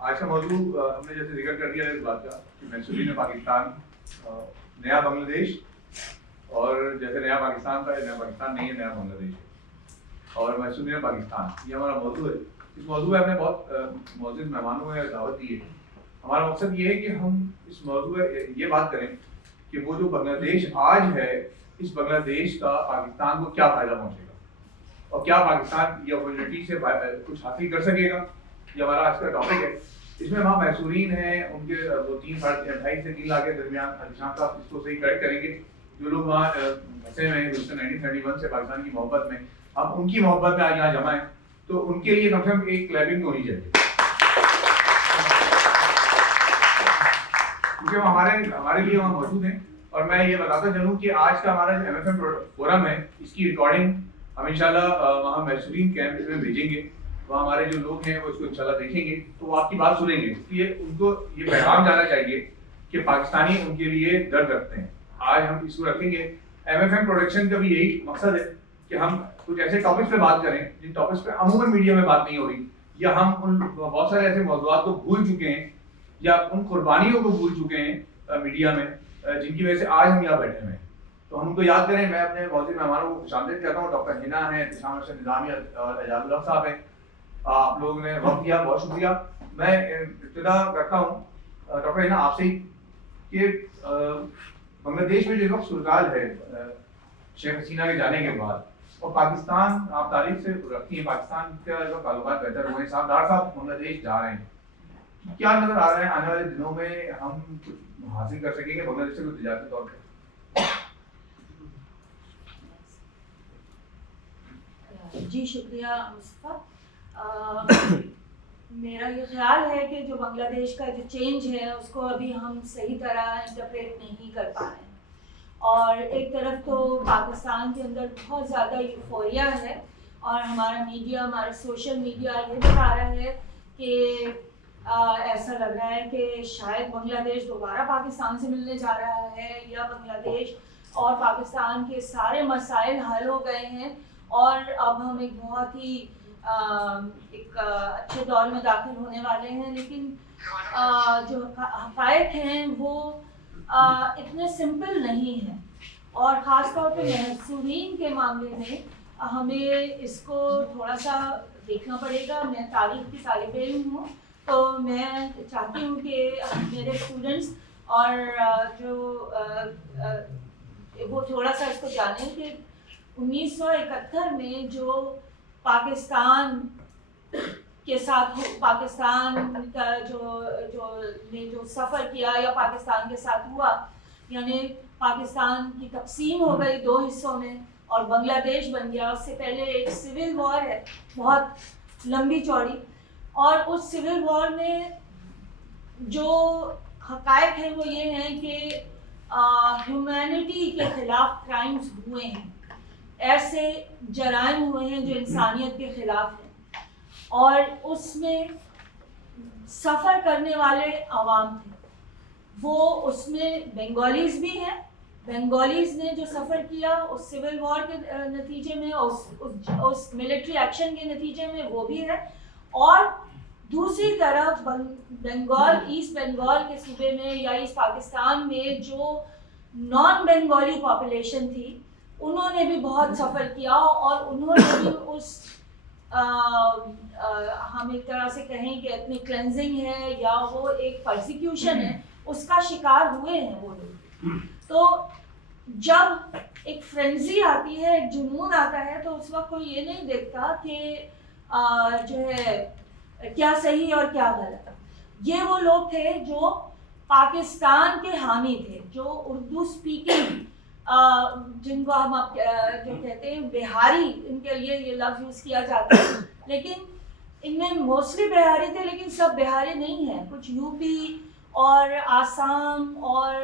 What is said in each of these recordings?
आज का मौजू हमने जैसे जिक्र कर दिया इस बात का कि महसूरी में पाकिस्तान नया बांग्लादेश, और जैसे नया पाकिस्तान था, नया पाकिस्तान नहीं है, नया बांग्लादेश है और महसूरी में पाकिस्तान, ये हमारा मौजू है। इस मौजू में हमने बहुत मौजूद मेहमानों को दावत दी है। हमारा मकसद ये है कि हम इस मौजू में ये बात करें कि वो जो बांग्लादेश आज है, इस बांग्लादेश का पाकिस्तान को क्या फ़ायदा पहुँचेगा और क्या पाकिस्तान ये अपॉर्चुनिटी से कुछ हासिल कर सकेगा। ये हमारा आज का टॉपिक है। इसमें वहाँ महसूरीन हैं, उनके वो 2.5 से 3 लाख के दरमियान अलीशान साहब इसको सही गाइड करेंगे। जो लोग वहाँ फंसे हुए हैं 1931 से पाकिस्तान की मोहब्बत में, हम उनकी मोहब्बत में आज यहाँ जमा है, तो उनके लिए कम से कम एक क्लैपिंग होनी चाहिए, क्योंकि वो हमारे लिए वहाँ मौजूद हैं। और मैं ये बताता चलूँ कि आज का हमारा जो MFM फोरम है, इसकी रिकॉर्डिंग हम इंशाल्लाह वहाँ महसूरीन कैंप में भेजेंगे। वहाँ हमारे जो लोग हैं वो इसको इंशाल्लाह देखेंगे, तो वो आपकी बात सुनेंगे। इसलिए उनको ये पैगाम जाना चाहिए कि पाकिस्तानी उनके लिए दर्द रखते हैं। आज हम इसको रखेंगे। MFM प्रोडक्शन का भी यही मकसद है कि हम कुछ ऐसे टॉपिक्स पे बात करें जिन टॉपिक्स पे अमूमन मीडिया में बात नहीं हो रही, या हम उन बहुत सारे ऐसे मौजूदात को भूल चुके हैं या उन कुर्बानियों को भूल चुके हैं मीडिया में, जिनकी वजह से आज हम यहाँ बैठे हुए हैं। तो हम उनको याद करें। मैं अपने मौजूद मेहमानों को खुशामदीद कहता हूँ। डॉक्टर हिना है, निज़ामी और एजाजुल हक साहब हैं। आप लोगों ने वक्त दिया, बहुत शुक्रिया। मैं इब्तिदा करता हूँ डॉक्टर हिना आपसे ही कि बांग्लादेश में जो वक्त सूरत है शेख हसीना के जाने के बाद, और पाकिस्तान, आप तारीफ से रखती हैं, पाकिस्तान का जो ताल्लुकात बेहतर हुए, साहब बांग्लादेश जा रहे हैं, क्या नजर आ रहा है आने वाले दिनों में हम कुछ हासिल कर सकेंगे बांग्लादेश से कुछ तजारती तौर पर? जी शुक्रिया मुस्तफा। मेरा ये ख्याल है कि जो बांग्लादेश का जो चेंज है उसको अभी हम सही तरह इंटरप्रेट नहीं कर पा रहे हैं। और एक तरफ तो पाकिस्तान के अंदर बहुत ज़्यादा यूफोरिया है और हमारा मीडिया, हमारा सोशल मीडिया ये बता रहा है कि ऐसा लग रहा है कि शायद बांग्लादेश दोबारा पाकिस्तान से मिलने जा रहा है, या बांग्लादेश और पाकिस्तान के सारे मसाइल हल हो गए हैं और अब हम एक बहुत ही एक अच्छे दौर में दाखिल होने वाले हैं। लेकिन जो हक़ाइक़ हैं वो इतने सिंपल नहीं हैं, और ख़ास तौर पे महसूरीन के मामले में हमें इसको थोड़ा सा देखना पड़ेगा। मैं तारीख़ की तालिब इल्म हूँ, तो मैं चाहती हूँ कि मेरे स्टूडेंट्स और जो वो थोड़ा सा इसको जानें कि 1971 में जो पाकिस्तान के साथ, पाकिस्तान का जो सफ़र किया या पाकिस्तान के साथ हुआ, यानी पाकिस्तान की तकसीम हो गई 2 हिस्सों में और बांग्लादेश बन गया। उससे पहले एक सिविल वॉर है बहुत लंबी चौड़ी, और उस सिविल वॉर में जो हक़ाइक़ है वो ये हैं कि ह्यूमैनिटी के ख़िलाफ़ क्राइम्स हुए हैं, ऐसे जराइम हुए हैं जो इंसानियत के ख़िलाफ़ हैं, और उसमें सफ़र करने वाले अवाम थे। वो उसमें बंगालीज़ भी हैं। बंगालीज़ ने जो सफ़र किया उस सिविल वॉर के नतीजे में, उस मिलिट्री एक्शन के नतीजे में, वो भी है। और दूसरी तरफ बंगाल, ईस्ट बंगाल के सूबे में या ईस्ट पाकिस्तान में जो नॉन बंगाली पॉपुलेशन थी, उन्होंने भी बहुत सफ़र किया और उन्होंने भी उस हम एक तरह से कहें कि एथनिक क्लेंजिंग है या वो एक परसिक्यूशन है, उसका शिकार हुए हैं वो लोग। तो जब एक फ्रेंजी आती है, एक जुनून आता है, तो उस वक्त कोई ये नहीं देखता कि जो है क्या सही और क्या गलत। ये वो लोग थे जो पाकिस्तान के हामी थे, जो उर्दू स्पीकिंग, जिनको हम जो कहते हैं बिहारी, इनके लिए ये लफ्ज़ यूज़ किया जाता है, लेकिन इनमें मोस्टली बिहारी थे, लेकिन सब बिहारी नहीं हैं। कुछ यूपी और आसाम और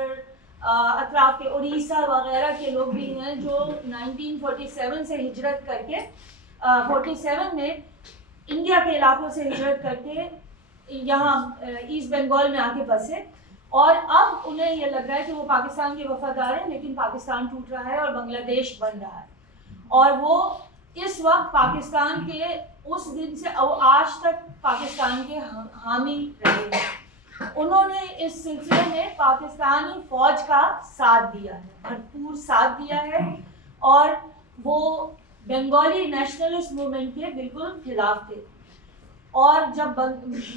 अतराफ के उड़ीसा वगैरह के लोग भी हैं जो 1947 से हिजरत करके 47 में इंडिया के इलाकों से हिजरत करके यहाँ ईस्ट बंगाल में आके बसे, और अब उन्हें ये लग रहा है कि वो पाकिस्तान के वफादार हैं, लेकिन पाकिस्तान टूट रहा है और बांग्लादेश बन रहा है, और वो इस वक्त पाकिस्तान के उस दिन से आज तक पाकिस्तान के हामी रहे हैं। उन्होंने इस सिलसिले में पाकिस्तानी फौज का साथ दिया है, भरपूर साथ दिया है, और वो बंगाली नेशनलिस्ट मूवमेंट के बिल्कुल खिलाफ थे। और जब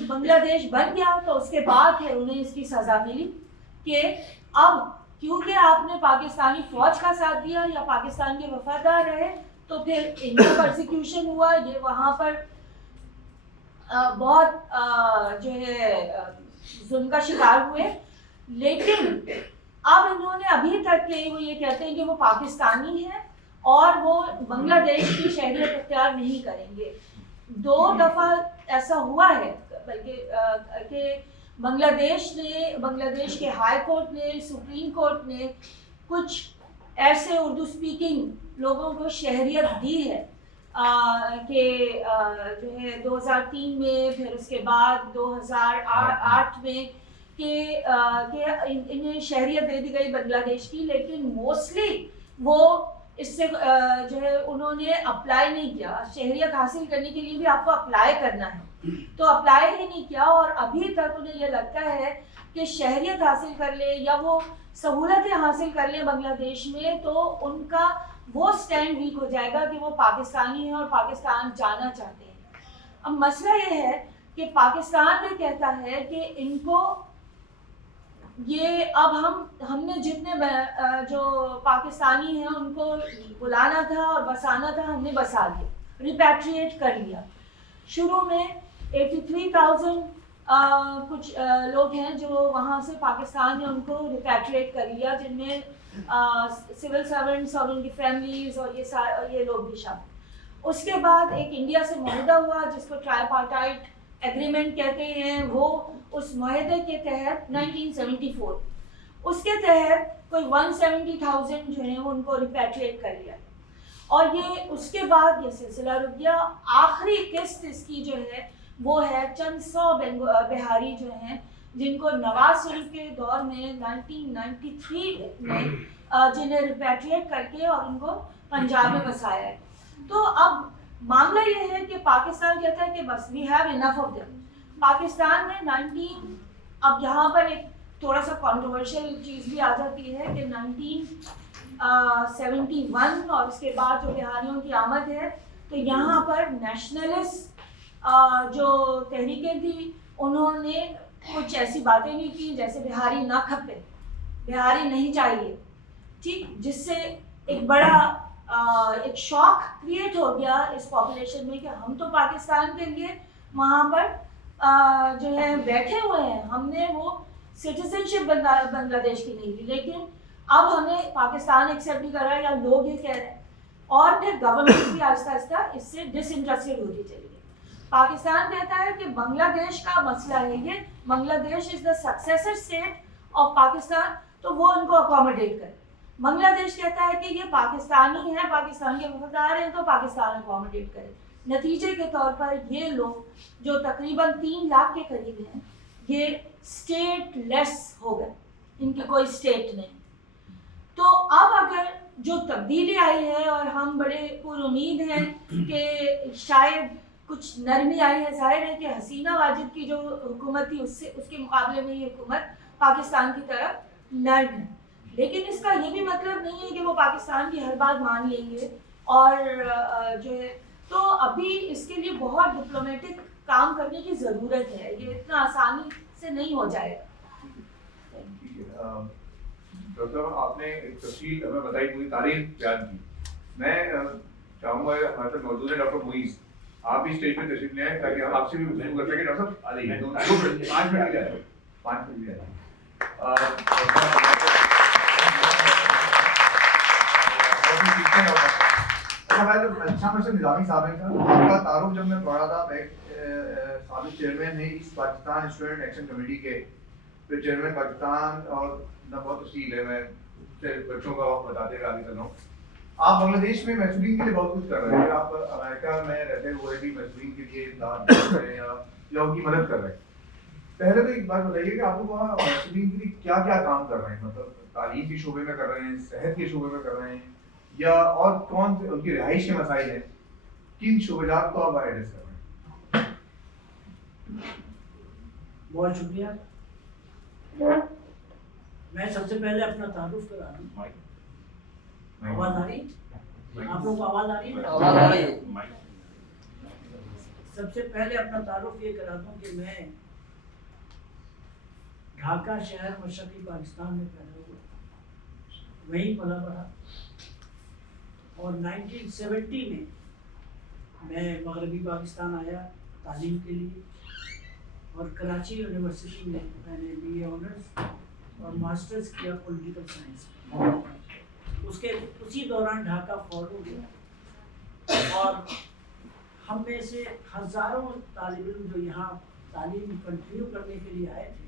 बांग्लादेश बन गया तो उसके बाद फिर उन्हें इसकी सज़ा मिली कि अब क्योंकि आपने पाकिस्तानी फौज का साथ दिया या पाकिस्तान के वफादार रहे, तो फिर इनका परसिक्यूशन हुआ, ये वहाँ पर बहुत जो है जुल्म का शिकार हुए। लेकिन अब इन्होंने अभी तक के वो ये कहते हैं कि वो पाकिस्तानी है और वो बांग्लादेश की शहरियत इख्तियार नहीं करेंगे। 2 दफ़ा ऐसा हुआ है बल्कि कि बांग्लादेश के हाई कोर्ट ने, सुप्रीम कोर्ट ने कुछ ऐसे उर्दू स्पीकिंग लोगों को शहरियत दी है कि जो है 2003 में, फिर उसके बाद 2008 में कि इन्हें शहरियत दे दी गई बांग्लादेश की। लेकिन मोस्टली वो इससे जो है उन्होंने अप्लाई नहीं किया। शहरियत हासिल करने के लिए भी आपको अप्लाई करना है, तो अप्लाई ही नहीं किया, और अभी तक उन्हें यह लगता है कि शहरियत हासिल कर ले या वो सहूलतें हासिल कर ले बांग्लादेश में, तो उनका वो स्टैंड वीक हो जाएगा कि वो पाकिस्तानी हैं और पाकिस्तान जाना चाहते हैं। अब मसला ये है कि पाकिस्तान ये कहता है कि इनको ये अब हमने जितने जो पाकिस्तानी हैं उनको बुलाना था और बसाना था, हमने बसा दिया, रिपैट्रिएट कर लिया। शुरू में 83,000 कुछ लोग हैं जो वहाँ से पाकिस्तान ने उनको रिपैट्रिएट कर लिया, जिनमें सिविल सर्वेंट्स और उनकी फैमिलीज और ये लोग भी शामिल। उसके बाद एक इंडिया से मुआहदा हुआ जिसको ट्राइपार्टाइट एग्रीमेंट कहते हैं। वो उस मुआहदे के तहत 1974 उसके तहत कोई 170,000 जो है उनको रिपैट्रिएट कर लिया, और ये उसके बाद ये सिलसिला रुक गया। आखिरी किस्त इसकी जो है वो है चंद 100 बिहारी जो हैं जिनको नवाज शरीफ के दौर में 1993 में जिन्हें रिपैट्रिएट करके और उनको पंजाब में बसाया है। तो अब मामला ये है कि पाकिस्तान कहता है कि बस we have enough of them. Pakistan में अब यहाँ पर एक थोड़ा सा कंट्रोवर्शियल चीज़ भी आ जाती है कि 1971 और उसके बाद जो बिहारियों की आमद है, तो यहाँ पर नेशनलिस्ट जो तहरीकें थी उन्होंने कुछ ऐसी बातें नहीं की जैसे बिहारी ना खपे, बिहारी नहीं चाहिए, ठीक, जिससे एक बड़ा एक शॉक क्रिएट हो गया इस पॉपुलेशन में कि हम तो पाकिस्तान के लिए वहाँ पर जो है बैठे हुए हैं, हमने वो सिटीजनशिप बांग्लादेश की नहीं ली, लेकिन अब हमें पाकिस्तान एक्सेप्ट नहीं कर रहा है, या लोग ये कह रहे हैं। और फिर गवर्नमेंट भी आहिस्ता आहिस्ता इससे डिसइंटरेस्टेड होती चली गई। पाकिस्तान कहता है कि बांग्लादेश का मसला है ये, Bangladesh is the successor state of Pakistan, तो वो उनको अकोमोडेट करे। बांग्लादेश कहता है कि ये पाकिस्तानी है, पाकिस्तान के वफादार हैं, तो पाकिस्तान अकोमोडेट करे। नतीजे के तौर पर ये लोग जो तकरीबन 3 लाख के करीब हैं, ये स्टेटलेस हो गए, इनकी कोई स्टेट नहीं। तो अब अगर जो तब्दीली आई है और हम बड़े पुरुमीद हैं कि शायद कुछ नरमी आई है, जाहिर है कि हसीना वाजिद की जो हुकूमत थी उसके मुकाबले में ये हुकूमत पाकिस्तान की तरफ नर्म है। लेकिन इसका ये भी मतलब नहीं है कि वो पाकिस्तान की हर बात मान लेंगे, और जो है तो अभी इसके लिए बहुत डिप्लोमेटिक काम करने की ज़रूरत है, ये इतना आसानी से नहीं हो जाएगा। डॉक्टर साहब, आपने एक तफसील हमें बताई, पूरी तारीख बयान की। मैं चाहूँगा हमारे साथ मौजूद है डॉक्टर मुईज़, आप भी स्टेज पे तशरीफ ले आए ताकि हम आपसे भी गुफ्तगू कर सकें। डॉक्टर साहब आ जाइए, 5 मिनट के लिए 5 मिनट के लिए निज़ामी साहब हैं, आपका तारुफ जब मैं पढ़ा था, साबिक चेयरमैन है इस पाकिस्तान स्टूडेंट एक्शन कमेटी के, फिर चेयरमैन पाकिस्तान, और न बहुत तफसील है, मैं बच्चों का वक्त बताते हुए आगे चल रहा हूँ। आप बांग्लादेश में महसूलीन के लिए बहुत कुछ कर रहे हैं, आप अमेरिका में रहते हुए भी महसूलीन के लिए इमदाद कर रहे हैं या उनकी मदद कर रहे हैं। पहले तो एक बात बताइए कि आपको वहाँ महसूलीन के लिए क्या क्या काम कर रहे हैं, मतलब तालीम के शोबे में कर रहे हैं, सेहत के शोबे में कर रहे हैं, या और कौन उनकी रिहाइश के मसाइल हैं, किन शुबजात को आप एड्रेस कर रहे हैं? बहुत शुक्रिया। मैं सबसे पहले अपना तारुफ करा दूं। आवाज आ रही? आप लोग को आवाज आ रही है? आवाज आ रही है। सबसे पहले अपना तारुफ ये करा दूं कि मैं ढाका शहर मशरक़ी पाकिस्तान में पैदा हुआ, वहीं पला बढ़ा और 1970 में मैं मगरबी पाकिस्तान आया तालीम के लिए और कराची यूनिवर्सिटी में मैंने BA ऑनर्स और मास्टर्स किया पॉलिटिकल साइंस। उसके उसी दौरान ढाका फॉर्ड हो गया और हम में से हज़ारों तालिब इल्म जो यहाँ तालीम कंटिन्यू करने के लिए आए थे,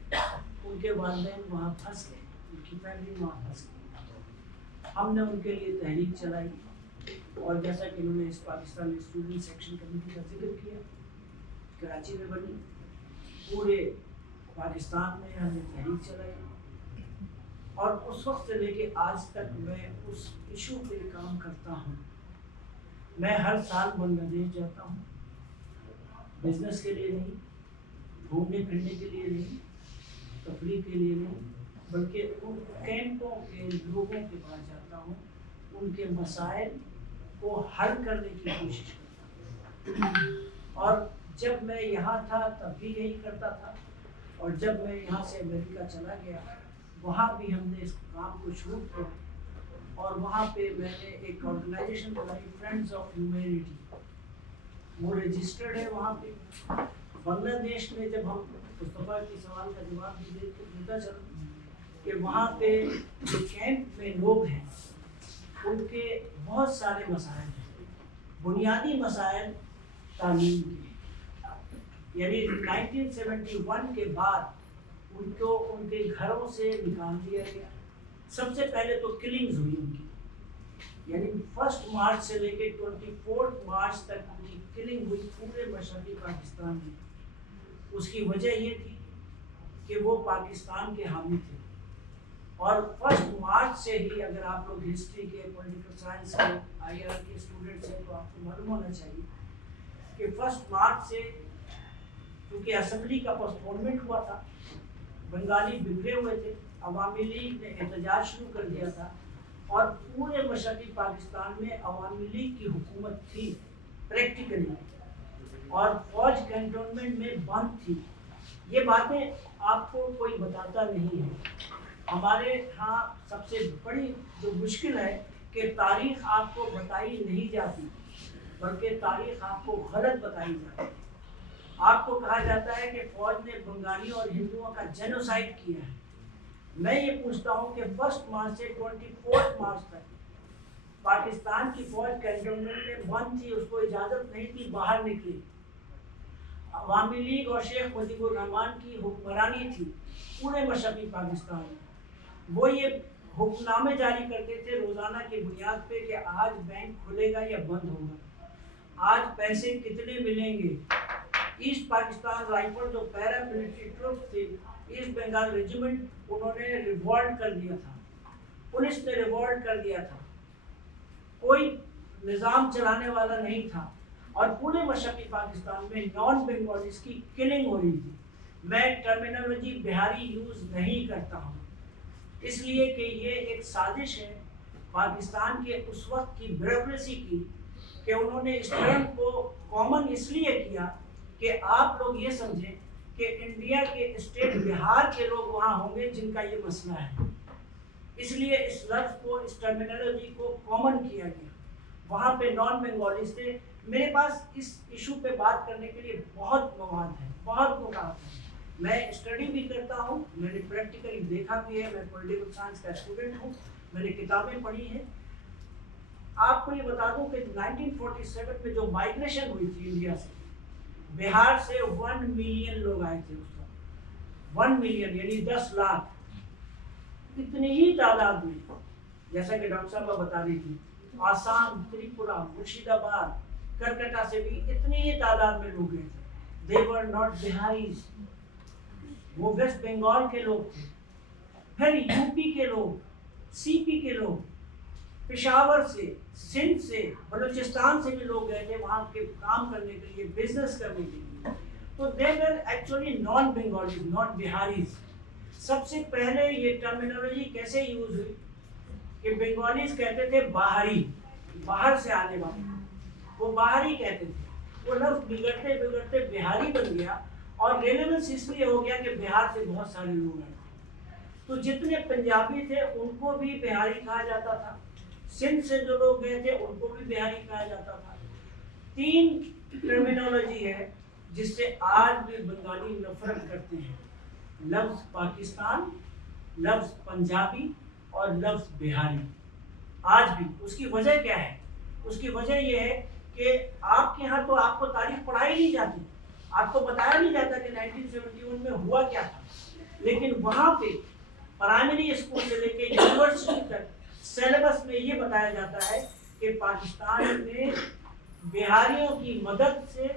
उनके वालिदैन वहाँ फंस गए, उनकी फैमिली वहाँ फंस गई। हमने उनके लिए तहरीक चलाई और जैसा कि उन्होंने इस पाकिस्तान स्टूडेंट सेक्शन कमेटी का जिक्र किया, कराची में बनी, पूरे पाकिस्तान में हमने तहरीक चलाई और उस वक्त से लेके आज तक मैं उस इशू पे काम करता हूँ। मैं हर साल बांग्लादेश जाता हूँ, बिजनेस के लिए नहीं, घूमने फिरने के लिए नहीं, तफरीह के लिए नहीं, बल्कि उन कैंपों के लोगों के पास जाता हूँ, उनके मसाइल को हल करने की कोशिश करता हूँ। और जब मैं यहाँ था तब भी यही करता था और जब मैं यहाँ से अमेरिका चला गया वहाँ भी हमने इस काम को शुरू किया और वहाँ पे मैंने एक ऑर्गेनाइजेशन बनाई, फ्रेंड्स ऑफ ह्यूमैनिटी, वो रजिस्टर्ड है वहाँ पे। बांग्लादेश में जब हम मुस्तफ़ा के सवाल का जवाब भी देता चला कि वहाँ पे जो कैंप में लोग हैं उनके बहुत सारे मसाइल हैं, बुनियादी मसाइल तालीम के, यानी 1971 के बाद उनको उनके घरों से निकाल दिया गया। सबसे पहले तो किलिंग्स हुई उनकी, यानी 1 मार्च से लेके 24 मार्च तक उनकी किलिंग हुई पूरे मशरक़ी पाकिस्तान में। उसकी वजह ये थी कि वो पाकिस्तान के हामी थे और 1 मार्च से ही, अगर आप लोग हिस्ट्री के, पॉलिटिकल साइंस के, IR के स्टूडेंट्स हैं तो आपको मालूम होना चाहिए कि 1 मार्च से, क्योंकि असेंबली का पोस्टपोनमेंट हुआ था, बंगाली बिगड़े हुए थे, अवामी लीग ने एहतजाज शुरू कर दिया था और पूरे मशरक़ी पाकिस्तान में अवामी लीग की हुकूमत थी प्रैक्टिकली और फौज कैंटोनमेंट में बंद थी। ये बातें आपको कोई बताता नहीं है। हमारे यहाँ सबसे बड़ी जो मुश्किल है कि तारीख आपको बताई नहीं जाती, बल्कि तारीख आपको गलत बताई जाती है। आपको कहा जाता है कि फौज ने बंगाली और हिंदुओं का जेनोसाइड किया है। मैं ये पूछता हूँ कि 1 मार्च से 24 मार्च तक पाकिस्तान की फौज कैंटोनमेंट में बंद थी, उसको इजाज़त नहीं थी बाहर निकली। अवामी लीग और शेख मुजीबुर रहमान की हुक्मरानी थी पूरे मशरक़ी पाकिस्तान में। वो ये हुक्मनामे जारी करते थे रोज़ाना की बुनियाद पे कि आज बैंक खुलेगा या बंद होगा, आज पैसे कितने मिलेंगे। ईस्ट पाकिस्तान राइफल जो पैरा मिलिट्री ट्रुप थी, ईस्ट बंगाल रेजिमेंट, उन्होंने रिवॉल्ट कर दिया था, पुलिस ने रिवॉल्ट कर दिया था, कोई निज़ाम चलाने वाला नहीं था और पूरे मशरक़ी पाकिस्तान में नॉन बंगालीज की किलिंग हो रही थी। मैं टर्मिनोलॉजी बिहारी यूज़ नहीं करता हूँ इसलिए कि ये एक साजिश है पाकिस्तान के उस वक्त की ब्यूरोक्रेसी की कि उन्होंने इस टर्म को कॉमन इसलिए किया कि आप लोग ये समझें कि इंडिया के स्टेट बिहार के लोग वहाँ होंगे जिनका ये मसला है, इसलिए इस लफ्ज़ को, इस टर्मिनोलॉजी को कॉमन किया गया। वहाँ पे नॉन बंगालीज थे। मेरे पास इस इशू पे बात करने के लिए बहुत मवाद है, बहुत मुकात है। मैं स्टडी भी करता हूँ, मैंने प्रैक्टिकली देखा भी है, मैं पॉलिटिकल साइंस का स्टूडेंट हूँ, मैंने किताबें पढ़ी हैं। आपको ये बता दूँ कि 1947 में जो माइग्रेशन हुई थी इंडिया से, बिहार से 1 मिलियन लोग आए थे उस वक्त। 1 मिलियन यानी 10 लाख, इतनी ही तादाद में, जैसा कि डॉक्टर साहब बता रही थी, आसाम, त्रिपुरा, मुर्शिदाबाद, कलकत्ता से भी इतनी ही तादाद में लोग गए थे। दे वर नॉट बिहारीज, वो वेस्ट बंगाल के लोग थे, फिर यूपी के लोग, सीपी के लोग, पेशावर से, सिंध से, बलूचिस्तान से भी लोग गए थे वहाँ के काम करने के लिए, बिजनेस करने के लिए। तो they were actually non Bengalis, not Biharis. सबसे पहले ये टर्मिनोलॉजी कैसे यूज हुई कि बंगालीज कहते थे बाहरी, बाहर से आने वाले, वो बाहरी कहते थे। वो लफ्ज बिगड़ते बिगड़ते बिहारी बन गया और रेलेवेंस इसलिए हो गया कि बिहार से बहुत सारे लोग आए। तो जितने पंजाबी थे उनको भी बिहारी कहा जाता था, सिंध से जो लोग गए थे उनको भी बिहारी कहा जाता था। 3 टर्मिनोलॉजी है जिससे आज भी बंगाली नफरत करते हैं, लफ्ज पाकिस्तान, लफ्ज पंजाबी और लफ्ज बिहारी। आज भी उसकी वजह क्या है? उसकी वजह यह है कि आपके यहाँ तो आपको तारीख पढ़ाई नहीं जाती, आपको बताया नहीं जाता कि 1971 में हुआ क्या था। लेकिन वहाँ पे प्राइमरी स्कूल से लेकर यूनिवर्सिटी तक सिलेबस में ये बताया जाता है कि पाकिस्तान में बिहारियों की मदद से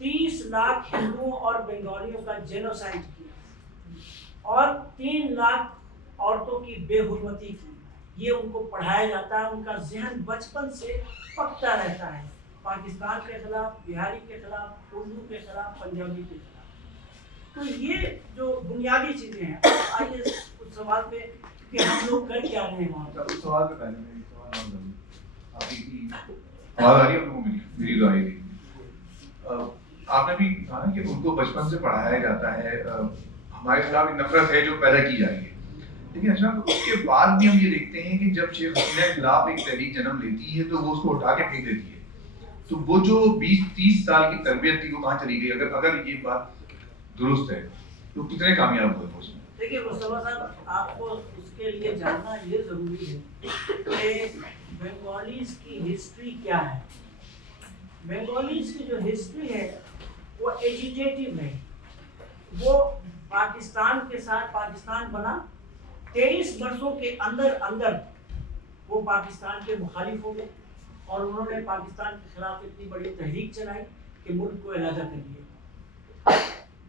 30 लाख हिंदुओं और बंगालियों का जेनोसाइड किया और 3 लाख औरतों की बेहुरमती की। ये उनको पढ़ाया जाता है, उनका जहन बचपन से पकता रहता है पाकिस्तान के खिलाफ, बिहारी के खिलाफ, उर्दू के खिलाफ, पंजाबी के खिलाफ। तो ये जो बुनियादी चीजें हैं, आइए उस सवाल पे कि हम लोग कर क्या रहे हैं वहाँ। उस सवाल पे पहले मैं एक सवाल और करूँ। आपकी आवाज आ रही है आपको? मेरी तो आई नहीं। आपने भी कहा कि उनको बचपन से पढ़ाया जाता है, हमारे खिलाफ एक नफरत है जो पैदा की जा रही है। लेकिन अच्छा, तो उसके बाद भी हम ये देखते हैं कि जब शेख हसीना के खिलाफ एक तहरीक जन्म लेती है तो वो उसको उठा के फेंक देती है। तो वो जो 20-30 साल की तरबियत थी वो कहाँ चली गई? अगर ये बात दुरुस्त है तो कितने कामयाब हुए उसमें? देखिए मुस्तफा साहब, आपको उसके लिए जानना ये जरूरी है कि बंगालीज की हिस्ट्री क्या है। बंगालीज की जो हिस्ट्री है वो एजिटेटिव है। वो पाकिस्तान के साथ, पाकिस्तान बना 23 वर्षों के अंदर अंदर वो पाकिस्तान के मुखालिफ हो गए और उन्होंने पाकिस्तान के खिलाफ इतनी बड़ी तहरीक चलाई कि मुल्क को अलहदा कर दिया।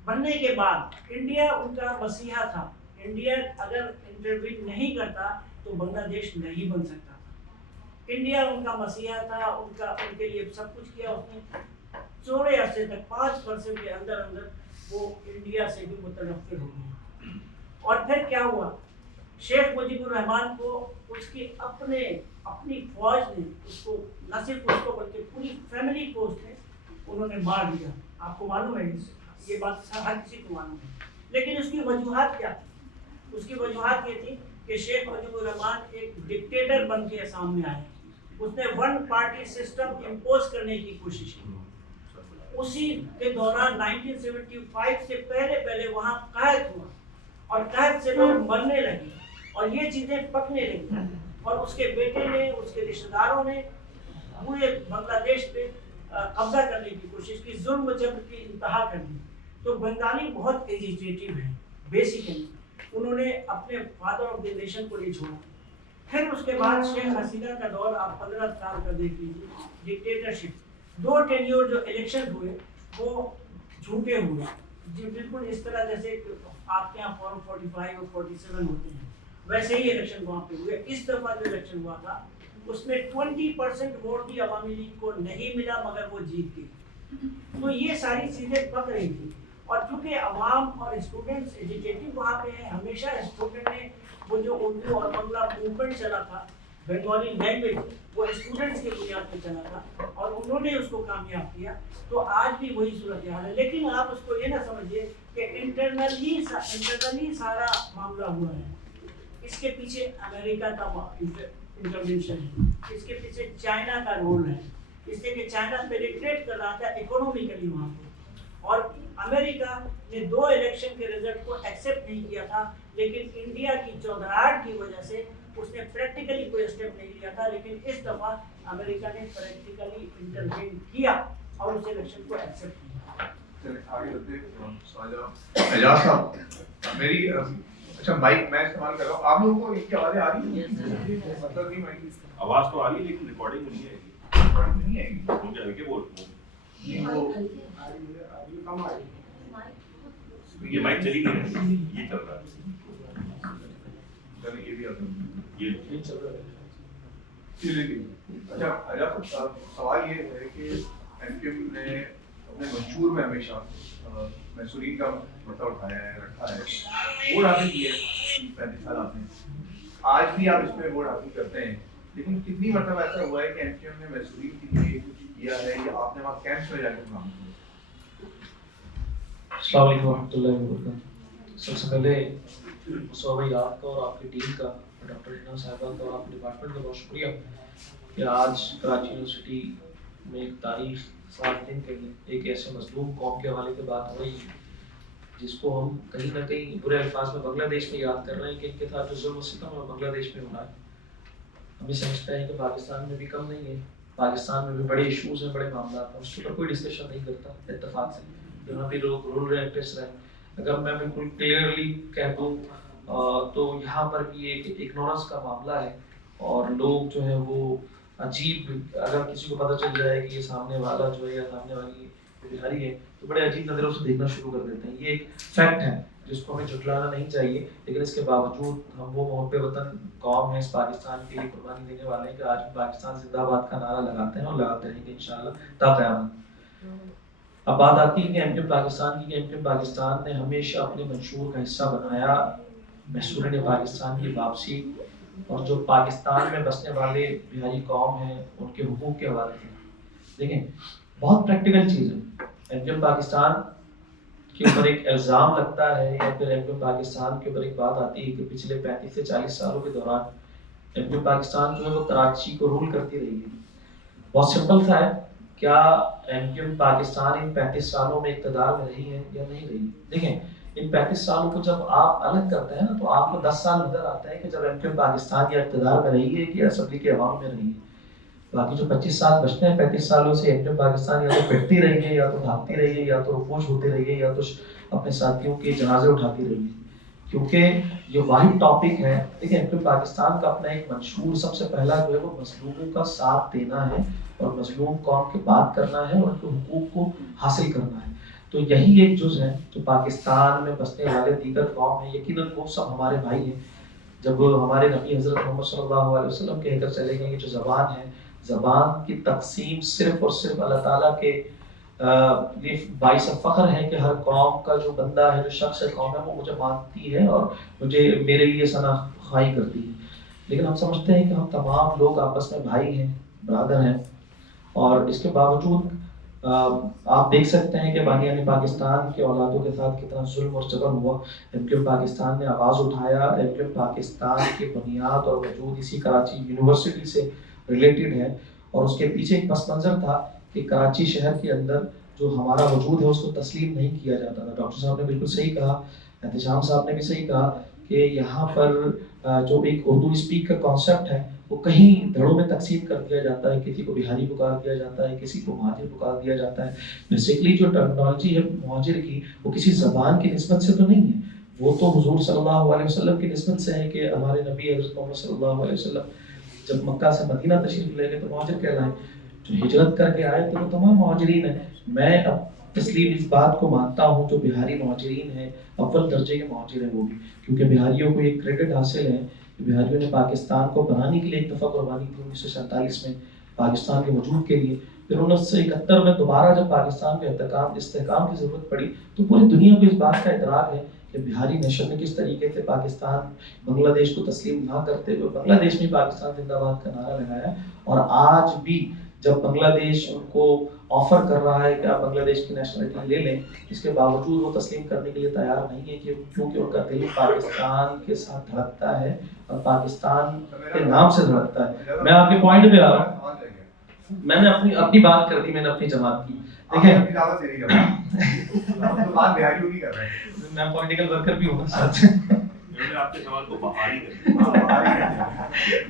बनने के बाद इंडिया उनका मसीहा था। इंडिया अगर इंटरवीन नहीं करता तो बांग्लादेश नहीं बन सकता था। इंडिया उनका मसीहा था, उनके लिए सब कुछ किया उसने। चौड़े अरसे तक 5 वर्षों के अंदर अंदर वो इंडिया से भी मुतनफ़िर हो गई। और फिर क्या हुआ? शेख मुजीबुर रहमान को उसकी अपनी फौज ने उसको, न सिर्फ उसको बल्कि पूरी फैमिली को उसने उन्होंने मार दिया। आपको मालूम है, ये बात हर किसी को मालूम है। लेकिन उसकी वजूहात क्या थी? उसकी वजूहात ये थी कि शेख मुजीबुर रहमान एक डिक्टेटर बन के सामने आए। उसने 1 पार्टी सिस्टम इम्पोज करने की कोशिश की। उसी के दौरान 1975 से पहले वहाँ कहत हुआ और कहत से लोग मरने लगे और ये चीजें पकने लगी और उसके बेटे ने, उसके रिश्तेदारों ने पूरे बांग्लादेश पे कब्जा करने की कोशिश की, जुल्म जबर की इंतहा कर दी। तो बंगाली बहुत एजिटेटिव है बेसिकली। उन्होंने अपने फादर ऑफ द नेशन को नहीं छोड़ा। फिर उसके बाद शेख हसीना का दौर आप 15 साल का देख लीजिए, डिक्टेटरशिप। 2 टेन्योर जो इलेक्शन हुए वो झूठे हुए, बिल्कुल इस तरह जैसे आपके यहाँ फॉर्म 45 और 47 होते हैं, वैसे ही इलेक्शन वहाँ पे हुए। इस दफा जो इलेक्शन हुआ था उसमें 20% वोट भी अवामी लीग को नहीं मिला, मगर वो जीत गई। तो ये सारी चीजें पक रही थी। और चूंकि अवाम और स्टूडेंट्स एजुकेटिव वहाँ पे हैं, हमेशा स्टूडेंट ने वो जो उर्दू और बंगला मूवमेंट चला था, बंगाली लैंग्वेज, वो स्टूडेंट्स के बुनियाद पे चला था और उन्होंने उसको कामयाब किया। तो आज भी वही सूरत हाल है। लेकिन आप उसको ये ना समझिए कि इंटरनली सारा मामला हुआ है। इसके पीछे अमेरिका का इंटरवेंशन है, इसके पीछे चाइना का रोल है, इसलिए कि चाइना पेनिट्रेट कर रहा था इकोनॉमिकली वहाँ पे। और अमेरिका ने 2 इलेक्शन के रिजल्ट को एक्सेप्ट नहीं किया था, लेकिन इंडिया की चौधराहट की वजह से उसने प्रैक्टिकली कोई स्टेप नहीं लिया था। लेकिन इस दफा अमेरिका ने प्रैक्टिकली इंटरवेन किया और उस इलेक्शन को एक्सेप्ट किया। चलिए आगे बढ़ते हैं। एजाज साहब, मेरी अच्छा माइक मैं इस्तेमाल कर रहा हूँ, आप लोगों को इसकी आवाजें आ रही हैं? मतलब नहीं, माइक आवाज तो आ रही है लेकिन रिकॉर्डिंग में नहीं आएगी। रिकॉर्डिंग नहीं आएगी। क्योंकि हल्के बोल नहीं वो ये माइक चली नहीं रही, ये चल रहा है। चलिए ये भी आप ये चल रहा है। अच्छा अजब सवाल ये है कि एमक्यूएम ने अपने मंशूर में हमेशा मैसूरीन का मुद्दा उठाया है, रखा है, वोट हासिल किए 35 साल आपने, आज भी आप इसमें वोट हासिल करते हैं, लेकिन कितनी मतलब ऐसा हुआ है कि एमक्यूएम ने मैसूरीन के लिए कुछ किया है या आपने वहाँ कैंप्स में जाकर काम किया? अस्सलाम वालेकुम रहमतुल्लाहि व बरकातहू। सबसे पहले सोभाई आपका और आपकी टीम का, डॉक्टर रीना साहिबा का और आपके डिपार्टमेंट का बहुत शुक्रिया कि आज कराची यूनिवर्सिटी में एक तारीख सात दिन के लिए एक ऐसे मजलूम कौम के हवाले से बात हो रही है जिसको हम कहीं ना कहीं बुरे अल्फाज में बांग्लादेश में याद कर रहे हैं कि इनके साथ जो जुल्म सितम और बांग्लादेश में हो रहा है। हम ये समझते हैं कि पाकिस्तान में भी कम नहीं है, पाकिस्तान में भी बड़े इशूज़ हैं, बड़े मामला हैं, उसके ऊपर कोई डिस्कशन नहीं करता इत्तेफाक से, यहाँ भी लोग रूल रहे रहे। अगर मैं बिल्कुल क्लियरली कह दूँ तो यहाँ पर भी एक इग्नोरेंस का मामला है और लोग जो है वो अजीब, अगर किसी को पता चल जाए कि ये सामने वाला जो है या सामने वाली बिहारी है तो बड़े अजीब नज़रों से देखना शुरू कर देते हैं। ये एक फैक्ट है जिसको हमें झुठलाना नहीं चाहिए, लेकिन इसके बावजूद हम वो मोहब्बे वतन कौम है, इस पाकिस्तान के लिए कुर्बानी देने वाले हैं कि आज भी पाकिस्तान जिंदाबाद का नारा लगाते हैं और लगाते रहेंगे इंशाल्लाह ता क़यामत। अब बात आती है कि एमक्यूएम पाकिस्तान की, एमक्यूएम पाकिस्तान ने हमेशा अपने मंशूर का हिस्सा बनाया मैसूरीन पाकिस्तान की वापसी और जो पाकिस्तान में बसने वाले बिहारी कौम हैं उनके हुकूक के हवाले से। देखें बहुत प्रैक्टिकल चीज़ है, एमक्यूएम पाकिस्तान के ऊपर एक इल्ज़ाम लगता है या फिर एमक्यूएम पाकिस्तान के ऊपर एक बात आती है कि पिछले 35 से 40 सालों के दौरान एमक्यूएम पाकिस्तान जो है वो कराची को रूल करती रही है। बहुत सिंपल सा है, क्या एमक्यूएम पाकिस्तान इन 35 सालों में इक़्तिदार में रही है या नहीं रही? देखें इन 35 सालों को जब आप अलग करते हैं ना तो आपको 10 साल नजर आते हैं कि जब एमक्यूएम पाकिस्तान या इक़्तिदार में रही है कि असम्बली के अवाम में रही है। बाकी जो 25 साल बचते हैं 35 सालों से एमक्यूएम पाकिस्तान या तो पिटती रही है या तो भागती रही है या तो रुफूज होती रही है या तो अपने साथियों के जनाजे उठाती रही है, क्योंकि ये वाहिद टॉपिक है। देखिए एमक्यूएम पाकिस्तान का अपना एक मंशूर सबसे पहला जो है वो मजलूमों का साथ देना है और मजलूम कौम की बात करना है और उनके हुकूक को हासिल करना है। तो यही एक जुज़ है जो पाकिस्तान में बसने वाले दीगर कौम है, यकीनन वो सब हमारे भाई हैं। जब हमारे नबी हज़रत मोहम्मद सल्लल्लाहु अलैहि वसल्लम कहकर चले गए कि जो ज़बान है, ज़बान की तकसीम सिर्फ़ और सिर्फ अल्लाह ताला के लिए बाइस फ़ख्र है कि हर कौम का जो बंदा है, जो शख्स है कौम है, वो मुझे मानती है और मुझे मेरे लिए सना खाई करती है। लेकिन हम समझते हैं कि हम तमाम लोग आपस में भाई हैं, बरादर हैं, और इसके बावजूद आप देख सकते हैं कि बानियान पाकिस्तान के औलादों के साथ कितना जुल्म और जबर हुआ। एमक्यूएम पाकिस्तान ने आवाज़ उठाया, एमक्यूएम पाकिस्तान की बुनियाद और वजूद इसी कराची यूनिवर्सिटी से रिलेटेड है और उसके पीछे एक पस मंज़र था कि कराची शहर के अंदर जो हमारा वजूद है उसको तस्लीम नहीं किया जाता था। डॉक्टर साहब ने बिल्कुल सही कहा, एहतशाम साहब ने भी सही कहा कि यहाँ पर जो एक उर्दू स्पीक का कॉन्सेप्ट है वो कहीं धड़ों में तकसीम कर दिया जाता है, किसी को बिहारी पुकार दिया जाता है, किसी को मुहाजिर पुकार दिया जाता है। बेसिकली जो टर्मिनोलॉजी है मुहाजिर की वो किसी ज़बान की निस्बत से तो नहीं है, वो तो हुजूर सल्लल्लाहु अलैहि वसल्लम की निस्बत से है कि हमारे नबी हज़रत मोहम्मद सल्लल्लाहु अलैहि वसल्लम जब मक्का से मदीना तशरीफ ले गए तो मुहाजिर कहलाए, जो हिजरत करके आए थे वो तमाम मुहाजिरीन हैं। मैं अब तस्लीम इस बात को मानता हूँ जो बिहारी मुहाजिरीन हैं अव्वल दर्जे के मुहाजिर हैं वो भी, क्योंकि बिहारियों को एक क्रेडिट हासिल है कि बिहारियों ने पाकिस्तान को बनाने के लिए एक दफ़ा कुर्बानी की 1947 में पाकिस्तान के वजूद के लिए। फिर 1971 में दोबारा जब पाकिस्तान को इस्तेहकाम की ज़रूरत पड़ी तो पूरी दुनिया को इस बात का इतराफ़ है कि बिहारी नेशन ने किस तरीके से पाकिस्तान बांग्लादेश को तस्लीम ना करते हुए बांग्लादेश में पाकिस्तान जिंदाबाद का नारा लगाया। और आज भी जब बांग्लादेश उनको ऑफर कर रहा है कि आप बांग्लादेश की नेशनलिटी ले लें, इसके बावजूद वो तस्लीम करने के लिए तैयार नहीं है क्योंकि उनका दिल पाकिस्तान के साथ धड़कता है और पाकिस्तान के नाम से धड़कता है। मैं आपके पॉइंट पे आ रहा हूँ, मैंने अपनी बात कर दी, मैंने अपनी जमात की। देखिए मैं पॉलिटिकल वर्कर भी हूँ साथ। आपके सवाल को बहाली कर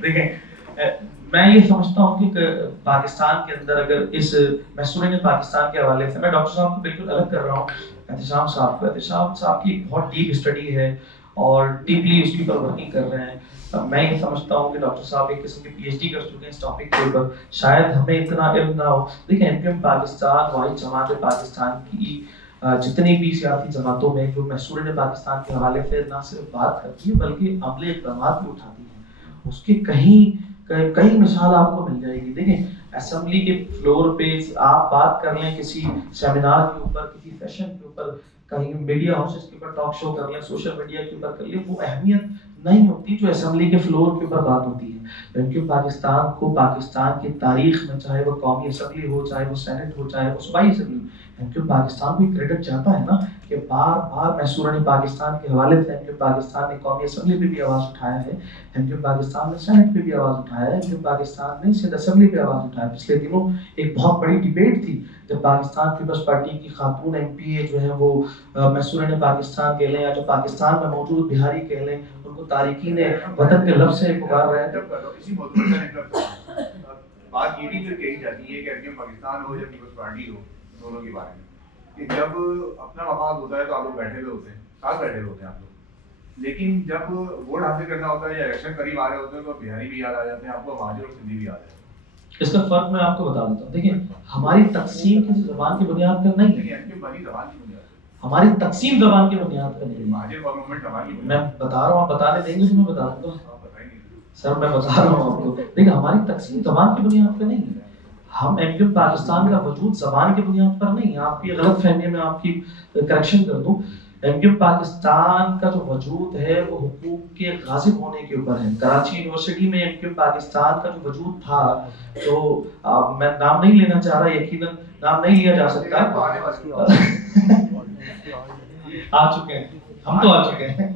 देखें मैं ये समझता हूँ कि पाकिस्तान के अंदर अगर इस मैसूरीन पाकिस्तान के हवाले से, मैं डॉक्टर साहब को बिल्कुल अलग कर रहा हूँ एहतशाम साहब की बहुत डीप स्टडी है और डीपली उसके ऊपर वर्किंग कर रहे हैं। मैं ये समझता हूँ कि डॉक्टर साहब एक किस्म की पीएचडी कर चुके हैं इस टॉपिक के ऊपर, शायद हमें इतना इल्म ना हो। देखिए एमक्यूएम पाकिस्तान वाहिद जमात पाकिस्तान की जितनी भी सियासी जमातों में जो मैसूरीन पाकिस्तान के हवाले से ना सिर्फ बात करती है बल्कि अमले इक़दामात भी उठाती है, उसके कहीं कई मिसाल आपको मिल जाएगी। देखिए असेंबली के फ्लोर पे आप बात कर लें किसी सेमिनार के ऊपर, किसी सेशन के ऊपर, कहीं मीडिया हाउसेस के ऊपर टॉक शो कर लें, सोशल मीडिया के ऊपर कर लें, वो अहमियत नहीं होती जो असेंबली के फ्लोर के ऊपर बात होती है। क्योंकि पाकिस्तान को, पाकिस्तान की तारीख में, चाहे वो कौमी असेंबली हो, चाहे वो सेनेट हो, चाहे वो सूबाई असेंबली, क्योंकि पाकिस्तान को क्रेडिट चाहता है ना कि बार बार मैसूर ने पाकिस्तान के हवाले से क्योंकि पाकिस्तान ने कौमी असेंबली पे भी आवाज़ उठाया है, क्योंकि पाकिस्तान ने सेनेट पे भी आवाज़ उठाया है, क्योंकि पाकिस्तान ने सिंध असेंबली पे आवाज़ उठाया। पिछले दिनों एक बहुत बड़ी डिबेट थी जब पाकिस्तान पीपल्स पार्टी की खातून एमपीए जो है वो मैसूर ने पाकिस्तान कह लें या जो पाकिस्तान में मौजूद बिहारी कह लें, उनको तारिकीन वतन के लफ्ज़ से पुकार रहे थे। इसी मौजूद बात ये भी फिर कही जाती है कि पाकिस्तान हो या पीपल्स पार्टी हो, दोनों के बारे में, कि जब अपना मकाम होता है तो आप लोग बैठे हुए होते हैं, साथ बैठे हुए होते हैं आप लोग, लेकिन जब वोट हासिल करना होता है या इलेक्शन करीब आ रहे होते हैं तो बिहारी भी याद आ जाते हैं आपको, महाजर और सिंधी भी याद आ जाते हैं। इसका फर्क मैं आपको बता देता हूँ। देखिए हमारी तकसीम किसी ज़बान की बुनियाद पर नहीं है, हमारी तकसीम ज़बान की बुनियाद पर नहीं है। महाजर गवर्नमेंट हमारी, मैं बता रहा हूँ, आप बताने देंगे तो मैं बता दूंगा सर, मैं बता रहा हूँ आपको। देखिए हमारी तकसीम ज़बान की बुनियाद पर नहीं है, हम एमक्यूएम पाकिस्तान का वजूद ज़बान की बुनियाद पर नहीं है। आपकी गलत फहमी में आपकी करेक्शन कर दूं, एमक्यूएम पाकिस्तान का जो वजूद है वो हुकूक के गाजिब होने के ऊपर है। कराची यूनिवर्सिटी में एमक्यूएम पाकिस्तान का जो वजूद था, तो मैं नाम नहीं लेना चाह रहा, यकीनन नाम नहीं लिया जा सकता, आ चुके हैं हम, तो आ चुके हैं।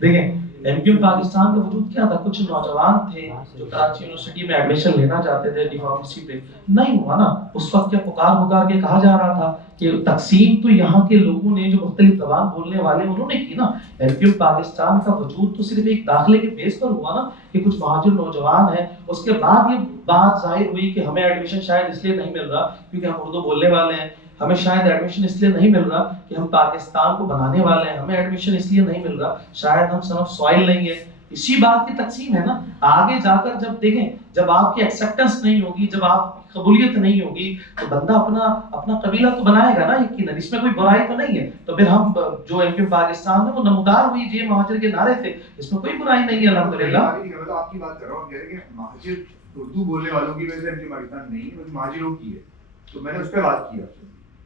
देखें एमक्यूएम पाकिस्तान का वजूद क्या था, कुछ नौजवान थे जो कराची यूनिवर्सिटी में एडमिशन लेना चाहते थे डिफार्मेसी पे, नहीं हुआ ना। उस वक्त क्या पुकार के कहा जा रहा था कि तकसीम तो यहाँ के लोगों ने जो मुख्तलिफ ज़बान बोलने वाले उन्होंने की ना। एमक्यूएम पाकिस्तान का वजूद तो सिर्फ एक दाखिले के बेस पर हुआ ना कि कुछ महाजिर नौजवान हैं, उसके बाद ये बात जाहिर हुई कि हमें एडमिशन शायद इसलिए नहीं मिल रहा क्योंकि हम उर्दू बोलने वाले हैं, हमें शायद एडमिशन इसलिए नहीं मिल रहा कि हम पाकिस्तान को बनाने वाले हैं, हमें एडमिशन इसलिए नहीं मिल रहा शायद हम सन ऑफ सॉइल नहीं है। इसी बात की तकसीम है ना। आगे जाकर जब देखें, जब आपकी एक्सेप्टेंस नहीं होगी, जब आपकी कबूलियत नहीं होगी, तो बंदा अपना कबीला तो बनाएगा ना, यकीनन इसमें कोई बुराई तो नहीं है। तो फिर हम जो एमक्यूएम पाकिस्तान है वो नमूदार हुई जे महाजिर के नारे थे, इसमें कोई बुराई नहीं है अल्हम्दुलिल्लाह। आपकी बात कर रहा हूँ, कह रहे हैं महाजिर उर्दू बोलने वालों की वजह से एमक्यूएम पाकिस्तान नहीं है, बल्कि महाजिरों की है, तो मैंने उस पर बात की।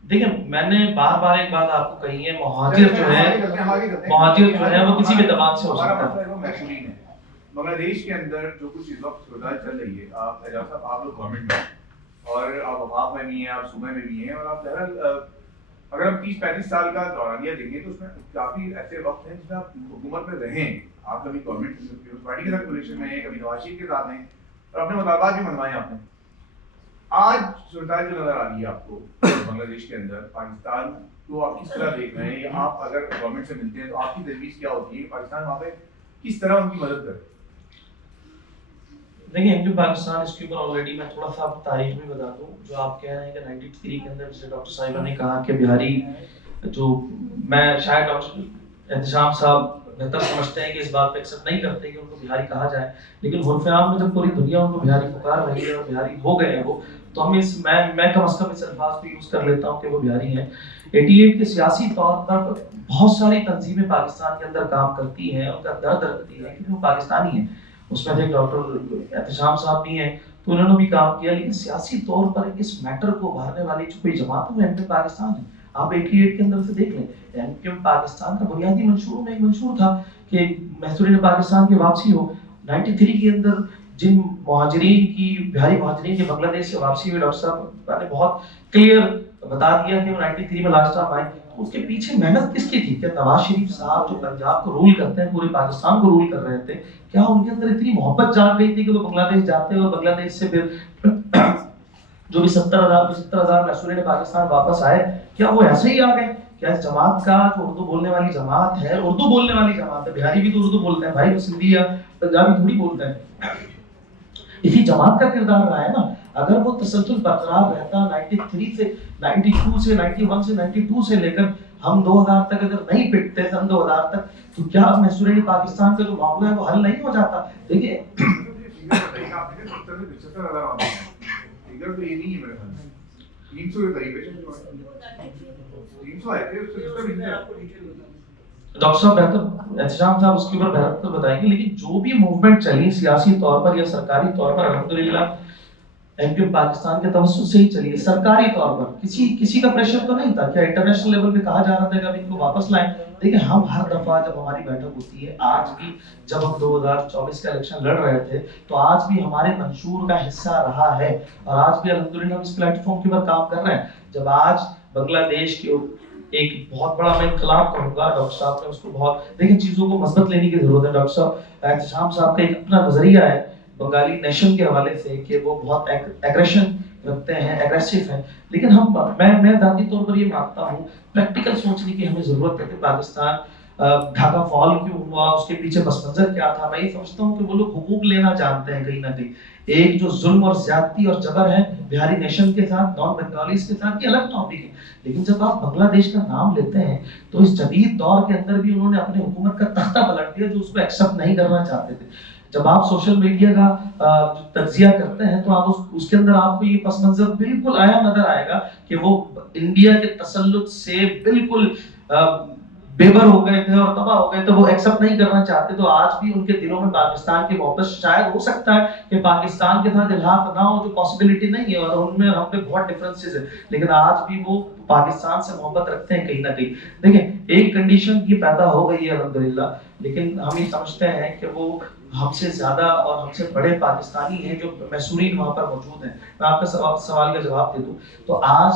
देखिए मैंने बार एक बात आपको कही है, महाजिर जो है वो किसी भी ज़बान से हो सकता है। बांग्लादेश के अंदर जो कुछ इस वक्त सूरत चल रही है, आप एजाज साहब, आप लोग गवर्नमेंट में और आप वफाक में भी हैं, आप सूबे में भी हैं, और आप अगर हम 30-35 साल का दौरानिया देखें तो उसमें काफ़ी ऐसे वक्त हैं जिसमें आप हुकूमत में रहें, आप कभी गवर्नमेंट पीपल्स पार्टी के साथ कोलिशन में हैं, कभी नवाज शरीफ के साथ हैं, और अपने मुतालबात भी मनवाए आपने। आज सूरत जो नजर आ रही है आपको बांग्लादेश के अंदर, पाकिस्तान को आप किस तरह देख रहे हैं, या आप अगर गवर्नमेंट से मिलते हैं तो आपकी तजवीज़ क्या होती है कि पाकिस्तान वहाँ पे किस तरह उनकी मदद करे? देखिए एमक्यूएम पाकिस्तान, इसके ऊपर ऑलरेडी मैं थोड़ा सा आपको तारीख भी बता दूं। जो आप कह रहे हैं कि 93 के अंदर जैसे डॉक्टर साहिबा ने कहा कि बिहारी, जो मैं शायद डॉक्टर एहतशाम साहब बेहतर समझते हैं कि इस बात पे एक्सेप्ट नहीं करते कि उनको बिहारी कहा जाए, लेकिन हुर्फ़े आम में जब पूरी दुनिया उनको बिहारी पुकार रही है और बिहारी हो गए हैं वो, तो हम मैं कम अज़ कम इस अल्फाज को यूज़ कर लेता हूँ कि वो बिहारी हैं। 88 के सियासी तौर पर बहुत सारी तंजीमें पाकिस्तान के अंदर काम करती हैं, उनका दर्द रखती है क्योंकि वो पाकिस्तानी हैं। उसमें एक डॉक्टर एहतशाम साहब भी हैं, तो उन्होंने भी काम किया, लेकिन सियासी तौर पर इस मैटर को उभारने वाली जो कोई जमात है वो एमक्यूएम पाकिस्तान है। आप 88 के अंदर से देख लें, एमक्यूएम पाकिस्तान का बुनियादी मंशूर में एक मंशूर था कि मैसूर पाकिस्तान की वापसी हो। 93 के अंदर जिन मुहाजिरीन की, बिहारी मुहाजिरीन की बांग्लादेश से वापसी हुई, डॉक्टर साहब ने बहुत क्लियर बता दिया कि वो 93 में लास्ट टाइम आए। तो उसके पीछे मेहनत किसकी थी? क्या नवाज शरीफ साहब जो पंजाब को रूल करते हैं, पूरे पाकिस्तान को रूल कर रहे थे, क्या उनके अंदर इतनी मोहब्बत जाग गई थी कि वो बांग्लादेश जाते और बांग्लादेश से फिर जो भी 70,000 मैसूर ने पाकिस्तान वापस आए, क्या वो ऐसे ही आ गए? क्या इस जमात का जो उर्दू बोलने वाली जमात है, उर्दू बोलने वाली जमात है, बिहारी भी तो उर्दू बोलते हैं भाई, वो सिंधी या पंजाबी थोड़ी बोलते हैं, इसी जमात का किरदार रहा है ना। अगर वो तसलसल बरकरार रहता 93 से 92 से 91 से 92 से लेकर हम 2000 तक अगर नहीं पिटते सन 2000 तक, तो क्या मैसूर पाकिस्तान का जो मामला है वो हल नहीं हो जाता? देखिए डॉक्टर साहब बेहतर एहतशाम साहब उसके ऊपर बेहतर बताएंगे, लेकिन जो भी मूवमेंट चली सियासी तौर पर या सरकारी तौर पर, अल्हम्दुलिल्लाह एमपी पाकिस्तान के तवज्जुह से ही चली है। सरकारी तौर पर किसी का प्रेशर तो नहीं था, क्या इंटरनेशनल लेवल पे कहा जा रहा था कि अब इनको वापस लाएं? देखिए हम हर दफा जब हमारी बैठक होती है, आज भी जब हम 2024 का इलेक्शन लड़ रहे थे तो आज भी हमारे मंशूर का हिस्सा रहा है और आज भी अल्हम्दुलिल्लाह हम इस प्लेटफॉर्म के ऊपर काम कर रहे हैं। जब आज बांग्लादेश के एक बहुत बड़ा मैं इनकलाब कहूंगा, डॉक्टर साहब ने उसको बहुत, लेकिन चीजों को मजबूत लेने की जरूरत है। डॉक्टर साहब एहतशाम साहब का एक अपना नजरिया है बंगाली नेशन के हवाले से कि वो बहुत एग्रेशन रखते हैं, एग्रेसिव हैं, लेकिन मैं दादी तौर पर ये मानता हूँ प्रैक्टिकल सोचने की हमें जरूरत है कि पाकिस्तान ढाका फॉल क्यों हुआ, उसके पीछे पस मंजर क्या था। मैं ये समझता हूँ कि वो लोग हुकूक लेना जानते हैं कहीं ना कहीं। एक जो जुल्म और ज्यादती और जबर है बिहारी नेशन के साथ, नॉन बंगालीज के साथ, ये अलग टॉपिक है, लेकिन जब आप बांग्लादेश का नाम लेते हैं तो इस जदीद दौर के अंदर भी उन्होंने अपने हुकूमत का तख्ता पलट दिया जो उसको एक्सेप्ट नहीं करना चाहते थे। जब आप सोशल मीडिया का तज्जिया करते हैं तो आप उसके अंदर आपको ये पस मंजर बिल्कुल आया नजर आएगा कि वो इंडिया के तसल्लुत से बिल्कुल बेबर हो गए थे और तबाह हो गए थे, वो एक्सेप्ट नहीं करना चाहते। तो आज भी उनके दिलों में पाकिस्तान की मोहब्बत, शायद हो सकता है कि पाकिस्तान के साथ इल्हाक ना हो, जो पॉसिबिलिटी नहीं है और उनमें हम पे बहुत डिफरेंसेस है, लेकिन आज भी वो पाकिस्तान से मोहब्बत रखते हैं कहीं ना कहीं। देखिए एक कंडीशन ये पैदा हो गई है अल्हम्दुलिल्लाह, लेकिन हम ये समझते हैं कि वो हमसे ज्यादा और हमसे बड़े पाकिस्तानी हैं जो मैसूरीन वहां पर मौजूद हैं। मैं आपका सवाल का जवाब दे दूं तो आज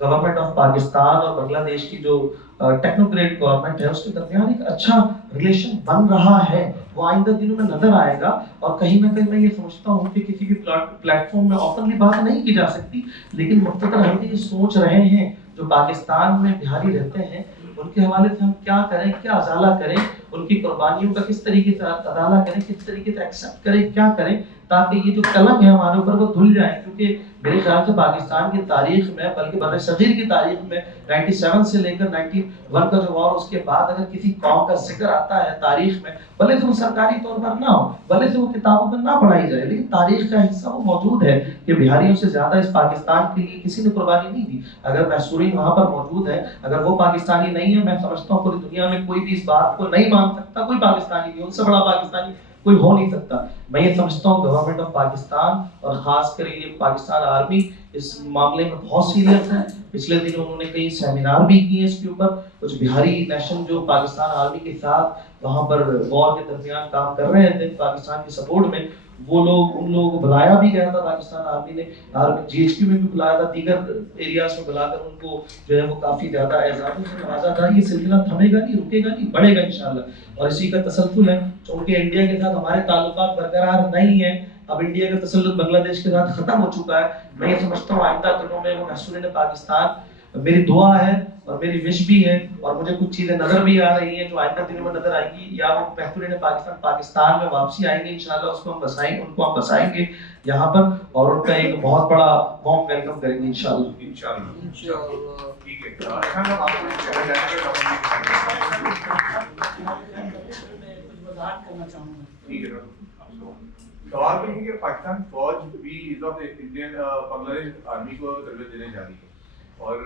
गवर्नमेंट ऑफ पाकिस्तान और बांग्लादेश की जो टेक्नोक्रेट गवर्नमेंट है उसके दरमियान एक अच्छा रिलेशन बन रहा है, वो आइंदा दिनों में नजर आएगा। और कहीं ना कहीं मैं ये समझता हूँ कि किसी भी प्लेटफॉर्म में ओपनली बात नहीं की जा सकती, लेकिन मुख्तसर हम ये सोच रहे हैं जो पाकिस्तान में बिहारी रहते हैं उनके हवाले से हम क्या करें, क्या अजाला करें, उनकी कुर्बानियों का किस तरीके से अदाला करें, किस तरीके से एक्सेप्ट करें, क्या करें ताकि ये जो कलंक है हमारे ऊपर वो धुल जाए। क्योंकि मेरे ख्याल से पाकिस्तान की तारीख में, बल्कि बर्रे सगीर की तारीख में 97 से लेकर 91 का जो वॉर, उसके बाद अगर किसी कौम का जिक्र आता है तारीख में, भले से वो सरकारी तौर पर ना हो, भले से वो किताबों में ना पढ़ाई जाए, लेकिन तारीख का हिस्सा वो मौजूद है कि बिहारियों से ज्यादा इस पाकिस्तान के लिए किसी ने कुर्बानी नहीं दी। अगर मैसूरी वहां पर मौजूद है, अगर वो पाकिस्तानी नहीं है, मैं समझता हूँ पूरी दुनिया में कोई भी इस बात को नहीं मान सकता, कोई पाकिस्तानी नहीं, उनसे बड़ा पाकिस्तानी कोई हो नहीं सकता। मैं ये समझता हूँ गवर्नमेंट ऑफ पाकिस्तान और खासकर ये पाकिस्तान आर्मी इस मामले में बहुत सीरियस है। पिछले दिनों उन्होंने कई सेमिनार भी किए इसके ऊपर। कुछ बिहारी नेशन जो पाकिस्तान आर्मी के साथ वहां पर वॉर के दरमियान काम कर रहे थे पाकिस्तान की सपोर्ट में, वो लोग, उन लोगों को बुलाया भी गया था पाकिस्तान आर्मी ने, जीएचक्यू में भी बुलाया था, दीगर एरियाज में बुलाकर उनको जो है वो काफी ज्यादा एजाजों से नवाजा था। ये सिलसिला थमेगा नहीं, रुकेगा नहीं, बढ़ेगा इंशाल्लाह। और इसी का तसल्सल है क्योंकि इंडिया के साथ हमारे ताल्लुकात बरकरार नहीं है, अब इंडिया का तसल्लुत बांग्लादेश के साथ खत्म हो चुका है। मैं ये समझता हूँ आइंदा दिनों में वो मैसूरी पाकिस्तान, मेरी दुआ है और मेरी विश भी है और मुझे कुछ चीजें नजर भी आ रही हैं जो आइंदा दिनों में नजर आएंगी, या वो मैसूरी पाकिस्तान में वापसी आएंगे इंशाल्लाह, उसको हम बसाएंगे, उनको हम बसाएंगे यहाँ पर और उनका एक बहुत बड़ा वार्म वेलकम करेंगे इंशाल्लाह। इंशाल्लाह ठीक है। अच्छा हम आपको कहना चाहूंगा, ठीक है सवाल तो ये कि पाकिस्तान फौज भी इस वक्त इंडियन बांग्लादेश आर्मी को तरबियत देने जा रही है और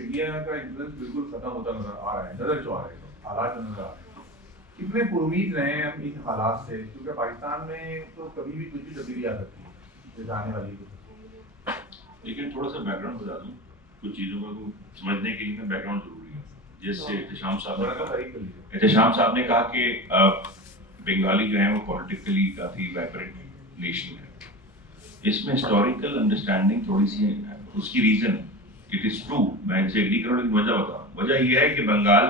इंडिया का इन्फ्लुएंस बिल्कुल खत्म होता नजर आ रहा है, नजर जो आ रहे हैं हालात नजर आ रहे हैं। कितने पुरुमीद रहे हैं हम इन हालात से, क्योंकि पाकिस्तान में तो कभी भी कुछ भी तब्दीली आ सकती है जैसे आने वाली है। लेकिन थोड़ा सा बैकग्राउंड बता दूं, कुछ चीज़ों को समझने के लिए बैकग्राउंड जरूरी है। जैसे एहतशाम साहब ने कहा कि बंगाली जो है वो पॉलिटिकली काफ़ी वाइब्रेंट नेशन है। इसमें हिस्टोरिकल अंडरस्टैंडिंग थोड़ी सी उसकी रीज़न इट इज़ ट्रू, मैं इनसे एग्री करूँ, लेकिन वजह बताऊँ। वजह यह है कि बंगाल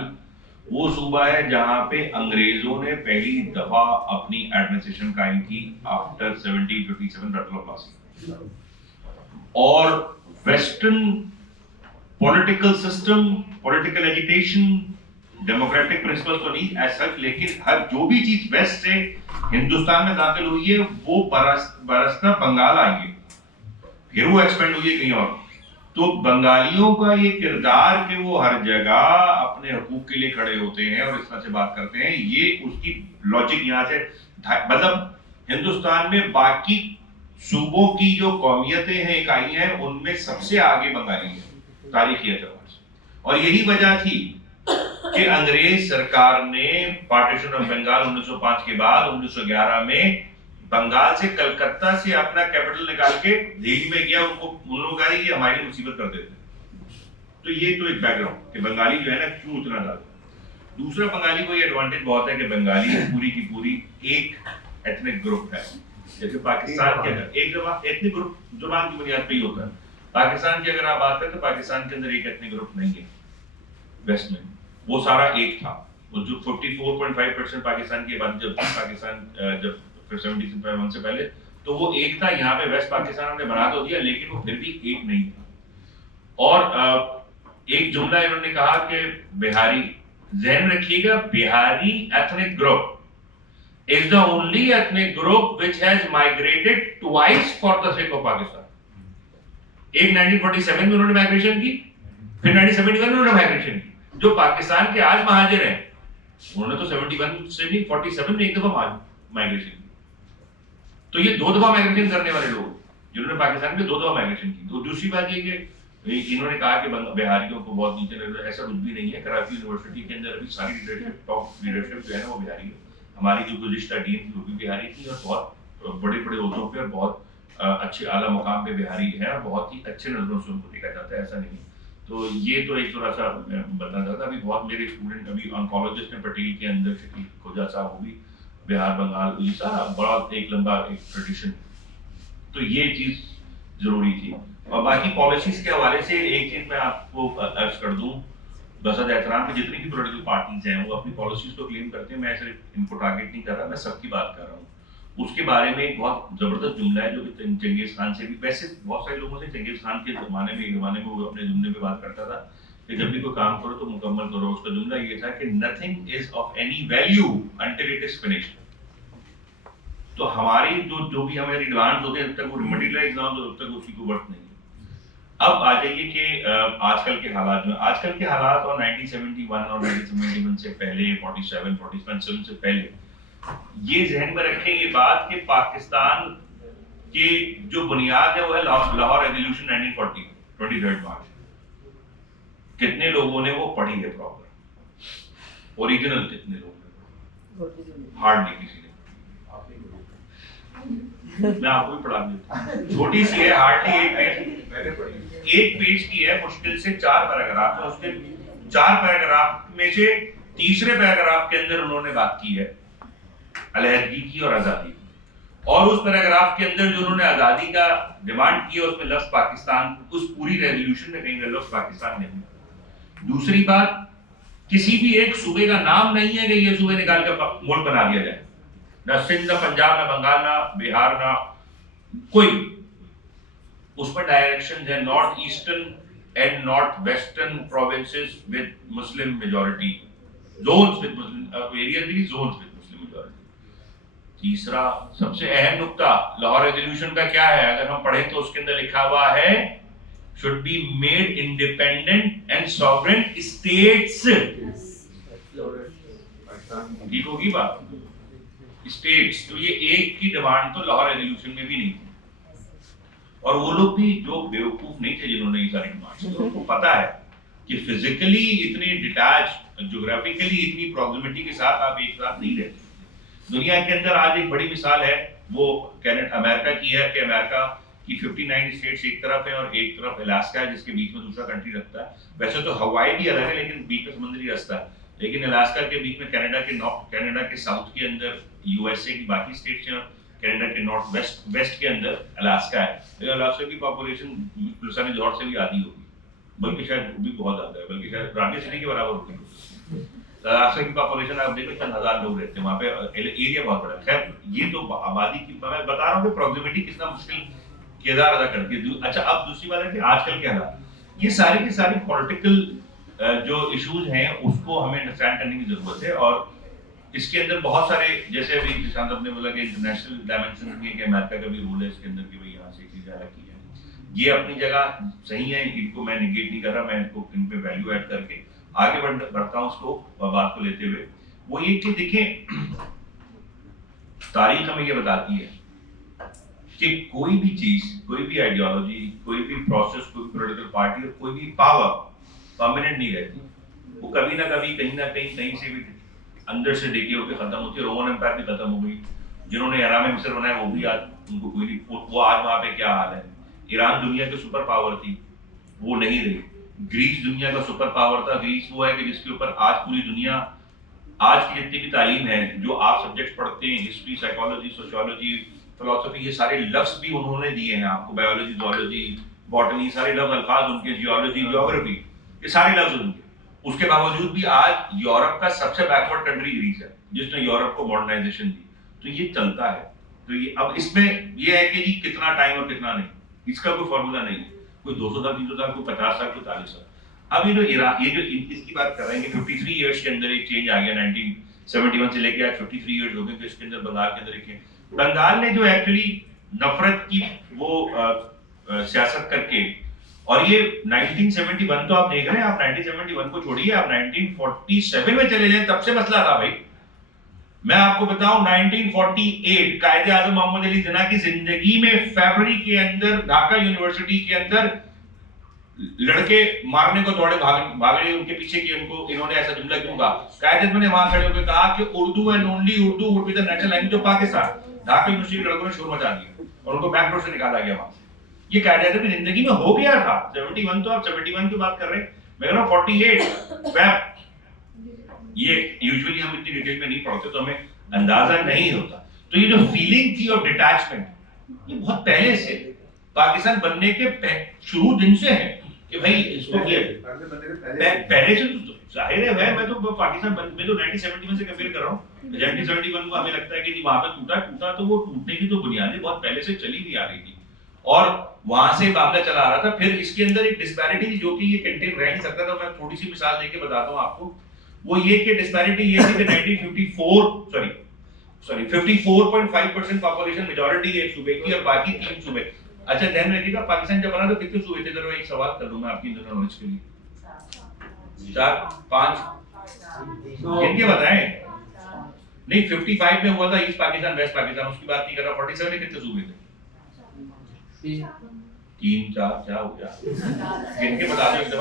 वो सूबा है जहाँ पे अंग्रेजों ने पहली दफ़ा अपनी एडमिनिस्ट्रेशन कायम की आफ्टर 1757 बैटल ऑफ प्लासी, और western political system, political agitation, democratic principles तो नहीं एज सच, लेकिन हर जो भी चीज वेस्ट से हिंदुस्तान में दाखिल हुई है वो बरसना बंगाल आई है, फिर वो एक्सपेंड हुई है कहीं और। तो बंगालियों का ये किरदार कि वो हर जगह अपने हुकूक के लिए खड़े होते हैं और इस तरह से बात करते हैं, ये उसकी लॉजिक यहाँ से, मतलब हिंदुस्तान में बाकी सूबों की जो कौमियतें हैं, इकाई हैं, उनमें सबसे आगे बंगाली है तारीखी एतबार से। और यही वजह थी कि अंग्रेज सरकार ने पार्टीशन ऑफ बंगाल 1905 के बाद 1911 में बंगाल से कलकत्ता से अपना कैपिटल निकाल के दिल्ली में गया, उनको उन लोगों का ये हमारी मुसीबत कर देते। तो ये तो एक बैकग्राउंड कि बंगाली जो है ना क्यों उतना ज्यादा। दूसरा, बंगाली को ये एडवांटेज बहुत है कि बंगाली पूरी की पूरी एक एथनिक ग्रुप है। जैसे पाकिस्तान के अंदर एक एथनिक ग्रुप जुबान की बुनियाद पे ही होता है। पाकिस्तान की अगर आप बात करें तो पाकिस्तान के अंदर एक एथनिक ग्रुप नहीं है। वेस्ट में वो सारा एक था। वो जो 44.5% पाकिस्तान की आबादी जब पाकिस्तान जब 77 से पहले, तो वो एक था। यहाँ पे वेस्ट पाकिस्तान हमने बना तो दिया, लेकिन वो फिर भी एक नहीं था। और एक जुमला इन्होंने कहा कि बिहारी, ध्यान रखिएगा, Bihari ethnic group is the only ethnic group which has migrated twice for the sake of Pakistan. एक 1947 में उन्होंने माइग्रेशन की, फिर 1971 में उन्होंने माइग्रेशन की। जो पाकिस्तान के आज महाजिर हैं, उन्होंने तो 71 से नहीं 47 में एक दफा माइग्रेशन की। तो ये 2 दफा माइग्रेशन करने वाले लोग जिन्होंने पाकिस्तान में 2 दफा माइग्रेशन की। तो दूसरी बात ये कि इन्होंने कहा कि बिहारियों को बहुत नीचे लग रहा है, ऐसा कुछ भी नहीं है। कराची यूनिवर्सिटी के अंदर अभी सारी लीडरशिप, टॉप लीडरशिप जो है ना वो बिहारी है। हमारी जो गुज़िश्ता डीन थी वो भी बिहारी थी और बहुत बड़े बड़े ओहदों पे और बहुत अच्छे आला मुकाम पे बिहारी है और बहुत ही अच्छे नजरों से उनको देखा जाता है, ऐसा नहीं। तो ये तो एक थोड़ा सा बताना चाहता। अभी बहुत मेरे स्टूडेंट, अभी ऑन्कोलॉजिस्ट हैं पटेल के अंदर, शकील खोजा साहब, वो भी बिहार, बंगाल, उड़ीसा, बड़ा एक लंबा एक ट्रेडिशन। तो ये चीज जरूरी थी। और बाकी पॉलिसीज के हवाले से एक चीज मैं आपको अर्ज कर दूं, बसद एहतराम की जितनी भी पॉलिटिकल पार्टीज हैं वो अपनी पॉलिसीज को क्लेम करते हैं। मैं सिर्फ इनको टारगेट नहीं कर रहा, मैं सबकी बात कर रहा हूँ। उसके बारे में एक बहुत जबरदस्त जुमला है जो कि चंगेज खान से भी, वैसे बहुत सारे लोगों से चंगेज खान के जमाने में वो अपने जुमले में बात करता था कि जब भी कोई काम करो तो मुकम्मल करो। उसका जुमला ये था कि nothing is of any value until it is finished. तो हमारी जो भी हमारी डिमांड होते हैं, जब तक वो मटेरियलाइज ना हो तो तब तक उसकी कोई वर्थ नहीं है। अब आ जाइए कि आजकल के हालात में, आजकल के हालात और 1971 और 1971 से पहले, 47, 47 से पहले, ये जहन में रखें ये बात कि पाकिस्तान की जो बुनियाद है वो है लाहौर रेजोल्यूशन 1940, 23 मार्च। कितने लोगों ने वो पढ़ी है प्रॉपर, ओरिजिनल कितने लोगों ने? हार्डली किसी ने। मैं आपको भी पढ़ा देता हूं, छोटी सी है, हार्डली एक पेज की है, मुश्किल से 4 पैराग्राफ है। उसके 4 पैराग्राफ में से तीसरे पैराग्राफ के अंदर उन्होंने बात की है अलहदगी की और आजादी की, और उस पैराग्राफ के अंदर जो उन्होंने आजादी का डिमांड की है उसमें लफ्ज पाकिस्तान, उस पूरी रेजोल्यूशन में कहीं लफ्ज पाकिस्तान नहीं। दूसरी बात, किसी भी एक सूबे का नाम नहीं है कि ये सूबे निकाल कर मुल्क बना दिया जाए, ना सिंध, ना पंजाब, ना बंगाल, ना बिहार, ना कोई। उस पर डायरेक्शन है north eastern and north western provinces with Muslim majority, zones with Muslim areas भी, जोन्स विद मुस्लिम मेजॉरिटी। तीसरा सबसे अहम नुक्ता लाहौर रेजोल्यूशन का क्या है, अगर हम पढ़ें तो उसके अंदर लिखा हुआ है should be made independent and sovereign states. ठीक होगी बात, स्टेट्स। तो ये एक की डिमांड तो लाहौर रेजोल्यूशन में भी नहीं थी, और वो लोग भी जो बेवकूफ नहीं थे जिन्होंने ये सारी डिमांड्स, उनको पता है कि फिजिकली इतने डिटैच, ज्योग्राफिकली इतनी प्रॉक्सिमिटी के साथ आप एक साथ नहीं रहते। दुनिया के अंदर आज एक बड़ी मिसाल है वो कनाडा, अमेरिका की है कि अमेरिका की 59 स्टेट्स एक तरफ है और एक तरफ अलास्का है जिसके बीच में दूसरा कंट्री रखता है। वैसे तो हवाई भी अलग है लेकिन बीच में समुद्री रास्ता है, लेकिन अलास्का के बीच में कनाडा के साउथ के अंदर यूएसए की बाकी स्टेट्स हैं, कनाडा के नॉर्थ वेस्ट के अंदर अलास्का है। लेकिन अलास्का की पॉपुलेशन लुसाने जॉर्ज से भी आधी होगी, बल्कि शायद भी बहुत ज्यादा है, बल्कि शायद रानी सिटी के बराबर होगी। अलास्का की पॉपुलेशन आप देखो चंद हजार लोग रहते हैं वहाँ पे, एरिया बहुत बड़ा है। खैर ये तो आबादी की मैं बता रहा हूँ कि प्रॉक्सिमिटी कितना मुश्किल किरदार अदा करती है। अच्छा, अब दूसरी बात है कि आजकल के हालात, ये सारी की सारी पॉलिटिकल जो इश्यूज हैं उसको हमें अंडरस्टैंड करने की जरूरत है। और इसके अंदर बहुत सारे, जैसे अभी निशांत साहब ने बोला कि इंटरनेशनल डायमेंशन भी है कि अमेरिका का भी रोल है इसके अंदर कि भाई यहाँ से चीजें अलग की है, ये अपनी जगह सही है, इनको मैं निगेट नहीं कर रहा, मैं इनको इन पे वैल्यू ऐड करके आगे बढ़ता हूँ उसको बात को लेते हुए। वो ये कि देखें, तारीख हमें ये बताती है कि कोई भी चीज, कोई भी आइडियोलॉजी, कोई भी प्रोसेस, कोई भी पॉलिटिकल पार्टी और कोई भी पावर परमानेंट नहीं रहती। वो कभी ना कभी कहीं से भी अंदर से देखिए होकर खत्म होती है। रोमन एम्पायर भी खत्म हो गई, जिन्होंने हराम मिस्र बनाया वो भी आज उनको कोई नहीं, वो आज वहां पे क्या हाल है। ईरान दुनिया की सुपर पावर थी, वो नहीं रही। ग्रीस दुनिया का सुपर पावर था। ग्रीस वो है कि जिसके ऊपर आज पूरी दुनिया, आज की जितनी भी तालीम है, जो आप सब्जेक्ट पढ़ते हैं, हिस्ट्री, साइकोलॉजी, सोशियोलॉजी, फिलोसफी, ये सारे लफ्ज भी उन्होंने दिए हैं आपको। बायोलॉजी, जूलॉजी, बॉटनी, सारे लफ्ज अल्फाज उनके, जियोलॉजी, ज्योग्राफी, ये सारे लफ्ज उनके। उसके बावजूद भी आज यूरोप का सबसे बैकवर्ड कंट्री ग्रीस है, जिसने यूरोप को मॉडर्नाइजेशन दी। तो ये चलता है। तो ये अब इसमें ये है कि जी कितना टाइम और कितना नहीं, इसका कोई फॉर्मूला नहीं है। कोई 200 साल, 300 साल, कोई 50 साल, कोई 40 साल। अब ये जो ईरान, ये जो इसकी बात कर रहे हैं कि 53 इयर्स के अंदर एक चेंज आ गया, 1971 से लेके आज 53 इयर्स हो गए। तो इसके अंदर बंगाल के अंदर एक, बंगाल ने जो एक्चुअली नफरत की वो सियासत करके, और ये 1971 तो आप देख रहे हैं, आप 1971 को छोड़िए, आप 1947 में चले जाएं, तब से मसला था भाई। मैं आपको बताऊं 1948 कायदे आजम मोहम्मद अली जिन्ना की जिंदगी में फरवरी के अंदर ढाका यूनिवर्सिटी के अंदर लड़के मारने को दौड़े भागे उनके पीछे कि उनको इन्होंने ऐसा जुमला क्यों कहा। कायदे आजम ने वहां खड़े होकर कहा कि Urdu and only Urdu would be the national language of Pakistan. Dhaka university के लड़कों ने शोर मचा दिया और उनको बैक डोर से निकाला गया वहां से। ये कायदे आजम की जिंदगी में हो गया था। 71 तो आप 71 की बात कर रहे हैं, मैं कह रहा हूं 48 ये यूजुअली हम इतनी डिटेल में नहीं पढ़ते तो हमें अंदाजा नहीं होता। तो ये जो फीलिंग थी ऑफ डिटैचमेंट, ये बहुत पहले से पाकिस्तान बनने के शुरू दिन से है कि भाई इसको पहले से तो जाहिर है। मैं तो पाकिस्तान में तो 1971 से कंपेयर कर रहा हूँ। 1971 को हमें लगता है कि वहां पे टूटा तो वो टूटने की तो बुनियादें बहुत पहले से चली भी आ रही थी और वहां से मामला चला आ रहा था। फिर इसके अंदर एक डिस्पैरिटी थी जो कि ये कंटेन रह नहीं सकता था। मैं थोड़ी सी मिसाल देके बताता हूँ आपको। वो ये कि डिस्पैरिटी ये थी कि 54.5% पॉपुलेशन मेजॉरिटी एक सूबे की और बाकी 3 सूबे। अच्छा ध्यान में रखिएगा, पाकिस्तान जब बना तो कितने सूबे थे? जरा एक सवाल कर दूं मैं आपकी जनरल नॉलेज के लिए। 4, 5 इनके बताएं। नहीं 55 में हुआ था ईस्ट पाकिस्तान, वेस्ट पाकिस्तान, उसकी बात नहीं कर रहा। 47 में कितने सूबे थे? 3, 4 क्या हो गया? इनके बता दो एकदम।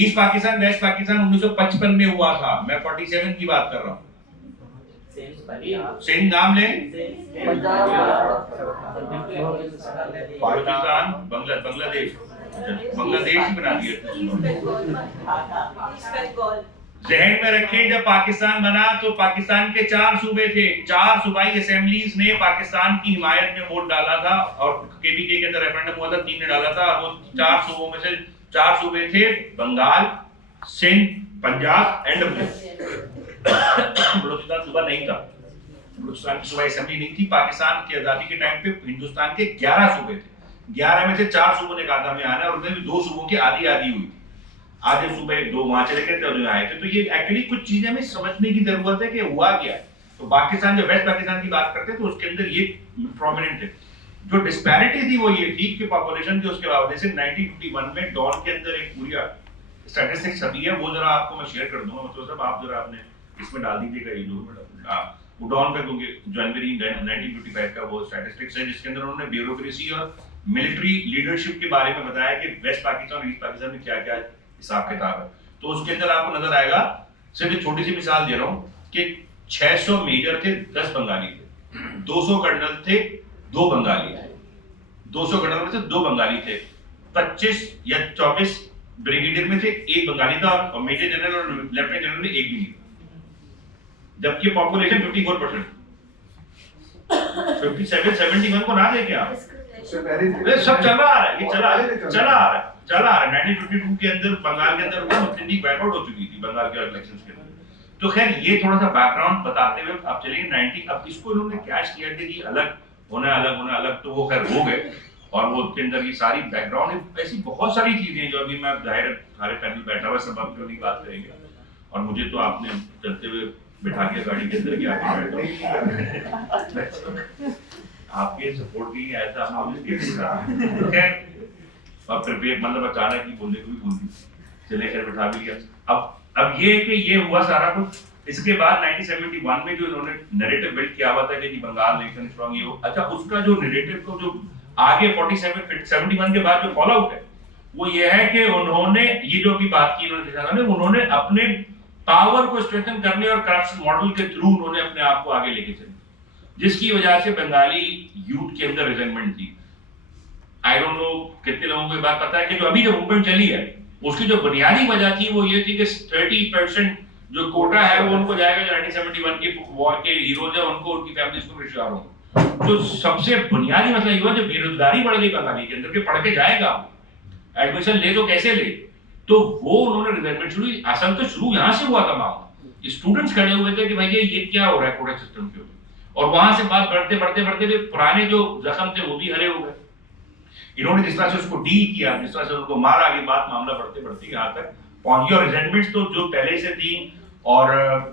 ईस्ट पाकिस्तान, वेस्ट पाकिस्तान 1955 में हुआ था। मैं 47 की बात कर रहा हूँ। सिंध नाम ले, पाकिस्तान, बांग्लादेश ही बना दिया। जहन में रखें जब पाकिस्तान बना तो पाकिस्तान के 4 सूबे थे। 4 सूबाई असेंबलीज ने पाकिस्तान की हिमायत में वोट डाला था और केपीके के अंदर रेफरेंडम हुआ था, 3 ने डाला था। और वो 4 सूबों में से 4 सूबे थे बंगाल, सिंध, पंजाब एंड बलूचिस्तान सूबा नहीं था। बलूचिस्तान की सूबाई असेंबली नहीं थी। पाकिस्तान की आजादी के टाइम पे हिंदुस्तान के 11 सूबे थे। 11 में से 4 सूबों ने कहा था हमें आना है और उनमें भी 2 सूबों की आधी हुई थी। आधे सूबे 2 वहां चले गए थे और आए थे। तो ये एक्चुअली कुछ चीजें हमें समझने की जरूरत है कि हुआ क्या। तो पाकिस्तान जब वेस्ट पाकिस्तान की बात करते हैं तो उसके अंदर ये प्रोमिनेंट है। जो डिस्पैरिटी थी वो ये थी कि पॉपुलेशन के उसके बावजूद से 1951 में डॉन के अंदर एक पूरी स्टैटिस्टिक्स छपी है, वो जरा आपको मैं शेयर कर दूंगा। मतलब सब आप जरा आपने इसमें डाल दीजिएगा ये जो वो डॉन का, क्योंकि जनवरी 1955 का वो स्टैटिस्टिक्स है जिसके अंदर उन्होंने ब्यूरोक्रेसी और मिलिट्री लीडरशिप के बारे में बताया कि वेस्ट पाकिस्तान और ईस्ट पाकिस्तान में क्या क्या हिसाब किताब है। तो उसके अंदर आपको नजर आएगा, सिर्फ एक छोटी सी मिसाल दे रहा हूं कि 600 मेजर थे, 10 बंगाली थे। 200 कर्नल थे, 2 बंगाली थे। 200 कर्नल में से 2 बंगाली थे। 25 या 24 ब्रिगेडियर में से 1 बंगाली था और मेजर जनरल और लेफ्टिनेंट जनरल में 1 भी नहीं था। जबकि पॉपुलेशन 54%। 57, 71 को ना देखे आप, सब चला आ रहा है, ये चला आ रहा है। 1952 के अंदर बंगाल के अंदर वो मुस्लिम लीग बैकआउट हो चुकी थी बंगाल के इलेक्शंस के अंदर। तो खैर ये थोड़ा सा बैकग्राउंड बताते हुए आप चलेंगे 90। अब इसको इन्होंने कैच किया कि जी अलग होना, तो वो खैर हो गए। और वो उसके अंदर ये सारी बैकग्राउंड ऐसी बहुत सारी चीजें जो अभी मैं जाहिर हमारे पैनल बैठा हुआ सब आप नहीं बात करेंगे। और मुझे तो आपने चलते हुए बिठा के गाड़ी के अंदर आपके सपोर्ट की ऐसा खैर अब प्रिपेयर मतलब अचानक ही बोलने को भी भूल दी, चले खैर बिठा भी लिया। अब ये कि ये हुआ सारा कुछ। इसके बाद 1971 में जो इन्होंने नैरेटिव बिल्ड किया हुआ था कि जी बंगाल नेशन स्ट्रांग ये हो, अच्छा उसका जो नैरेटिव को जो आगे 47 71 के बाद जो फॉलो आउट है वो ये है कि उन्होंने ये जो भी बात की उन्होंने अपने पावर को स्ट्रेंथन करने और करप्शन मॉडल के थ्रू उन्होंने अपने आप को आगे लेके चले, जिसकी वजह से बंगाली यूथ के अंदर रिजेंटमेंट थी। आई डोंट नो कितने लोगों को ये बात पता है कि जो अभी जो मूवमेंट चली है उसकी जो बुनियादी वजह थी वो ये थी कि 30% जो कोटा है वो उनको जाएगा जो 1971 के वॉर के हीरोज है उनको, उनकी फैमिलीज को रिश्तेदार होंगे। तो सबसे बुनियादी मसला ये हुआ जो बेरोजगारी बढ़ गई बंगाली के अंदर के पढ़ के जाएगा एडमिशन ले तो कैसे ले, तो वो उन्होंने रिजेंटमेंट शुरू, असल तो शुरू यहाँ से हुआ था मामला। स्टूडेंट्स खड़े हुए थे कि भैया ये क्या हो रहा है कोटा सिस्टम के ऊपर, और वहां से बात बढ़ते बढ़ते बढ़ते पुराने जो जख्म थे वो भी हरे हो गए। इन्होंने जिस तरह से उसको डील किया, जिस तरह से उनको मारा, ये बात मामला बढ़ते बढ़ते यहाँ तक पहुंच गया। और रिजेंटमेंट्स तो जो पहले से थी और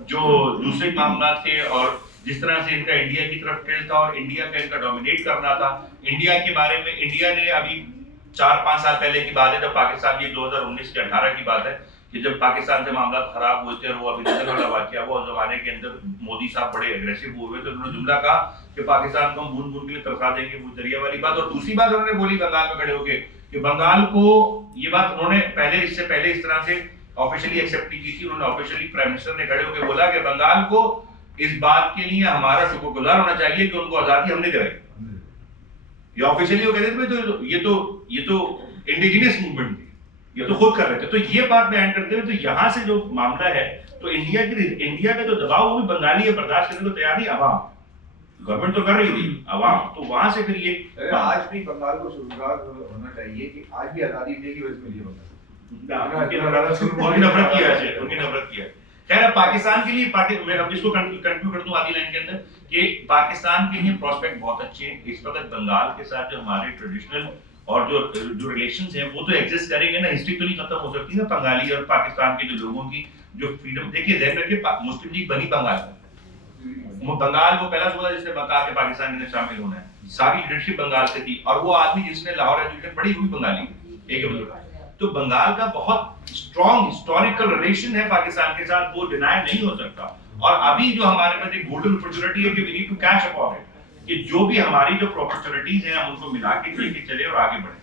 जो दूसरे मामला थे और जिस तरह से इनका इंडिया की तरफ टिल्ट था और इंडिया का इनका डोमिनेट करना था, इंडिया के बारे में इंडिया ने अभी 4-5 साल पहले की बात है जब पाकिस्तान की 2019 के 18 की बात है कि जब पाकिस्तान से मामला खराब हुए थे और वो अभी वाला वाकया वो जमाने के अंदर मोदी साहब बड़े एग्रेसिव हुए थे, तो उन्होंने जुमला कहा कि पाकिस्तान को हम बूंद बूंद के लिए तरसा देंगे, वो दरिया वाली बात। और दूसरी बात उन्होंने बोली बंगाल में खड़े होके कि बंगाल को, ये बात उन्होंने इससे पहले इस तरह से ऑफिशियली एक्सेप्ट नहीं की थी। उन्होंने ऑफिशियली प्राइम मिनिस्टर ने खड़े होकर बोला कि बंगाल को इस बात के लिए हमारा शुक्रगुजार होना चाहिए कि उनको आजादी हमने दिलाई। ये ऑफिशियली वो कहते थे तो ये तो इंडिजिनियस मूवमेंट थी, ये तो खुद कर रहे थे। तो ये बात बयान करते हुए तो यहाँ से जो मामला है तो इंडिया का जो दबाव वो भी बंगाली है बर्दाश्त करने को तैयार नहीं, अवाम गवर्नमेंट तो कर रही थी, अवाम तो वहां से फिर ये आज भी बंगाल को शुक्रगुजार होना चाहिए कि आज भी आजादी इंडिया की वजह से मिली है बंगाल। उनकी नफरत किया। खैर पाकिस्तान के लिए मैं अब इसको कंक्लूड कर दूं आधी लाइन के अंदर कि पाकिस्तान के लिए प्रोस्पेक्ट बहुत अच्छे हैं। इस वक्त बंगाल के साथ जो हमारे ट्रेडिशनल और जो रिलेशंस हैं वो तो एग्जिस्ट करेंगे ना, हिस्ट्री तो नहीं खत्म हो सकती ना बंगाली और पाकिस्तान के जो लोगों की जो फ्रीडम। देखिए ध्यान रखिए मुस्लिम लीग बनी बंगाल वो पहला सूबा जिसने कहा कि पाकिस्तान में शामिल होना है, सारी लीडरशिप बंगाल से थी और वो आदमी जिसने लाहौर एजुकेशन पढ़ी हुई बंगाली एक। तो बंगाल का बहुत स्ट्रॉन्ग हिस्टोरिकल रिलेशन है पाकिस्तान के साथ, वो डिनाई नहीं हो सकता। और अभी जो हमारे पास एक गोल्डन अपॉर्चुनिटी है कि we need to catch upon it, कि जो भी हमारी जो अपॉर्चुनिटीज हैं हम उनको मिला के लेके चले और आगे बढ़े।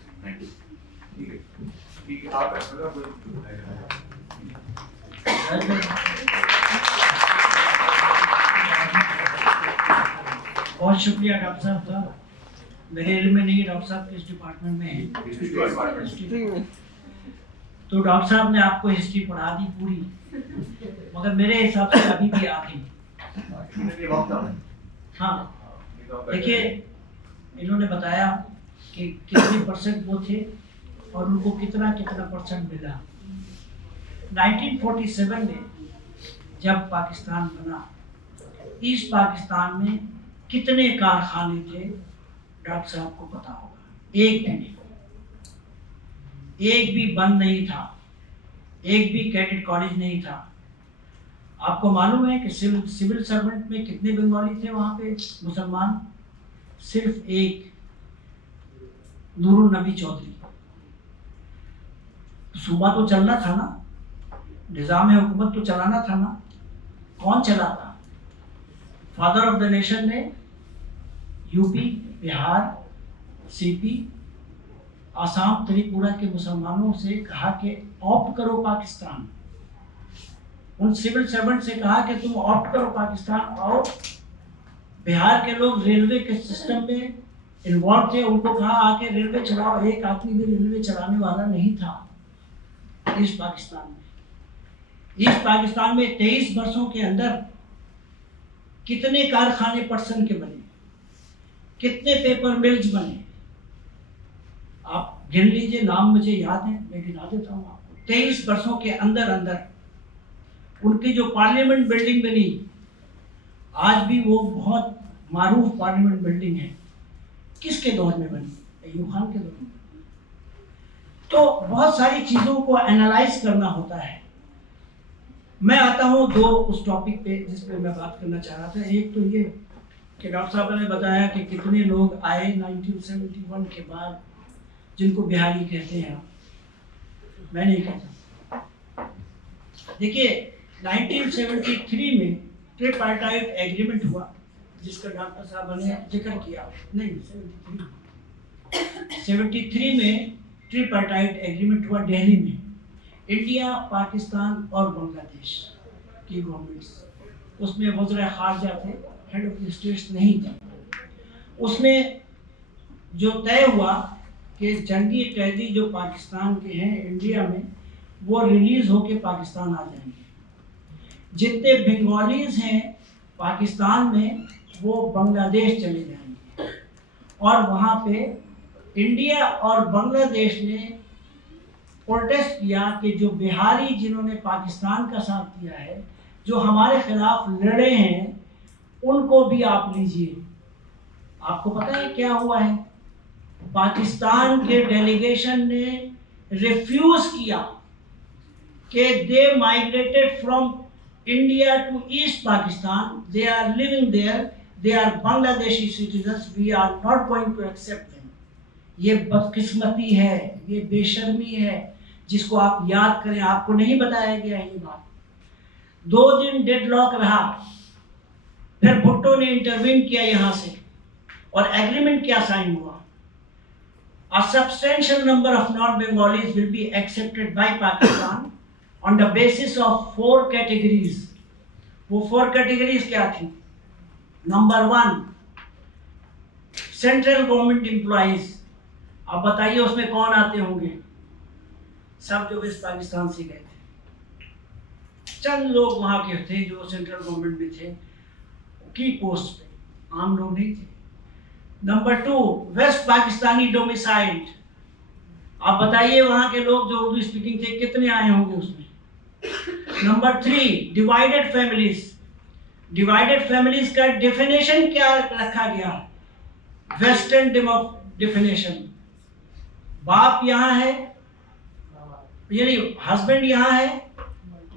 ठीक है आप बहुत शुक्रिया डॉक्टर साहब। मेरे इल्म में नहीं डॉक्टर साहब किस डिपार्टमेंट में है, तो डॉक्टर साहब ने आपको हिस्ट्री पढ़ा दी पूरी, मगर मेरे हिसाब से अभी भी आधी। हाँ देखिए इन्होंने बताया कि कितने % वो थे और उनको कितना % मिला। 1947 में जब पाकिस्तान बना, ईस्ट पाकिस्तान में कितने कारखाने थे डॉक्टर साहब को पता होगा, एक भी नहीं, एक भी बंद नहीं था, एक भी कैडेट कॉलेज नहीं था। आपको मालूम है कि सिविल सर्वेंट में कितने बंगाली थे वहाँ पे मुसलमान? सिर्फ एक, नूरुल नबी चौधरी। सूबा तो चलना था ना, निज़ाम हुकूमत तो चलाना था ना, कौन चलाता? फादर ऑफ द नेशन ने यूपी, बिहार, सीपी, आसाम, त्रिपुरा के मुसलमानों से कहा कि ऑप्ट करो पाकिस्तान। उन सिविल सर्वेंट से कहा कि तुम ऑप्ट करो पाकिस्तान आओ। बिहार के लोग रेलवे के सिस्टम में इन्वॉल्व थे, उनको कहा आके रेलवे चलाओ। एक आदमी भी रेलवे चलाने वाला नहीं था ईस्ट पाकिस्तान में। ईस्ट पाकिस्तान में 23 वर्षों के अंदर कितने कारखाने पटसन के बने, कितने पेपर मिल्स बने, आप गिन लीजिए, नाम मुझे याद है, मैं गिना देता हूँ आपको। 23 वर्षों के अंदर अंदर उनकी जो पार्लियामेंट बिल्डिंग बनी, आज भी वो बहुत मारूफ पार्लियामेंट बिल्डिंग है। किसके दौर में बनी? अय्यूब खान के दौर में। तो बहुत सारी चीज़ों को एनालाइज करना होता है। मैं आता हूँ दो उस टॉपिक पे जिस पे मैं बात करना चाह रहा था। एक तो ये कि डॉक्टर साहब ने बताया कि कितने लोग आए 1971 के बाद जिनको बिहारी कहते हैं। मैं नहीं कहता। देखिए 1973 में ट्रिपार्टाइट एग्रीमेंट हुआ जिसका डॉक्टर साहब ने जिक्र किया। नहीं 73 में ट्रिपार्टाइट एग्रीमेंट हुआ दिल्ली में, इंडिया, पाकिस्तान और बांग्लादेश की गवर्नमेंट्स। उसमें वज़ीर ख़ारजा थे, हेड ऑफ द स्टेट्स नहीं थे। उसमें जो तय हुआ कि जंगी कैदी जो पाकिस्तान के हैं इंडिया में, वो रिलीज़ होके पाकिस्तान आ जाएंगे। जितने बंगालीज हैं पाकिस्तान में वो बांग्लादेश चले जाएंगे। और वहाँ पे इंडिया और बांग्लादेश ने प्रोटेस्ट किया कि जो बिहारी जिन्होंने पाकिस्तान का साथ दिया है, जो हमारे खिलाफ लड़े हैं, उनको भी आप लीजिए। आपको पता है क्या हुआ है? पाकिस्तान के डेलीगेशन ने रिफ्यूज किया कि they migrated from India to East Pakistan, they are living there, they are Bangladeshi citizens, we are not going to accept them. ये बदकिस्मती है, ये बेशर्मी है जिसको आप याद करें। आपको नहीं बताया गया ये बात। 2 दिन डेडलॉक रहा, फिर भुट्टो ने इंटरवीन किया यहाँ से और एग्रीमेंट क्या साइन हुआ? A substantial number of non-Bengalis will be accepted by Pakistan on the basis of 4 categories. वो 4 categories क्या थी? Number 1, central government employees. अब बताइए उसमें कौन आते होंगे? सब जो वेस्ट पाकिस्तान से गए थे। चंद लोग वहाँ के थे जो सेंट्रल गवर्नमेंट में थे, की पोस्ट पे, आम लोग नहीं थे। Number 2, West Pakistani domiciled. आप बताइए वहाँ के लोग जो उर्दू स्पीकिंग थे कितने आए होंगे उसमें। Number 3, divided families. Divided families का डेफिनेशन क्या रखा गया? Western definition. बाप यहाँ है, यानी हस्बैंड यहाँ है,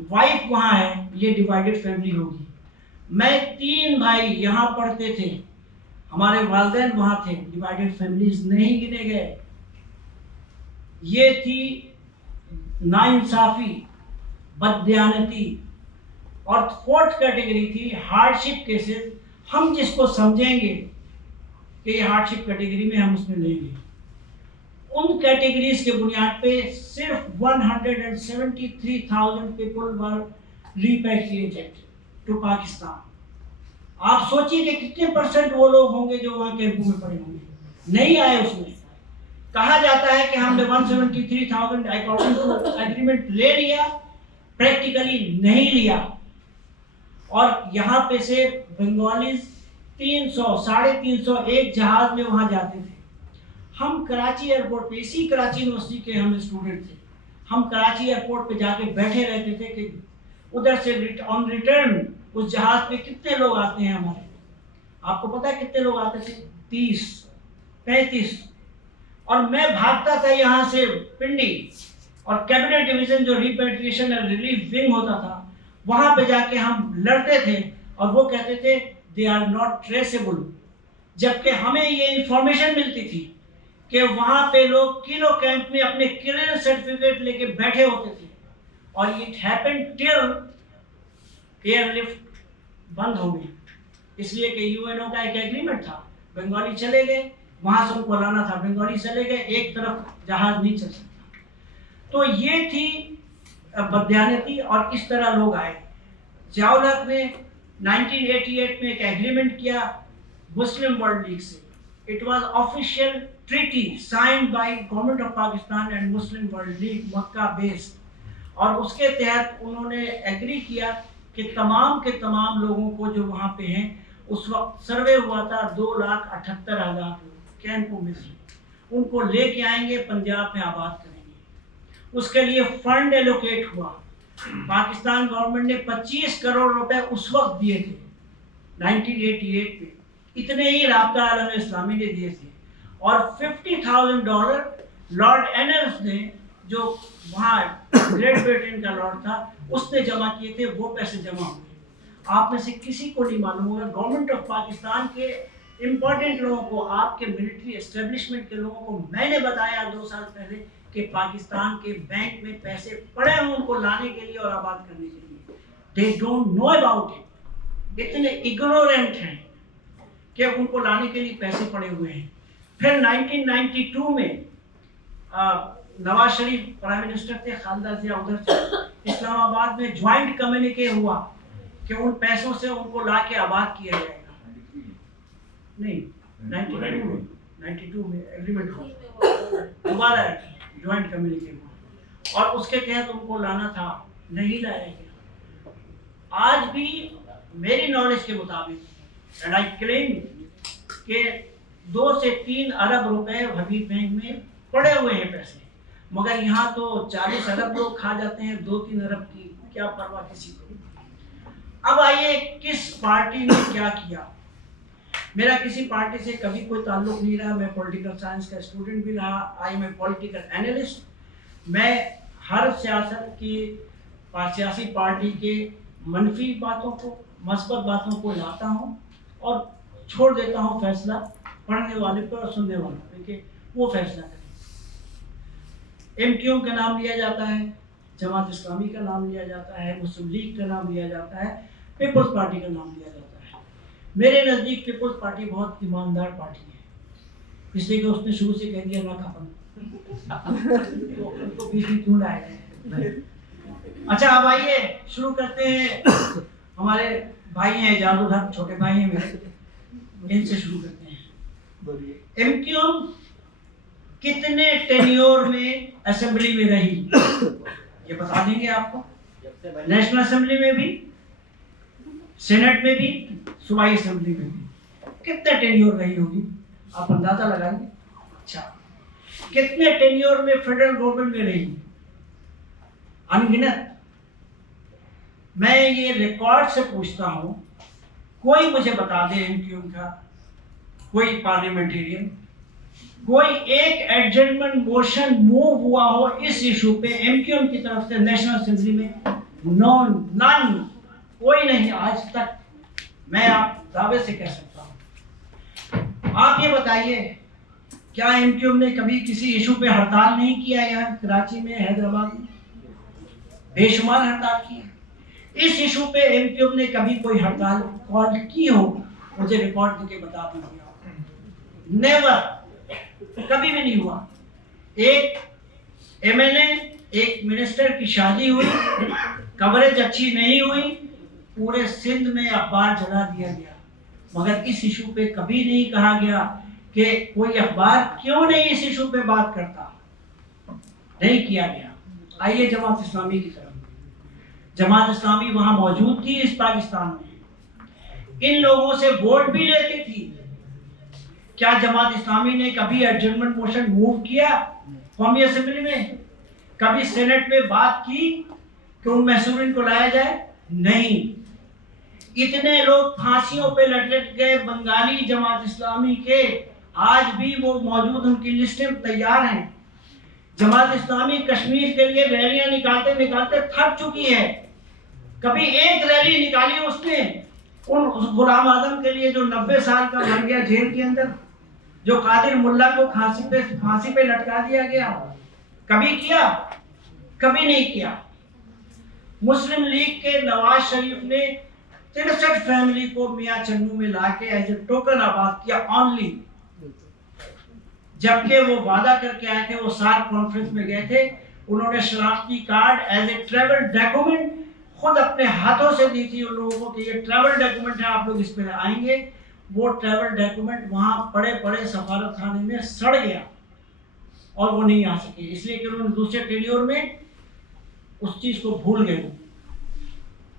वाइफ वहाँ है, ये डिवाइडेड फैमिली होगी। मैं 3 भाई यहाँ पढ़ते थे, हमारे वालिदैन वहाँ थे, डिवाइडेड फैमिलीज नहीं गिने गए। ये थी नाइंसाफी, बददियानती। और 4th कैटेगरी थी हार्डशिप केसेस। हम जिसको समझेंगे कि ये हार्डशिप कैटेगरी में, हम उसमें लेंगे। उन कैटेगरीज के बुनियाद पे सिर्फ 173,000 पीपल वर रिपैट्रिएटेड टू पाकिस्तान। आप सोचिए कि कितने % वो लोग होंगे जो वहाँ कैंपों में पड़े होंगे। नहीं आए उसमें। कहा जाता है कि हमने 173,000 अकॉर्डिंग टू एग्रीमेंट ले लिया, प्रैक्टिकली नहीं लिया। और यहाँ पे से बंगालीज 300, 350 एक जहाज में वहाँ जाते थे। हम कराची एयरपोर्ट पे, इसी कराची यूनिवर्सिटी के हम स्टूडेंट थे, हम कराची एयरपोर्ट पे जाके बैठे रहते थे कि उधर से ऑन रिटर्न उस जहाज पे कितने लोग आते हैं हमारे। आपको पता है कितने लोग आते थे? 30, 35। और मैं भागता था यहाँ से पिंडी, और कैबिनेट डिवीजन जो रिपेट्रिएशन एंड रिलीफ विंग होता था, वहाँ पे जाके हम लड़ते थे और वो कहते थे दे आर नॉट ट्रेसेबल। जबकि हमें ये इंफॉर्मेशन मिलती थी कि वहाँ पे लोग किलो कैंप में अपने क्लियरेंस सर्टिफिकेट लेके बैठे होते थे। और इट हैपेंड टिल एयरलिफ्ट बंद हो गई, इसलिए कि यूएनओ का एक एग्रीमेंट था, बंगाली चले गए, वहाँ से उनको लाना था, बंगाली चले गए, एक तरफ जहाज नहीं चल सकता। तो ये थी बददियानती, और इस तरह लोग आए। ज़ियाउल ने 1988 में एक एग्रीमेंट किया मुस्लिम वर्ल्ड लीग से। It was official treaty signed by government of Pakistan and Muslim world league Mecca based. और उसके तहत उन्होंने एग्री किया कि तमाम के तमाम लोगों को जो वहाँ पे हैं, उस वक्त सर्वे हुआ था 2,78,000 लोग कैंपों में से, उनको लेके आएंगे, पंजाब में आबाद करेंगे। उसके लिए फंड एलोकेट हुआ। पाकिस्तान गवर्नमेंट ने 25 करोड़ रुपए उस वक्त दिए थे 1988 में, इतने ही राब्ता आलम इस्लामी ने दिए थे। और $50,000 लॉर्ड एनल्स ने, जो वहाँ ग्रेट ब्रिटेन का लॉर्ड था, उसने जमा किए थे। वो पैसे जमा हुए। आप में से किसी को नहीं मालूम होगा, गवर्नमेंट ऑफ पाकिस्तान के इम्पोर्टेंट लोगों को, आपके मिलिट्री एस्टेब्लिशमेंट के लोगों को मैंने बताया 2 साल पहले कि पाकिस्तान के बैंक में पैसे पड़े हैं उनको लाने के लिए और आबाद करने के लिए। They don't know about it. इतने इग्नोरेंट हैं कि उनको लाने के लिए पैसे पड़े हुए हैं। फिर 1992 में नवाज शरीफ प्राइम मिनिस्टर थे, खालिदा जिया उधर से इस्लामाबाद में ज्वाइंट कम्युनिके हुआ कि उन पैसों से उनको ला के आबाद किया जाएगा। नहीं, 92 में एग्रीमेंट हुआ, दोबारा ज्वाइंट कम्युनिके हुआ और उसके तहत उनको लाना था, नहीं लाया गया। आज भी मेरी नॉलेज के मुताबिक एंड आई क्लेम के 2 से 3 अरब रुपए हबीब बैंक में पड़े हुए हैं पैसे, मगर यहाँ तो 40 अरब लोग खा जाते हैं, 2-3 अरब की क्या परवाह किसी को। अब आइए किस पार्टी ने क्या किया। मेरा किसी पार्टी से कभी कोई ताल्लुक नहीं रहा, मैं पॉलिटिकल साइंस का स्टूडेंट भी रहा, I am a political analyst. मैं हर सियासी पार्टी के मनफी बातों को, मस्बत बातों को लाता हूँ और छोड़ देता हूँ फैसला पढ़ने वाले पर और सुनने वालों पर कि वो फैसला करें। MQM का नाम लिया जाता है, जमात इस्लामी का नाम लिया जाता है, मुस्लिम लीग का नाम लिया जाता है, पीपल्स पार्टी का नाम लिया जाता है। मेरे नज़दीक पीपल्स पार्टी बहुत ईमानदार पार्टी है, इसलिए कि उसने शुरू से कह दिया ना खपन तो उनको बीच में क्यों लाया जाए। अच्छा, अब आइए शुरू करते हैं। हमारे भाई हैं इजाजुल हक, छोटे भाई हैं मेरे, इनसे शुरू करते हैं। MQM कितने टेन्योर में असेंबली में रही ये बता देंगे आपको। नेशनल असेंबली में भी, सेनेट में भी, सूबाई असेंबली में भी कितने टेन्योर रही होगी आप अंदाजा लगाइए। अच्छा, कितने टेन्योर में फेडरल गवर्नमेंट में रही? अनगिनत। मैं ये रिकॉर्ड से पूछता हूँ, कोई मुझे बता दे MQM का कोई पार्लियामेंटेरियन, कोई एक एडजमेंट मोशन मूव हुआ हो इस इशू पे MQM की तरफ से नेशनल असेंबली में? नॉन, कोई नहीं आज तक, मैं आप दावे से कह सकता हूँ। आप ये बताइए, क्या MQM ने कभी किसी इशू पे हड़ताल नहीं किया? यहाँ कराची में, हैदराबाद में बेशुमार हड़ताल की है। इस इशू पे MQM ने कभी कोई हड़ताल कॉल की हो, मुझे रिकॉर्ड करके बता दीजिए। नेवर, कभी भी नहीं हुआ। एक MNA, एक मिनिस्टर की शादी हुई, कवरेज अच्छी नहीं हुई, पूरे सिंध में अखबार जला दिया गया, मगर इस इशू पे कभी नहीं कहा गया कि कोई अखबार क्यों नहीं इस इशू पे बात करता, नहीं किया गया। आइए जमात इस्लामी की तरफ। जमात इस्लामी वहां मौजूद थी इस पाकिस्तान में, इन लोगों से वोट भी लेती थी। क्या जमात इस्लामी ने कभी एडजमेंट मोशन मूव किया कौमी असेंबली में? कभी सेनेट में बात की कि उन महसूरिन को लाया जाए? नहीं। इतने लोग फांसियों पे लटक गए बंगाली जमात इस्लामी के, आज भी वो मौजूद, उनकी लिस्टें तैयार हैं। जमात इस्लामी कश्मीर के लिए रैलियां निकालते निकालते थक चुकी है। कभी एक रैली निकाली उसने उन गुलाम आजम के लिए जो 90 साल का मर गया जेल के अंदर, जो कादिर मुल्ला को फांसी पे लटका दिया गया? कभी किया? कभी नहीं किया। मुस्लिम लीग के नवाज शरीफ ने 63 फैमिली को मियां चन्नू में लाके एज ए टोकन आबाद किया ऑनली, जबकि वो वादा करके आए थे, वो सार्क कॉन्फ्रेंस में गए थे, उन्होंने शनाख्ती card as a travel document खुद अपने हाथों से दी थी उन लोगों को कि ये ट्रैवल डॉक्यूमेंट है, आप लोग इस पे आएंगे। वो ट्रैवल डॉक्यूमेंट वहां पड़े पड़े सफारत खाने में सड़ गया और वो नहीं आ सके, इसलिए कि उन्होंने दूसरे टेन्योर में उस चीज को भूल गए।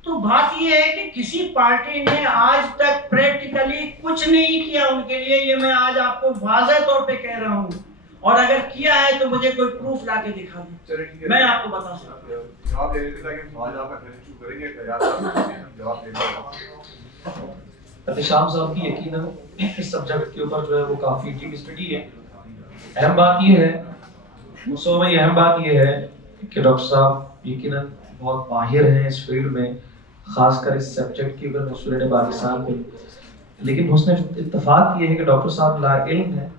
तो बात ये है कि किसी पार्टी ने आज तक प्रैक्टिकली कुछ नहीं किया उनके लिए, ये मैं आज आपको वाज़ेह तौर पे कह रहा हूँ, और अगर किया है तो मुझे कोई प्रूफ ला के दिखा दे, मैं आपको बता सकता हूँ। जवाब दे देता है कि सवाल आपका शुरू करेंगे, तैयार हम जवाब देंगे। एहतिशाम साहब की यकीनन इस सब्जेक्ट के ऊपर जो है वो काफ़ी डीप स्टडी है। अहम बात ये है, मुझसे भाई अहम बात ये है कि डॉक्टर साहब यकीनन बहुत माहिर हैं इस फील्ड में, ख़ासकर इस सब्जेक्ट की अगर मसूलियत पाकिस्तान में। लेकिन उसने इत्तफाक ये है कि डॉक्टर साहब लाइल्म है।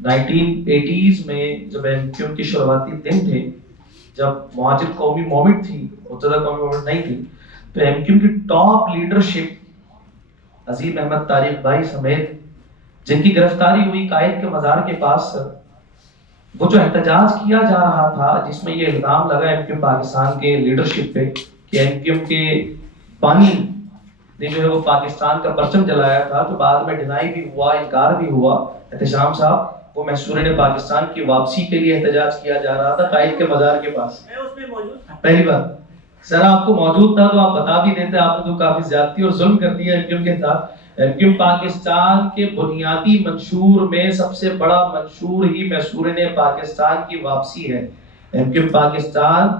1980s में जब MQM की शुरुआती दिन थे, जब मुआजिर कौमी मूवमेंट थी, मुतहदा कौमी मूवमेंट नहीं थी, तो MQM की टॉप लीडरशिप अजीम अहमद तारिक भाई समेत, जिनकी गिरफ्तारी हुई कायद के मज़ार के पास, वो जो एहतजाज किया जा रहा था जिसमें ये इल्जाम लगा एमक्यूएम पाकिस्तान के लीडरशिप पे कि एमक्यूएम के पानी ने जो है वो पाकिस्तान का परचम जलाया था, तो बाद में डिनाई भी हुआ, इनकार भी हुआ। एहतशाम साहब, वो महसूर पाकिस्तान की वापसी के लिए एहतजाज किया जा रहा था कायद के मजार के पास। मैं उसमें मौजूद था। पहली बार सर आपको मौजूद था तो आप बता भी देते, आपने तो काफी ज्यादती और जुल्म कर दिया एमक्यूएम के साथ। एमक्यूएम पाकिस्तान के बुनियादी मंशूर में सबसे बड़ा मंशूर ही महसूर पाकिस्तान की वापसी है। एमक्यूएम पाकिस्तान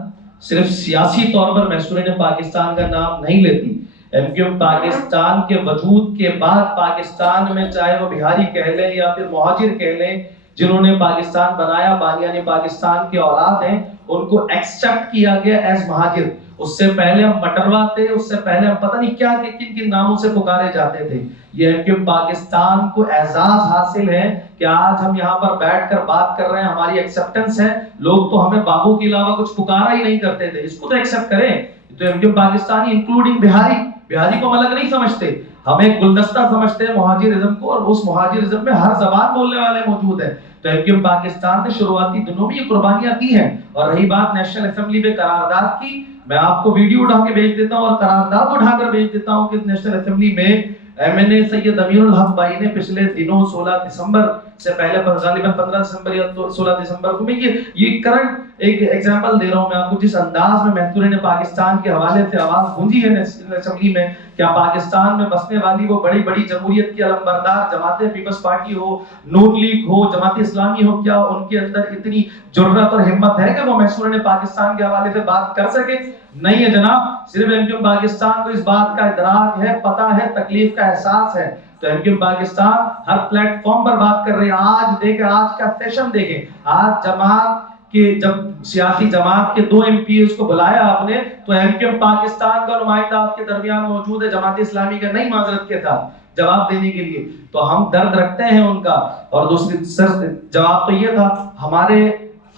सिर्फ सियासी तौर पर महसूर पाकिस्तान का नाम नहीं लेती। एमक्यूएम पाकिस्तान के वजूद के बाद पाकिस्तान में चाहे वो बिहारी कह लें या फिर मुहाजिर कह लें, जिन्होंने पाकिस्तान बनाया, बानियाने पाकिस्तान के औलाद हैं, उनको एक्सेप्ट किया गया एज महाजिर। उससे पहले हम मटरवा थे, उससे पहले हम पता नहीं क्या किन किन नामों से पुकारे जाते थे। ये एमक्यूएम पाकिस्तान को एजाज हासिल है कि आज हम यहाँ पर बैठकर बात कर रहे हैं, हमारी एक्सेप्टेंस है। लोग तो हमें बाबू के अलावा कुछ पुकारा ही नहीं करते थे, इसको तो एक्सेप्ट करें। तो एमक्यूएम पाकिस्तानी इंक्लूडिंग बिहारी को हम अलग नहीं समझते, हम एक गुलदस्ता समझते हैं मुहाजिरिज्म को, और उस मुहाजिरिज्म में हर जबान बोलने वाले मौजूद है। तो एमक्यूएम पाकिस्तान ने शुरुआती दिनों में ये कुर्बानियां दी हैं। और रही बात नेशनल असेंबली में करारदाद की, मैं आपको वीडियो उठा के भेज देता हूं और करारदाद उठाकर भेज देता हूं कि नेशनल असेंबली में एमएनए सैयद अमीरुल हक भाई ने पिछले दिनों 16 दिसंबर से पहले गालिबन 15 दिसंबर या 16 दिसंबर को, मैं ये करंट एक एग्जांपल दे रहा हूं मैं आपको, जिस अंदाज में महसूर ने पाकिस्तान के हवाले से आवाज गूंजी है नेशनल असेंबली में। क्या पाकिस्तान में बसने वाली वो बड़ी बड़ी जमहूरियत की अलमबरदार जमात पीपल्स पार्टी हो, नून लीग हो, जमात इस्लामी हो, क्या उनके अंदर इतनी जुर्रत और हिम्मत है कि वो महसूर ने पाकिस्तान के हवाले से बात कर सके? नहीं है जनाब। सिर्फ एमक्यूएम पाकिस्तान को इस बात का इदराक है, पता है, तकलीफ का एहसास है। तो एमक्यूएम पाकिस्तान हर प्लेटफॉर्म पर बात कर रही है। आज देखें, आज का सेशन देखें, आज जमात कि जब सियासी जमात के 2 एमपीएस को बुलाया आपने, तो एमक्यूएम पाकिस्तान का नुमाइंदा आपके दरमियान मौजूद है, जमात इस्लामी का नहीं, माजरत के साथ जवाब देने के लिए। तो हम दर्द रखते हैं उनका। और दूसरी सर जवाब तो ये था,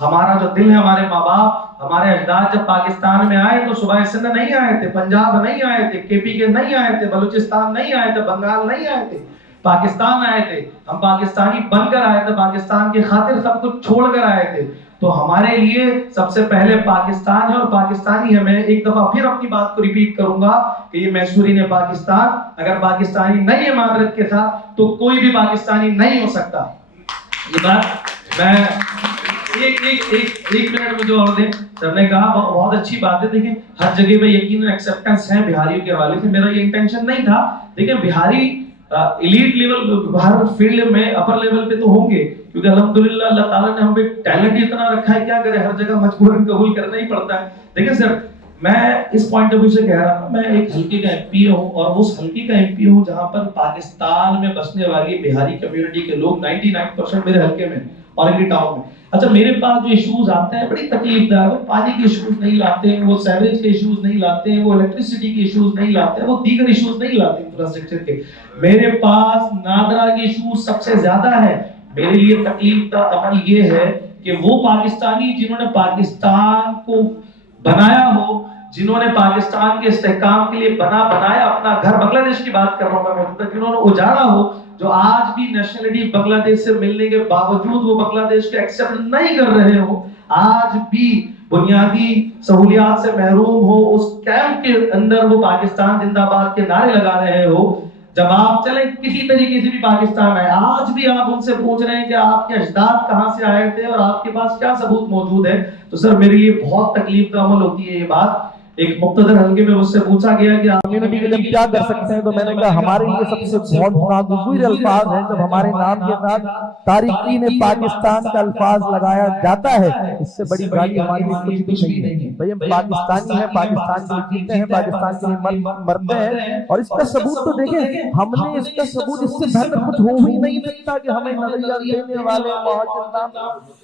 हमारा जो दिल है, हमारे माँ बाप, हमारे अजदाद जब पाकिस्तान में आए तो सुबह सिंध नहीं आए थे, पंजाब नहीं आए थे, केपी के नहीं आए थे, बलूचिस्तान नहीं आए थे, बंगाल नहीं आए थे, पाकिस्तान आए थे। हम पाकिस्तानी बनकर आए थे, पाकिस्तान की खातिर सब कुछ छोड़कर आए थे। तो हमारे लिए सबसे पहले पाकिस्तान है और पाकिस्तानी है। मैं एक दफा फिर अपनी बात को रिपीट करूंगा कि ये मैसूरी ने पाकिस्तान, अगर पाकिस्तानी नहीं है मादरत के साथ, तो कोई भी पाकिस्तानी नहीं हो सकता। ये बात मैं एक मिनट मुझे और दें। सर ने कहा बहुत अच्छी बात है, देखिए हर जगह पे यकीन एक्सेप्टेंस है बिहारियों के हवाले से, मेरा ये इंटेंशन नहीं था। देखिए बिहारी एलीट लेवल हर फील्ड में अपर लेवल पे तो होंगे, क्योंकि अल्हम्दुलिल्लाह अल्लाह ताला ने हमें टैलेंट इतना रखा है, क्या करे, हर जगह मजबूरन कबूल करना ही पड़ता है। देखिए सर, मैं इस पॉइंट ऑफ व्यू से कह रहा हूं, मैं एक हल्के का एमपी हूं, और उस हल्के का एमपी हूं जहां पर पाकिस्तान में बसने वाली बिहारी कम्युनिटी के लोग 99% मेरे हल्के में और इनकी टाउन में। अच्छा, मेरे पास जो इश्यूज आते हैं बड़ी तकलीफदार, वो पानी के इश्यूज नहीं लाते हैं, वो सीवरेज के इश्यूज नहीं लाते हैं, वो इलेक्ट्रिसिटी के इश्यूज नहीं लाते हैं, वो दीगर इश्यूज नहीं लाते इंफ्रास्ट्रक्चर के। मेरे पास नादरा के इश्यूज सबसे ज्यादा है। मेरे लिए तकलीफ का अमल ये है कि वो पाकिस्तानी जिन्होंने पाकिस्तान को बनाया हो, जिन्होंने पाकिस्तान के इस्तेहकाम के लिए बनाया अपना घर, बांग्लादेश की बात कर रहा हूं मैं, जिन्होंने उजाड़ा हो, जो आज भी नेशनलिटी बांग्लादेश से मिलने के बावजूद वो बांग्लादेश को एक्सेप्ट नहीं कर रहे हो, आज भी बुनियादी सहूलियात से महरूम हो, उस कैंप के अंदर वो पाकिस्तान जिंदाबाद के नारे लगा रहे हो। जब आप चले किसी तरीके से भी पाकिस्तान आए, आज भी आप उनसे पूछ रहे हैं कि आपके अजदाद कहां से आए थे और आपके पास क्या सबूत मौजूद है, तो सर मेरे लिए बहुत तकलीफ का अमल होती है ये बात। एक मुख्तदर हल्के में मुझसे पूछा गया कि आप कम्युनिटी के लिए क्या कर सकते हैं, तो मैंने कहा हमारे लिए सबसे बहुत नागुज़ीर अल्फाज है जब हमारे नाम के साथ तारिकीन पाकिस्तान का अल्फाज लगाया जाता है। इससे बड़ी गाली हमारे लिए कुछ भी नहीं है। भाई हम पाकिस्तानी हैं, पाकिस्तान के लिए जीते हैं, पाकिस्तान के लिए मरते हैं, और इसका सबूत तो देखें, हमने इसका सबूत इससे बेहतर कुछ हो ही नहीं सकता कि हमें नजरिया देने वाले,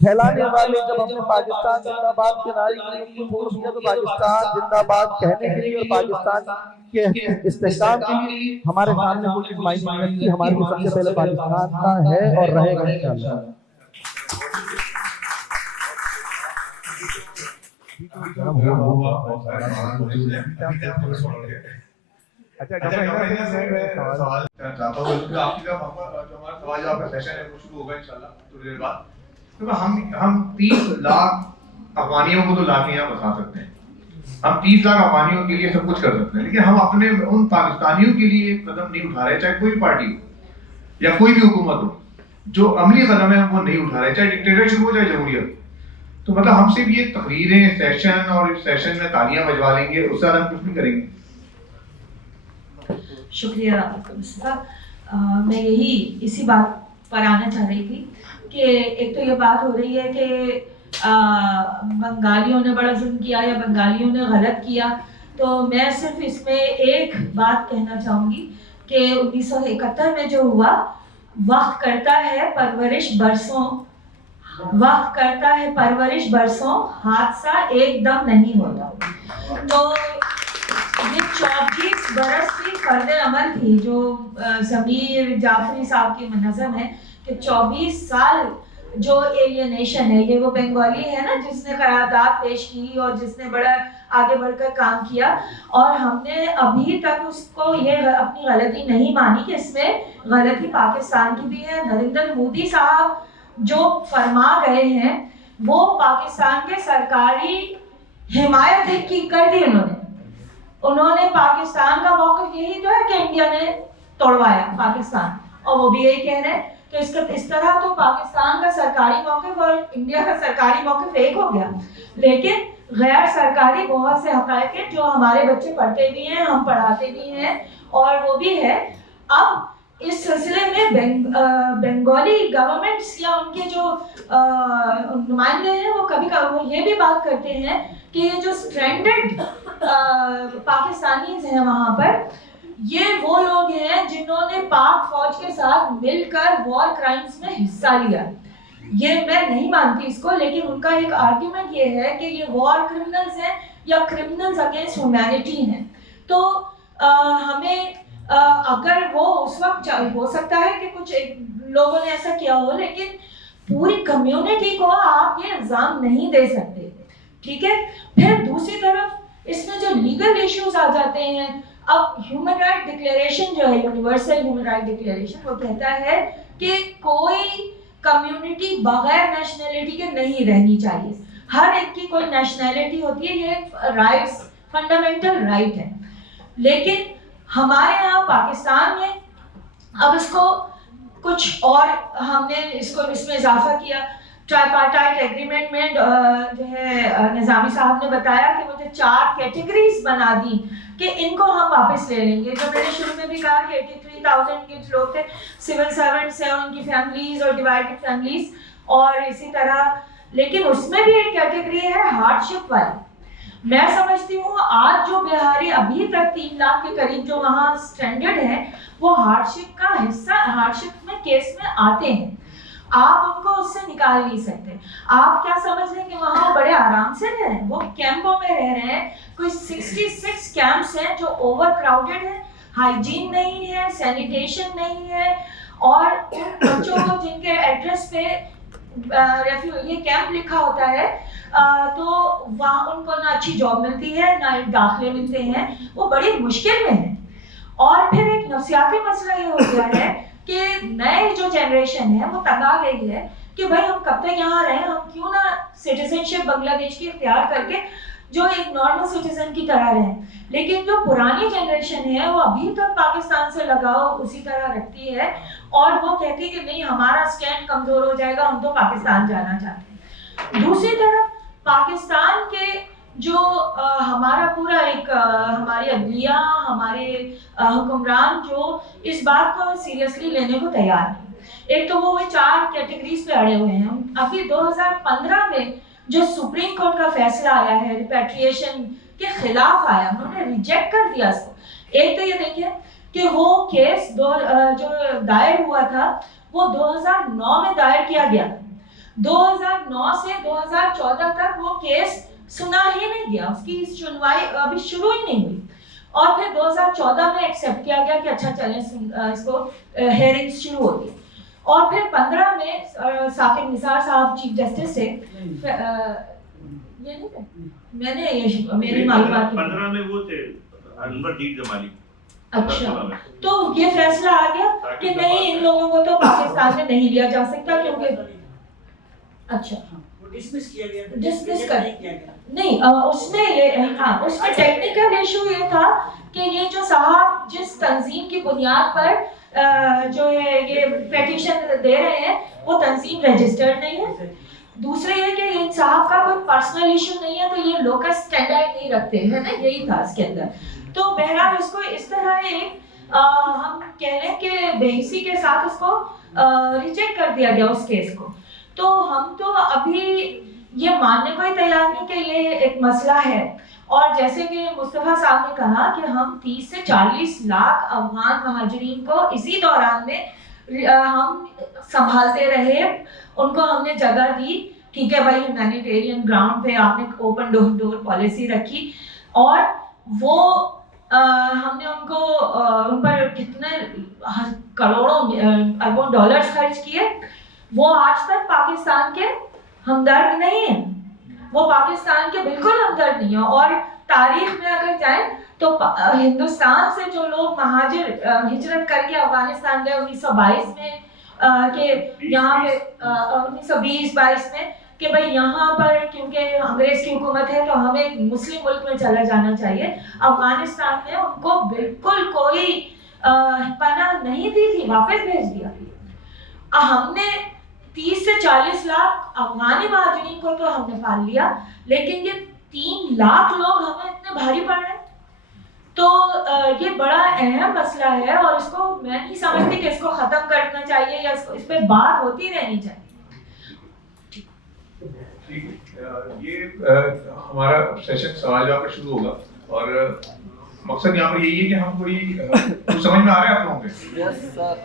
फैलाने वाले, जब हमने पाकिस्तान जिंदाबाद के नारे को छोड़ दिया तो पाकिस्तान जिंदाबाद कहने के लिए और पाकिस्तान के इस्तेहकाम के लिए हमारे सामने कोई चीज मायने नहीं रखती। हमारे लिए सबसे पहले पाकिस्तान का है और रहेगा इंशाअल्लाह। अच्छा, सवाल चाहता हूँ, आपकी जो हमारा सवाल जवाब का सेशन है वो शुरू होगा इंशाल्लाह थोड़ी देर बाद। तो हम 30 लाख अफगानियों को तो लाके यहाँ बसा सकते हैं, हम 30 लाख अफगानियों के लिए सब कुछ कर सकते हैं, लेकिन हम अपने उन पाकिस्तानियों के लिए एक कदम नहीं उठा रहे, चाहे कोई भी पार्टी हो या कोई भी हुकूमत हो, जो अमली कदम है वो नहीं उठा रहे, चाहे डिक्टेटरशिप हो चाहे जमहूरियत। तो मतलब हमसे भी ये तकरीरें, सेशन और इस सेशन में तालियां बजवा लेंगे, उससे हम कुछ नहीं करेंगे। शुक्रिया मुस्तफा। मैं यही इसी बात पर आना चाह रही थी कि एक तो ये बात हो रही है कि बंगालियों ने बड़ा जुल्म किया या बंगालियों ने गलत किया, तो मैं सिर्फ इसमें एक बात कहना चाहूँगी कि 1971 में जो हुआ, वक्त करता है परवरिश बरसों, वक्त करता है परवरिश बरसों, हादसा एकदम नहीं होता। तो ये 24 बरस की फर्द अमल थी जो ज़मीर जाफरी साहब की मुनज़्ज़म है कि 24 साल जो एलियनेशन है, ये वो बंगाली है ना जिसने करारदाद पेश की और जिसने बड़ा आगे बढ़कर काम किया, और हमने अभी तक उसको ये अपनी गलती नहीं मानी कि इसमें गलती पाकिस्तान की भी है। नरेंद्र मोदी साहब जो फरमा गए हैं वो पाकिस्तान के सरकारी हिमायत की कर दी उन्होंने पाकिस्तान का मौक़िफ़ यही तो है कि इंडिया ने तोड़वाया पाकिस्तान, और वो भी यही कह रहे हैं। तो इस तरह तो पाकिस्तान का सरकारी मौक़िफ़ और इंडिया का सरकारी मौक़िफ़ एक हो गया, लेकिन गैर सरकारी बहुत से हक़ाइक़ हैं जो हमारे बच्चे पढ़ते भी हैं, हम पढ़ाते भी हैं, और वो भी है। अब इस सिलसिले में बंगाली गवर्नमेंट्स या उनके जो नुमाइंदे हैं वो कभी कभी ये भी बात करते हैं कि ये जो स्ट्रैंडेड पाकिस्तानीज हैं वहाँ पर, ये वो लोग हैं जिन्होंने पाक फौज के साथ मिलकर वॉर क्राइम्स में हिस्सा लिया। ये मैं नहीं मानती इसको, लेकिन उनका एक आर्ग्यूमेंट ये है कि ये वॉर क्रिमिनल्स हैं या क्रिमिनल्स अगेंस्ट ह्यूमैनिटी हैं। तो हमें अगर वो उस वक्त हो सकता है कि कुछ लोगों ने ऐसा किया हो, लेकिन पूरी कम्युनिटी को आप ये इल्ज़ाम नहीं दे सकते, ठीक है। फिर दूसरी तरफ इसमें जो लीगल इश्यूज आ जाते हैं, अब ह्यूमन राइट डिक्लेरेशन जो है, यूनिवर्सल ह्यूमन राइट डिक्लेरेशन, वो कहता है कि कोई कम्युनिटी बगैर नेशनैलिटी के नहीं रहनी चाहिए, हर एक की कोई नेशनैलिटी होती है, ये राइट्स फंडामेंटल राइट है। लेकिन हमारे यहाँ पाकिस्तान में अब इसको कुछ और हमने इसको इसमें इजाफा किया। ट्राइपार्टाइट एग्रीमेंट में जो है निज़ामी साहब ने बताया कि वो जो 4 कैटेगरीज बना दी कि इनको हम वापस ले लेंगे। जो मैंने शुरू में भी कहा कि 83,000 के लोग थे, सिविल सर्वेंट्स हैं, उनकी फैमिलीज और डिवाइडेड फैमिलीज, और इसी तरह, लेकिन उसमें भी एक कैटेगरी है हार्डशिप वाली। मैं समझती हूँ आज जो बिहारी अभी तक 3 लाख के करीब जो वहाँ स्टैंडर्ड हैं, वो हार्डशिप का हिस्सा, हार्डशिप में केस में आते हैं, आप उनको उससे निकाल नहीं सकते। आप क्या समझ रहे हैं कि वहाँ बड़े आराम से रह रहे हैं? वो कैंपों में रह रहे हैं। कोई 66 कैंप्स हैं जो ओवर क्राउडेड है, हाइजीन नहीं है, सैनिटेशन नहीं है, और उन बच्चों को जिनके एड्रेस पे ये कैंप लिखा होता है, तो वहाँ उनको ना अच्छी जॉब मिलती है ना दाखिले मिलते हैं, वो बड़ी मुश्किल में है। और फिर एक नफ्सियाती मसला ये हो गया है कि नए जो जनरेशन है वो तंग आ गई है कि भाई हम कब तक यहाँ रहें, हम क्यों ना सिटीजनशिप बांग्लादेश की इख्तियार करके जो एक नॉर्मल सिटीजन की तरह रहें। लेकिन जो पुरानी जनरेशन है वो अभी तक पाकिस्तान से लगाव उसी तरह रखती है, और वो कहती है कि नहीं हमारा स्टैंड कमज़ोर हो जाएगा, हम तो पाकिस्तान जाना चाहते हैं। दूसरी तरफ पाकिस्तान के जो हमारा पूरा एक हमारी अदलिया, हमारे हुक्मरान जो इस बात को सीरियसली लेने को तैयार नहीं। एक तो वो 4 कैटेगरीज पे अड़े हुए हैं। अभी 2015 में जो सुप्रीम कोर्ट का फैसला आया है रिपैट्रिएशन के खिलाफ आया, उन्होंने रिजेक्ट कर दिया इसको। एक तो ये देखिए कि वो केस जो दायर हुआ था वो 2009 में दायर किया गया। 2009 से 2014 तक वो केस सुना ही नहीं गया, उसकी सुनवाई अभी शुरू ही नहीं हुई, और फिर 2014 में एक्सेप्ट किया गया कि अच्छा चलें इसको हेयरिंग्स शुरू होगी। और फिर 15 में साकिब निसार साहब चीफ जस्टिस से ये नहीं मैंने ये मेरी मालूमात 15 में वो थे अनवर दीद जमाली। अच्छा, तो ये फैसला आ गया कि नहीं इन लोगों को तो पाकिस्तान में नहीं लिया जा सकता क्योंकि अच्छा हाँ, वो डिसमिस किया गया था, डिसमिस कर नहीं किया गया। नहीं, उसमें ये हाँ, उसमें टेक्निकल इशू ये था कि ये जो साहब जिस तंजीम की बुनियाद पर जो है ये पेटिशन दे रहे हैं वो तंजीम रजिस्टर्ड नहीं है। दूसरे ये कि इन साहब का कोई पर्सनल इशू नहीं है, तो ये लोकल स्टैंडर्ड नहीं रखते हैं ना, यही था इसके अंदर। तो बहरहाल इसको इस तरह एक हम कह रहे हैं कि बेहिसी के साथ उसको रिजेक्ट कर दिया गया उस केस को। तो हम तो अभी ये मानने को ही तैयार नहीं कि ये एक मसला है। और जैसे कि मुस्तफ़ा साहब ने कहा कि हम 30 से 40 लाख अफगान महाजरीन को इसी दौरान में हम संभालते रहे, उनको हमने जगह दी, ठीक है भाई, ह्यूमैनिटेरियन ग्राउंड पे आपने ओपन डोर पॉलिसी रखी, और वो हमने उनको उन पर कितने करोड़ों अरबों डॉलर्स खर्च किए। वो आज तक पाकिस्तान के हमदर्द नहीं है, वो पाकिस्तान के बिल्कुल हमदर्द नहीं है। और तारीख में अगर जाए तो हिंदुस्तान से जो लोग महाजिर हिजरत करके अफगानिस्तान गए 1922 में के यहाँ पे 1920-22 में कि भाई यहाँ पर क्योंकि अंग्रेज की हुकूमत है तो हमें मुस्लिम मुल्क में चला जाना चाहिए, अफगानिस्तान में उनको बिल्कुल कोई पनाह नहीं दी थी, वापस भेज दिया। हमने 30 से 40 लाख अफगानी महाजरीन को तो हमने पाल लिया, लेकिन ये 3 लाख लोग हमें इतने भारी पड़ रहे हैं। तो ये बड़ा अहम मसला है और इसको मैं नहीं समझती कि इसको खत्म करना चाहिए या इस पे बात होती रहनी चाहिए। ये हमारा सेशन सवाल जवाब पर शुरू होगा और मकसद यहाँ पर यही है कि हम कोई कुछ समझ में आ रहा है आप लोगों के? Yes sir.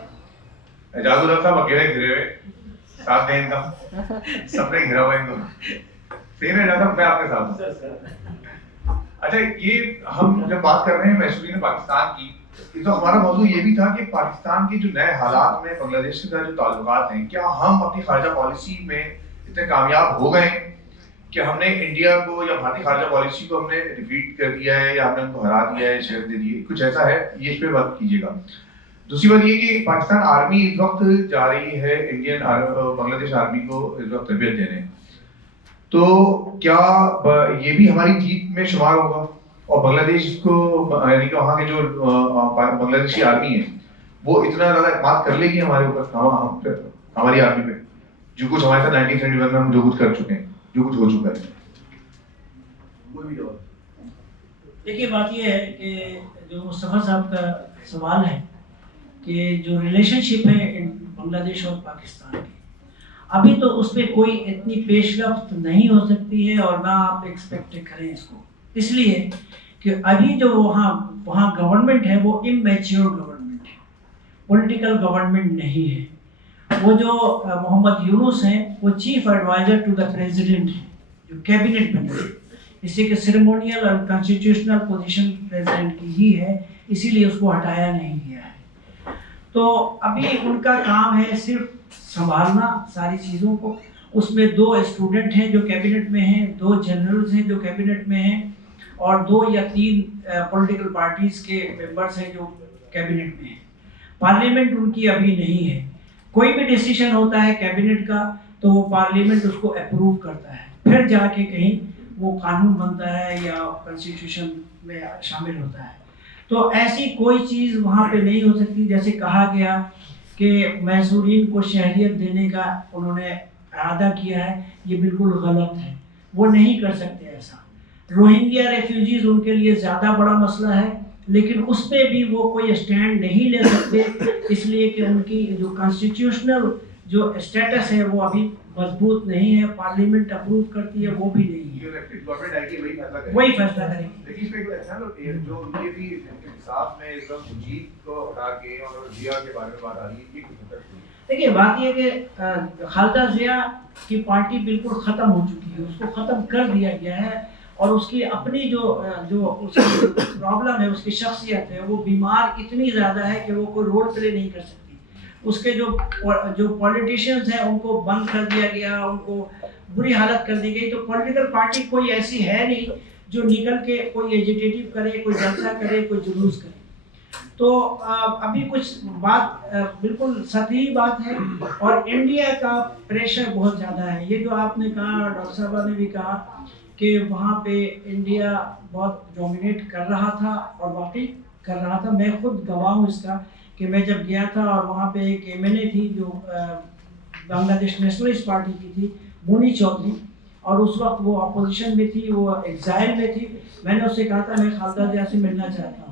एजाजुल्लाह साहब अकेले घिरे हुए, साथ दें इनका, सबने घिरा हुआ इनको, सही है एजाज साहब, मैं आपके साथ। अच्छा, ये हम जब बात कर रहे हैं महसूरीन पाकिस्तान की, तो हमारा मौजूद ये भी था कि पाकिस्तान के जो नए हालात में बांग्लादेश के साथ जो ताल्लुकात हैं, क्या हम अपनी खारजा पॉलिसी में इतने कामयाब हो गए कि हमने इंडिया को या भारतीय खारजा पॉलिसी को हमने डिफीट कर दिया है या हमने उनको हरा दिया है, शेयर दे दिए, कुछ ऐसा है? ये इस पे बात कीजिएगा। दूसरी बात ये कि पाकिस्तान आर्मी इस वक्त जा रही है इंडियन बांग्लादेश आर्मी को इस वक्त तरबियत देने, तो क्या ये भी हमारी जीत में शुमार होगा? और बांग्लादेश को यानी कि वहाँ के जो बांग्लादेशी आर्मी है वो इतना ज्यादा एतमाद कर लेगी हमारे ऊपर, हमारी आर्मी पे, जो कुछ हमारे साथ 1971 में हम जो कुछ कर चुके हैं, जो कुछ हो चुका है? देखिए, बात यह है कि जो मुस्तफ़ा साहब का सवाल है कि जो रिलेशनशिप है बांग्लादेश और पाकिस्तान की, अभी तो उस पर कोई इतनी पेशरफ्त नहीं हो सकती है और ना आप एक्सपेक्ट करें इसको, इसलिए कि अभी जो वहाँ गवर्नमेंट है वो इमैच्योर गवर्नमेंट है, पॉलिटिकल गवर्नमेंट नहीं है। वो जो मोहम्मद यूनुस हैं वो chief adviser to the president है, जो कैबिनेट में है, इसी के सेरेमोनियल और कॉन्स्टिट्यूशनल पोजीशन प्रेसिडेंट की ही है, इसीलिए उसको हटाया नहीं गया है। तो अभी उनका काम है सिर्फ संभालना सारी चीज़ों को। उसमें 2 स्टूडेंट हैं जो कैबिनेट में हैं, 2 जनरल्स हैं जो कैबिनेट में हैं, और 2 या 3 पॉलिटिकल पार्टीज़ के मेंबर्स हैं जो कैबिनेट में हैं। पार्लियामेंट उनकी अभी नहीं है। कोई भी डिसीजन होता है कैबिनेट का तो वो पार्लियामेंट उसको अप्रूव करता है, फिर जाके कहीं वो कानून बनता है या कॉन्स्टिट्यूशन में शामिल होता है। तो ऐसी कोई चीज़ वहाँ पे नहीं हो सकती। जैसे कहा गया कि मैसूरीन को शहरियत देने का उन्होंने इरादा किया है, ये बिल्कुल गलत है, वो नहीं कर सकते ऐसा। रोहिंग्या रेफ्यूजीज उनके लिए ज़्यादा बड़ा मसला है, लेकिन उस पर भी वो कोई स्टैंड नहीं ले सकते, इसलिए कि उनकी जो कॉन्स्टिट्यूशनल जो स्टेटस है वो अभी मजबूत नहीं है, पार्लियामेंट अप्रूव करती है वो भी नहीं है, वही फैसला करेगी। लेकिन इसमें जो ये भी इंसाफ में इस वक्त मुजीब को हटा के और जिया के बारे में बात आ रही है, ये देखिए, बात ये कि खालिदा जिया की पार्टी बिल्कुल ख़त्म हो चुकी है, उसको ख़त्म कर दिया गया है, और उसकी अपनी जो उसकी प्रॉब्लम है, उसकी शख्सियत है, वो बीमार इतनी ज़्यादा है कि वो कोई रोल प्ले नहीं कर सकती। उसके जो पॉलिटिशियंस हैं उनको बंद कर दिया गया, उनको बुरी हालत कर दी गई। तो पॉलिटिकल पार्टी कोई ऐसी है नहीं जो निकल के कोई एजिटेटिव करे, कोई जलसा करे, कोई जुलूस करे। तो अभी कुछ बात बिल्कुल सही बात है, और इंडिया का प्रेशर बहुत ज़्यादा है। ये जो आपने कहा, डॉक्टर साहबा ने भी कहा कि वहाँ पे इंडिया बहुत डोमिनेट कर रहा था, और वाकई कर रहा था। मैं खुद गवाह हूँ इसका कि मैं जब गया था और वहाँ पे एक MNA थी जो बांग्लादेश नेशनलिस्ट पार्टी की थी, मुनी चौधरी, और उस वक्त वो अपोजिशन में थी, वो एग्जाइल में थी। मैंने उससे कहा था मैं खालदा जिया से मिलना चाहता हूँ।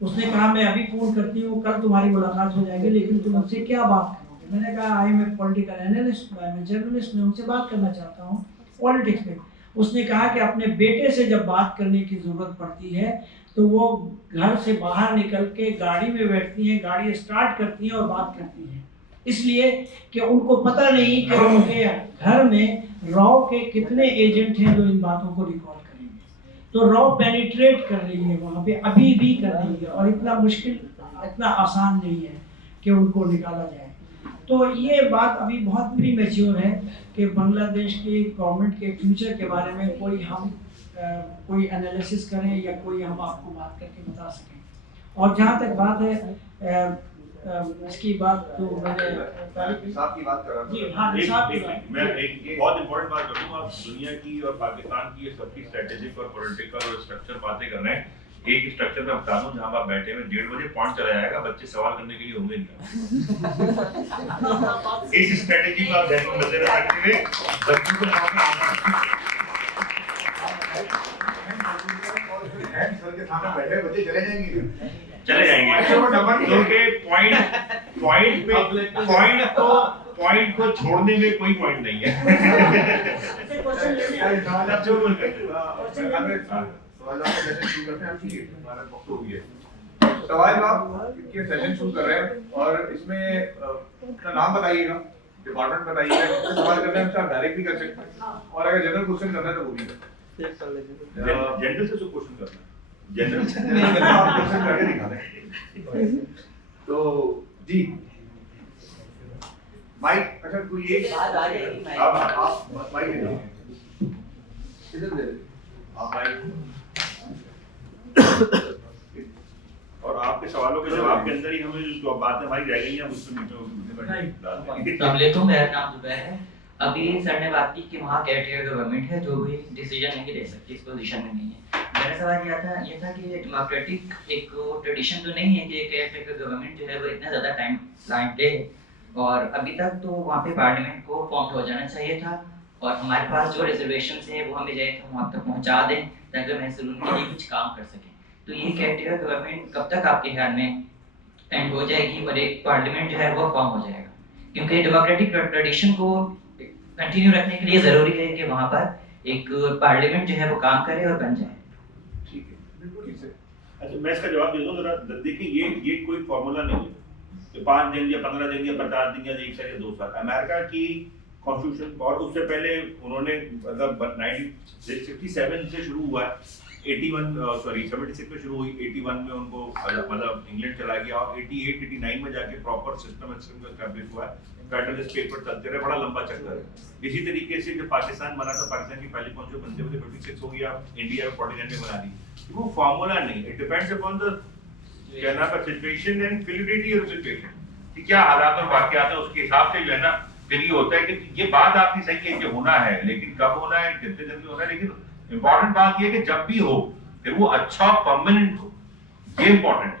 उसने कहा मैं अभी फ़ोन करती हूँ, कल तुम्हारी मुलाकात हो जाएगी, लेकिन तुम मुझसे क्या बात करोगे? मैंने कहा I am a political analyst, I am a journalist, मैं उनसे बात करना चाहता हूँ पॉलिटिक्स पे। उसने कहा कि अपने बेटे से जब बात करने की ज़रूरत पड़ती है तो वो घर से बाहर निकल के गाड़ी में बैठती हैं, गाड़ी स्टार्ट करती हैं और बात करती हैं, इसलिए कि उनको पता नहीं कि उनके घर में रॉ के कितने एजेंट हैं जो इन बातों को रिकॉर्ड करेंगे। तो रॉ पेनिट्रेट कर रही है वहाँ पे, अभी भी कर रही है, और इतना मुश्किल, इतना आसान नहीं है कि उनको निकाला जाए। तो ये बात अभी बहुत प्री मैच्योर है कि बांग्लादेश की गवर्नमेंट के फ्यूचर के बारे में कोई एनालिसिस करें या कोई हम आपको बात करके बता सकें। और जहाँ तक बात है इसकी बात तो मैंने निसाब की बात कर रहा जी हूँ। हाँ, निसाब की बात। मैं एक बहुत इंपॉर्टेंट बात करूँ, आप दुनिया की और पाकिस्तान की सबकी स्ट्रेटेजिक और पॉलिटिकल और स्ट्रक्चर बातें कर रहे हैं। एक स्ट्रक्चर में बता दूं, जहां आप बैठे हुए 1:30 बजे पॉइंट चला जाएगा, बच्चे सवाल करने के लिए होंगे नहीं। इस स्ट्रेटेजी को आप ध्यान में रखते हुए बच्चों को सर के सामने बैठे बच्चे चले जाएंगे, चले जाएंगे, क्योंकि पॉइंट को छोड़ने में कोई पॉइंट नहीं है। सवाल जवाब के सेशन शुरू कर रहे हैं, और इसमें अपना नाम बताइएगा, डिपार्टमेंट बताइएगा, सवाल करना है आप डायरेक्ट भी कर सकते हैं, और अगर जनरल क्वेश्चन करना है तो वो भी जनरल से जो क्वेश्चन करना है, जनरल क्वेश्चन करके दिखाना है। तो जी माइक, अच्छा कोई एक आप माइक दे दीजिए, इधर दे आप माइक। और आपके सवालों के जवाब के अंदर ही हमें जो बातें हमारी रह गई हैं उससे मेरा नाम जुबैर है। अभी सर ने बात की कि वहाँ कैटेगरी गवर्नमेंट है जो भी डिसीजन नहीं ले सकती, इस पोजीशन में नहीं है। मेरा सवाल ये था कि डेमोक्रेटिक एक ट्रेडिशन तो नहीं है कि कैटेगरी गवर्नमेंट जो है वो इतना ज़्यादा टाइम ले, और अभी तक तो वहाँ पे पार्लियामेंट को फॉर्म हो जाना चाहिए था, और हमारे पास जो रिजर्वेशन है वो हमें जाए तो वहाँ तक पहुँचा दें ताकि महसूल के लिए कुछ काम कर सकें। तो ये कैटेगरी गवर्नमेंट कब तक आपके ख्याल में एंड हो जाएगी और एक पार्लियामेंट जो है वो फॉर्म हो जाएगा? क्योंकि डेमोक्रेटिक ट्रेडिशन को कंटिन्यू रखने के लिए ज़रूरी है कि वहाँ पर एक पार्लियामेंट जो है वो काम करे और बन जाए। ठीक है, बिल्कुल ठीक है। अच्छा, मैं इसका जवाब दे दूं जरा। देखिए, ये कोई फॉर्मूला नहीं है कि 5 दिन या 15 दिन या 50 दिन या 1 साल या 2 साल। अमेरिका की कॉन्स्टिट्यूशन, और उससे पहले उन्होंने मतलब 1967 से शुरू हुआ है, 76 में शुरू हुई, 81 में उनको मतलब इंग्लैंड चला गया, और 88-89 में जाके प्रॉपर सिस्टम एस्टैब्लिश हुआ है। फेडरलिस्ट पेपर चलते रहे, बड़ा लंबा चक्कर है। इसी तरीके से जब पाकिस्तान बना तो पाकिस्तान की पहली कॉन्स्टिट्यूशन बनते हुए 56 हो गया, इंडिया 49 में बना दी। वो फॉर्मूला नहीं, इट डिपेंड्स अपॉन द कहना का situation and fluidity of situation, कि क्या हालात और वाकयात है, उसके हिसाब से जो है ना फिर ये होता है कि ये बात आपकी सही है कि होना है, लेकिन कब होना है, कितने जल्दी होना है। लेकिन इंपॉर्टेंट बात ये है कि जब भी हो फिर वो अच्छा परमानेंट हो, ये इंपॉर्टेंट है।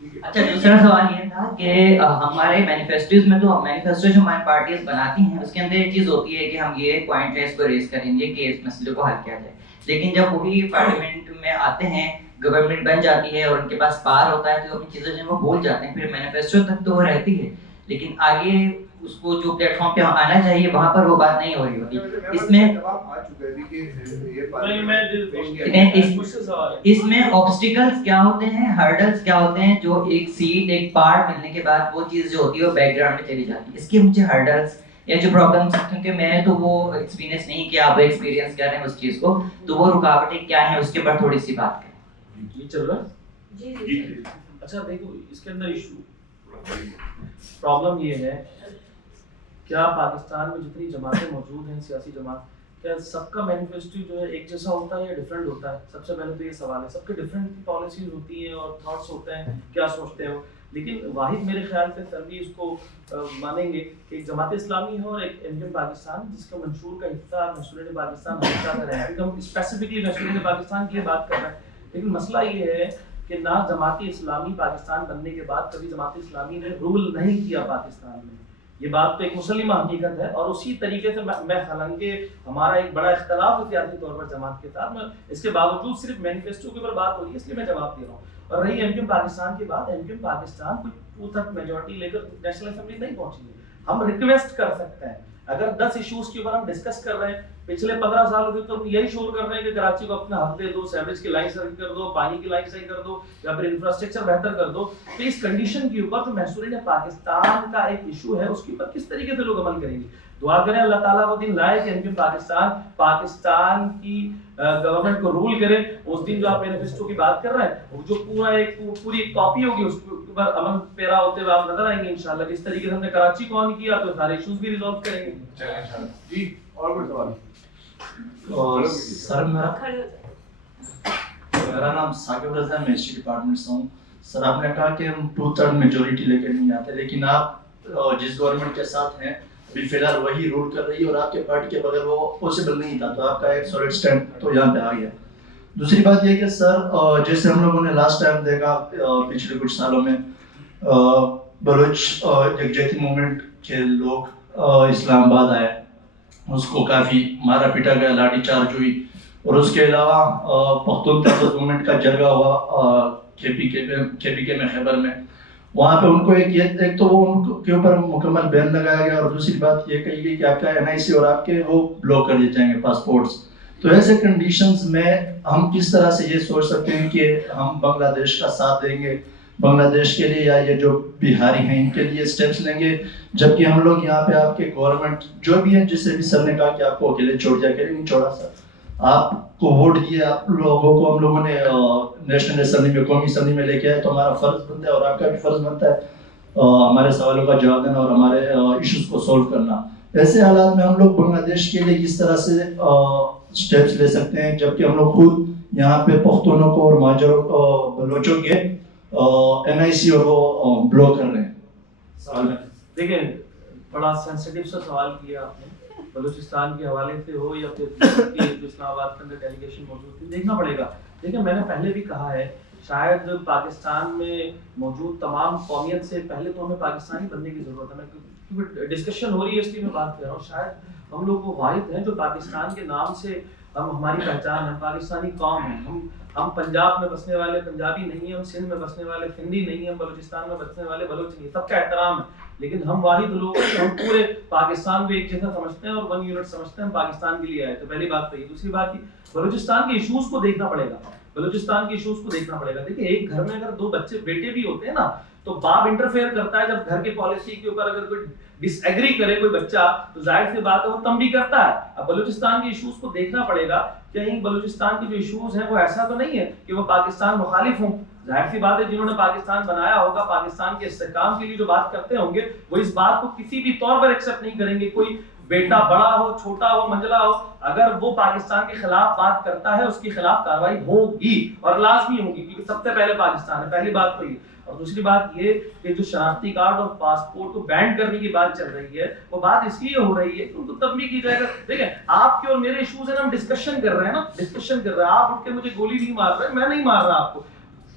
अच्छा, दूसरा सवाल ये था कि हमारे मैनिफेस्टोज में तो मैनिफेस्टो जो हमारी पार्टीज बनाती हैं उसके अंदर ये चीज़ होती है कि हम ये पॉइंट है इसको रेज करेंगे कि इस मसले को हल किया जाए, लेकिन जब वही पार्लियामेंट में आते हैं, गवर्नमेंट बन जाती है और उनके पास पावर होता है तो अपनी चीज़ें जो वो भूल जाते हैं। फिर मैनिफेस्टो तक तो वो रहती है, लेकिन आगे उसको जो प्लेटफॉर्म पे आना चाहिए वहाँ पर वो बात नहीं हो रही होती। इसमें ऑब्स्टिकल्स क्या होते हैं, हर्डल्स क्या होते हैं, जो एक सीट एक पार्ट मिलने के बाद वो चीज़ जो होती है वो बैकग्राउंड में चली जाती है। इसके मुझे हर्डल्स या जो प्रॉब्लम्स, क्योंकि मैंने तो वो एक्सपीरियंस नहीं किया, आप एक्सपीरियंस कर रहे हैं उस चीज़ को, तो वो रुकावटें क्या हैं उसके ऊपर थोड़ी सी बात करें। ये चल रहा है जी। अच्छा, देखो इसके अंदर इशू प्रॉब्लम ये है, क्या पाकिस्तान में जितनी जमातें मौजूद हैं, सियासी जमात, क्या सबका मैनिफेस्टो जो है एक जैसा होता है या डिफरेंट होता है? सबसे पहले तो ये सवाल है। सबके डिफरेंट पॉलिसीज होती हैं और थॉट्स होते हैं, क्या सोचते हैं वो। लेकिन वाहिद मेरे ख्याल से सर भी इसको मानेंगे कि एक जमात इस्लामी है और एक एमकेएम पाकिस्तान, जिसका मंशूर का हिस्सा महसूल पाकिस्तान हमेशा का रहा है। हम स्पेसिफिकली महसूल पाकिस्तान की बात कर रहे हैं, लेकिन मसला ये है कि ना जमात इस्लामी पाकिस्तान बनने के बाद कभी जमात इस्लामी ने रूल नहीं किया पाकिस्तान में। ये बात तो एक मुसलिमा हकीकत है। और उसी तरीके से मैं हालांकि हमारा एक बड़ा इख्तलाफ है सियासी तौर पर जमात के साथ, मैं इसके बावजूद सिर्फ मैनिफेस्टो के ऊपर बात हो रही है इसलिए मैं जवाब दे रहा हूँ। और रही एमकेएम पाकिस्तान की बात, एमकेएम पाकिस्तान कोई 2/3 मेजॉरिटी लेकर नेशनल असेंबली नहीं पहुंची है। हम रिक्वेस्ट कर सकते हैं, अगर 10 इश्यूज के ऊपर हम डिस्कस कर रहे हैं, पिछले 15 सालों से तो हम यही शोर कर रहे हैं कि कराची को अपना हक दे दो, सीवरेज की लाइन सही कर दो, पानी की लाइन सही कर दो, या फिर इंफ्रास्ट्रक्चर बेहतर कर दो। तो इस कंडीशन के ऊपर जो महसूल पाकिस्तान का एक इशू है उसके ऊपर किस तरीके से लोग अमल करेंगे? दुआ करें अल्लाह ताला वो दिन लाए कि एमकेएम पाकिस्तान की गवर्नमेंट को रूल करे। उस दिन जो आप मैनिफेस्टो की बात कर रहे हैं, वो जो पूरी एक कॉपी होगी, उसके ऊपर अमल पैरा होते हुए आप नजर आएंगे इंशाल्लाह। जिस तरीके से हमने कराची को ऑन किया तो सारे इश्यूज भी रिजॉल्व करेंगे जी। और कोई सवाल? सर मेरा नाम साकिब रज़ा है, मैं हिस्ट्री डिपार्टमेंट से हूँ। सर आपने कहा कि हम 2/3 मेजॉरिटी लेकर नहीं आते, लेकिन आप जिस गवर्नमेंट के साथ हैं अभी फिलहाल वही रूल कर रही है और आपके पार्टी के बगैर वो पॉसिबल नहीं था, तो आपका एक सॉलिड स्टैंड तो यहाँ पे आ गया। दूसरी बात ये कि सर जैसे हम लोगों ने लास्ट टाइम देखा पिछले कुछ सालों में बलोच यकजहती मूवमेंट के लोग इस्लामाबाद आए, उसको काफ़ी मारा पीटा गया, लाठी चार्ज हुई। और उसके अलावा पख्तून तहफ़्फ़ुज़ मूवमेंट का जलगा हुआ केपीके में, खैबर में, वहाँ पे उनको एक तो वो उनके ऊपर मुकम्मल बैन लगाया गया और दूसरी बात ये कही गई कि आपका NIC और आपके वो ब्लॉक कर दिए जाएंगे पासपोर्ट्स। तो ऐसे कंडीशंस में हम किस तरह से ये सोच सकते हैं कि हम बांग्लादेश का साथ देंगे बांग्लादेश के लिए, या ये जो बिहारी हैं इनके लिए स्टेप्स लेंगे, जबकि हम लोग यहाँ पे आपके गवर्नमेंट जो भी है, जिससे भी सर ने कहा कि आपको अकेले छोड़ दिया, अकेले नहीं छोड़ा सर, आपको वोट दिए, आप लोगों को हम लोगों ने नेशनल असेंबली में, कौमी असेंबली में लेके आए, तो हमारा फर्ज बनता है और आपका भी फर्ज बनता है हमारे सवालों का जवाब देना और हमारे इश्यूज को सॉल्व करना। ऐसे हालात में हम लोग बांग्लादेश के लिए किस तरह से स्टेप्स ले सकते हैं, जबकि हम लोग खुद यहाँ पे पख्तूनों को और माजरों को, बलोचों के NIC और वो ब्लॉक कर रहे हैं। देखिए बड़ा सेंसिटिव सा सवाल किया आपने, बलूचिस्तान के हवाले से हो या फिर इस्लामाबाद के अंदर डेलीगेशन मौजूद थी, देखना पड़ेगा। देखिए मैंने पहले भी कहा है, शायद पाकिस्तान में मौजूद तमाम कौमियत से पहले तो हमें पाकिस्तानी बनने की जरूरत है। क्योंकि डिस्कशन हो रही है इसलिए मैं बात कर रहा हूँ। शायद हम लोग वो वाहिद हैं जो पाकिस्तान के नाम से हमारी पहचान है, पाकिस्तानी कौम है। हम पंजाब में बसने वाले पंजाबी नहीं है, हम सिंध में बसने वाले सिंधी नहीं है, हम बलूचिस्तान में बसने वाले बलोच नहीं है, सबका एहतराम है। लेकिन हम वाहिद लोग हैं, हम पूरे पाकिस्तान को एक जैसा समझते हैं और 1 यूनिट समझते हैं, हम पाकिस्तान के लिए आए। तो पहली बात तो ये। दूसरी बात की बलूचिस्तान के इश्यूज को देखना पड़ेगा, बलूचिस्तान के इश्यूज को देखना पड़ेगा। देखिए एक घर में अगर 2 बच्चे बेटे भी होते हैं ना, तो बाप इंटरफेयर करता है। जब घर के पॉलिसी के ऊपर अगर कोई डिसएग्री करे कोई बच्चा, तो जाहिर सी बात है वो तंबी करता है। अब बलूचिस्तान के इश्यूज को देखना पड़ेगा, कहीं बलूचिस्तान के जो इश्यूज हैं वो ऐसा तो नहीं है कि वो पाकिस्तान मुखालिफ हों। जाहिर सी बात है जिन्होंने पाकिस्तान बनाया होगा, पाकिस्तान के इस्तेहकाम के लिए जो बात करते होंगे, वो इस बात को किसी भी तौर पर एक्सेप्ट नहीं करेंगे। कोई बेटा बड़ा हो, छोटा हो, मंझला हो, अगर वो पाकिस्तान के खिलाफ बात करता है, उसके खिलाफ कार्रवाई होगी और लाजमी होगी, क्योंकि सबसे पहले पाकिस्तान है। पहली बात तो ये। और दूसरी बात ये कि जो शनाख्ती कार्ड और पासपोर्ट को बैन करने की बात चल रही है, वो बात इसलिए हो रही है कि उनको तब भी की जाएगा। देखिए आपके और मेरे इश्यूज है, हम डिस्कशन कर रहे हैं ना, डिस्कशन कर रहे हैं। आप उठ के मुझे गोली नहीं मार रहे, मैं नहीं मार रहा आपको।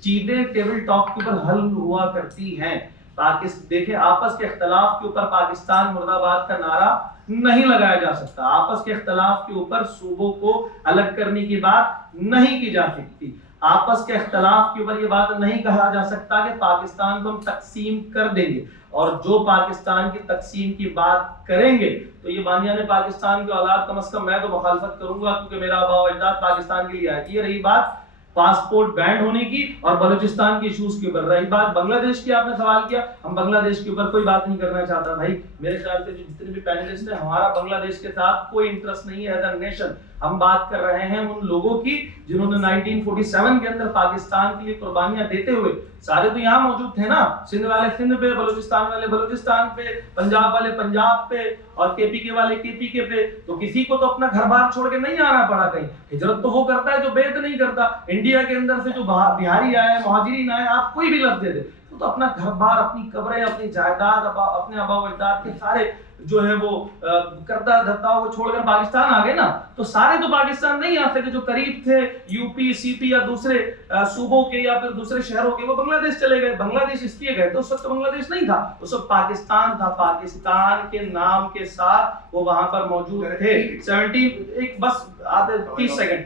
चीजें टेबल टॉक के ऊपर हल हुआ करती हैं। देखिए आपस के इख्तलाफ के ऊपर पाकिस्तान मुर्दाबाद का नारा नहीं लगाया जा सकता। आपस के इख्तलाफ के ऊपर सूबों को अलग करने की बात नहीं की जा सकती। आपस के इख्तलाफ के ऊपर ये बात नहीं कहा जा सकता कि पाकिस्तान को हम तकसीम कर देंगे। और जो पाकिस्तान की तकसीम की बात करेंगे तो ये बानियाने पाकिस्तान के औलाद कम से कम मैं तो मुखालफत करूंगा, क्योंकि मेरा आबा व अजदाद पाकिस्तान के लिए आए। ये रही बात पासपोर्ट बैंड होने की और बलूचिस्तान के इश्यूज के ऊपर। रही बात बांग्लादेश की, आपने सवाल किया, हम बांग्लादेश के ऊपर कोई बात नहीं करना चाहता भाई। मेरे ख्याल से जितने भी पैनलिस्ट हैं, हमारा बांग्लादेश के साथ कोई इंटरेस्ट नहीं है एज अ नेशन। हम बात कर रहे हैं उन लोगों की जिन्होंने 1947 के अंदर पाकिस्तान के लिए कुर्बानियां देते हुए सारे तो यहाँ मौजूद थे ना, सिंध वाले सिंध पे, बलूचिस्तान वाले बलूचिस्तान पे, पंजाब वाले पंजाब पे और केपी के वाले केपी के पे। तो किसी को तो अपना घर बार छोड़ के नहीं आना पड़ा कहीं। हिजरत तो वो करता है जो बेत नहीं करता। इंडिया के अंदर से जो बिहारी आए, मुहाजिरीन आए, आप कोई भी लफ्ज दे दे तो अपना घर बार, अपनी कब्रें, अपनी जायदाद, अपने आबा व अजदाद के सारे जो है वो करता धरताओं को छोड़कर पाकिस्तान आ गए ना। तो सारे तो पाकिस्तान नहीं आ सके, जो करीब थे यूपी सीपी या दूसरे सूबों के या फिर दूसरे शहरों के, वो बांग्लादेश चले गए। बांग्लादेश इसलिए गए तो उस वक्त बांग्लादेश नहीं था, उस वक्त पाकिस्तान था। पाकिस्तान के नाम के साथ वो वहां पर मौजूद थे। 17 एक बस आधे 30 सेकंड,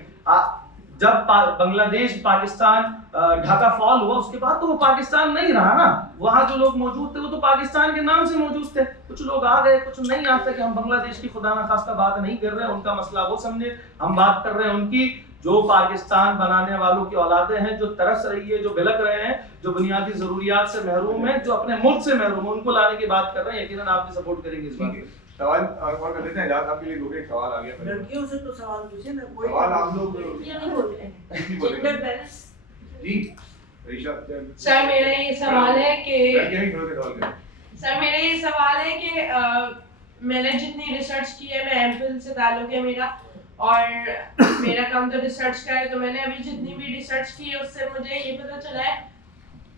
जब बांग्लादेश पाकिस्तान ढाका फॉल हुआ उसके बाद तो वो पाकिस्तान नहीं रहा ना। वहां जो लोग मौजूद थे वो तो पाकिस्तान के नाम से मौजूद थे। कुछ लोग आ गए, कुछ नहीं आ सके। हम बांग्लादेश की खुदा ना खास्ता बात नहीं कर रहे हैं, उनका मसला वो समझे। हम बात कर रहे हैं उनकी जो पाकिस्तान बनाने वालों की औलादें हैं, जो तरस रही है, जो बिलक रहे हैं, जो बुनियादी जरूरियात से महरूम है, जो अपने मुल्क से महरूम है, उनको लाने की बात कर रहे हैं। यकीनन आप भी सपोर्ट करेंगे इस बात में। सवाल और कर लेते हैं। आजाद आपके लिए दूसरा एक सवाल आ गया। लड़कियों से तो सवाल पूछे ना, कोई सवाल आप लोग ये नहीं बोल रहे हैं। जेंडर बैलेंस जी ऋषा सर मेरा ये सवाल है कि सर मेरा ये सवाल है कि मैंने जितनी रिसर्च की है, मैं एमफिल से ताल्लुक है मेरा और मेरा काम तो रिसर्च का है, तो मैंने अभी जितनी भी रिसर्च की है उससे मुझे ये पता चला है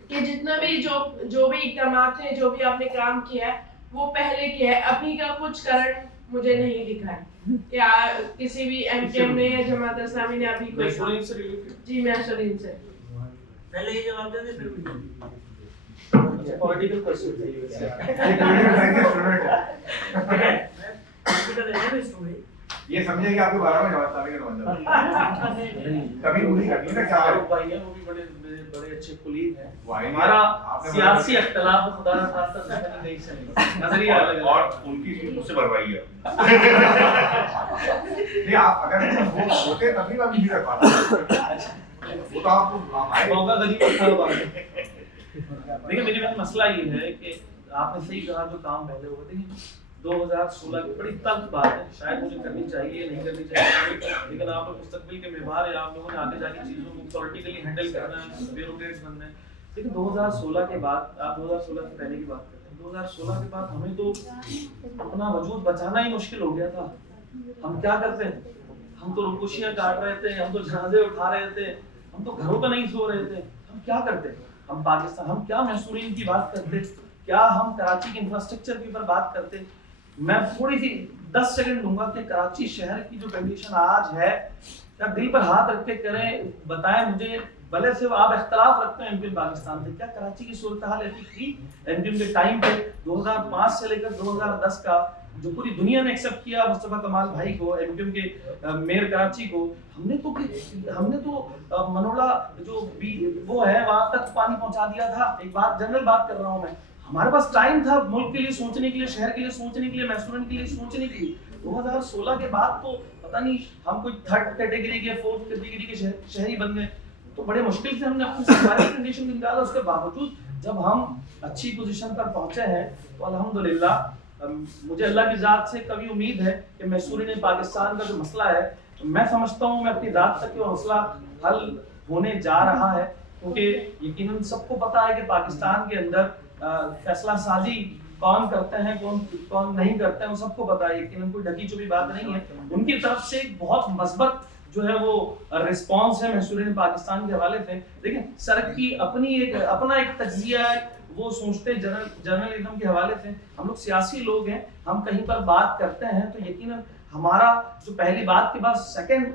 कि जितना भी जो भी इक़दाम थे, जो भी आपने काम किया है वो पहले किया है। अभी का कुछ कारण मुझे नहीं दिखा है या किसी भी एमकेएम ने या जमात इस्लामी ने अभी कोई जी मैं शरीन से पहले ये जवाब दे दे फिर पॉलिटिकल क्वेश्चन है ये। स्टूडेंट ये समझे कि आपके 12 में जवाब सारे का मतलब कभी पूरी करनी है ना। क्या फारूक भाई हैं, वो भी बड़े अच्छे कुलीग हैं। वाहिनी हमारा आपने सियासी इख्तिलाफ खुदा ना खास्ता दुश्मनी नहीं से नजरिया अलग है। और उनकी सीट मुझसे भरवाई है। नहीं आप अगर वो होते तभी मैं नहीं कर पाता। वो तो आपको आए मौका गरीब था बात। देखिए मेरा मसला ये है कि आपने सही कहा, जो काम पहले हुआ। देखिए 2016 की बड़ी तल्ख बात है, शायद मुझे करनी चाहिए नहीं करनी चाहिए, लेकिन आप लोग मुस्तकबिल के मेहमान है, आप लोगों ने आगे जाके चीज़ों को पॉलिटिकली हैंडल करना है, ब्यूरोक्रेट्स बनना है। लेकिन 2016 के बाद, आप 2016 से पहले की बात करते हैं, 2016 के बाद हमें तो अपना वजूद बचाना ही मुश्किल हो गया था। हम क्या करते हैं, हम तो रुकुशियाँ काट रहे थे, हम तो जनाजे उठा रहे थे, हम तो घरों पर नहीं सो रहे थे। हम क्या करते, हम पाकिस्तान, हम क्या मैसूरीन की बात करते, क्या हम कराची के इंफ्रास्ट्रक्चर के ऊपर बात करते। मैं थोड़ी सी 10 सेकंड दूंगा कि कराची शहर की जो कंडीशन आज है, क्या दिल पर हाथ रख के करें, बताएं मुझे। भले से आप इख्तलाफ रखते हैं एमपीएम पाकिस्तान से, क्या कराची की सूरत हाल ऐसी थी एमपीएम के टाइम पे 2005 से लेकर 2010 का, जो पूरी दुनिया ने एक्सेप्ट किया मुस्तफा कमाल भाई को, एमपीएम के मेयर कराची को। हमने तो मनोला जो वो है वहां तक पानी पहुंचा दिया था। एक बात जनरल बात कर रहा हूं मैं, हमारे पास टाइम था मुल्क के लिए सोचने के लिए, शहर के लिए सोचने के लिए, मैसूरन के लिए सोचने के लिए। 2016 के बाद तो पता नहीं हम कोई 3rd कैटेगरी के 4th कैटेगरी के शहरी बन गए। तो बड़े मुश्किल से हमने अपनी सरकारी कंडीशन निकाला। उसके बावजूद जब हम अच्छी पोजीशन पर पहुंचे हैं तो अल्हम्दुलिल्लाह, मुझे अल्लाह की ज़ात से कभी उम्मीद है कि मैसूरीन पाकिस्तान का जो मसला है, मैं समझता हूँ मैं अपनी ज़ात तक वो मसला हल होने जा रहा है। क्योंकि यकीनन सबको पता है कि पाकिस्तान के अंदर फैसला साजी कौन करते हैं, कौन नहीं करते हैं, वो सबको पता है। यकीनन कोई ढकी चुपी बात नहीं है। उनकी तरफ से एक बहुत मस्बत जो है वो रिस्पांस है मैसूरीन पाकिस्तान के हवाले से। लेकिन सर की अपना एक तज्जिया है, वो सोचते हैं जर्नलिज्म के हवाले से। हम लोग सियासी लोग हैं, हम कहीं पर बात करते हैं तो यकीनन हमारा जो पहली बात के बाद सेकंड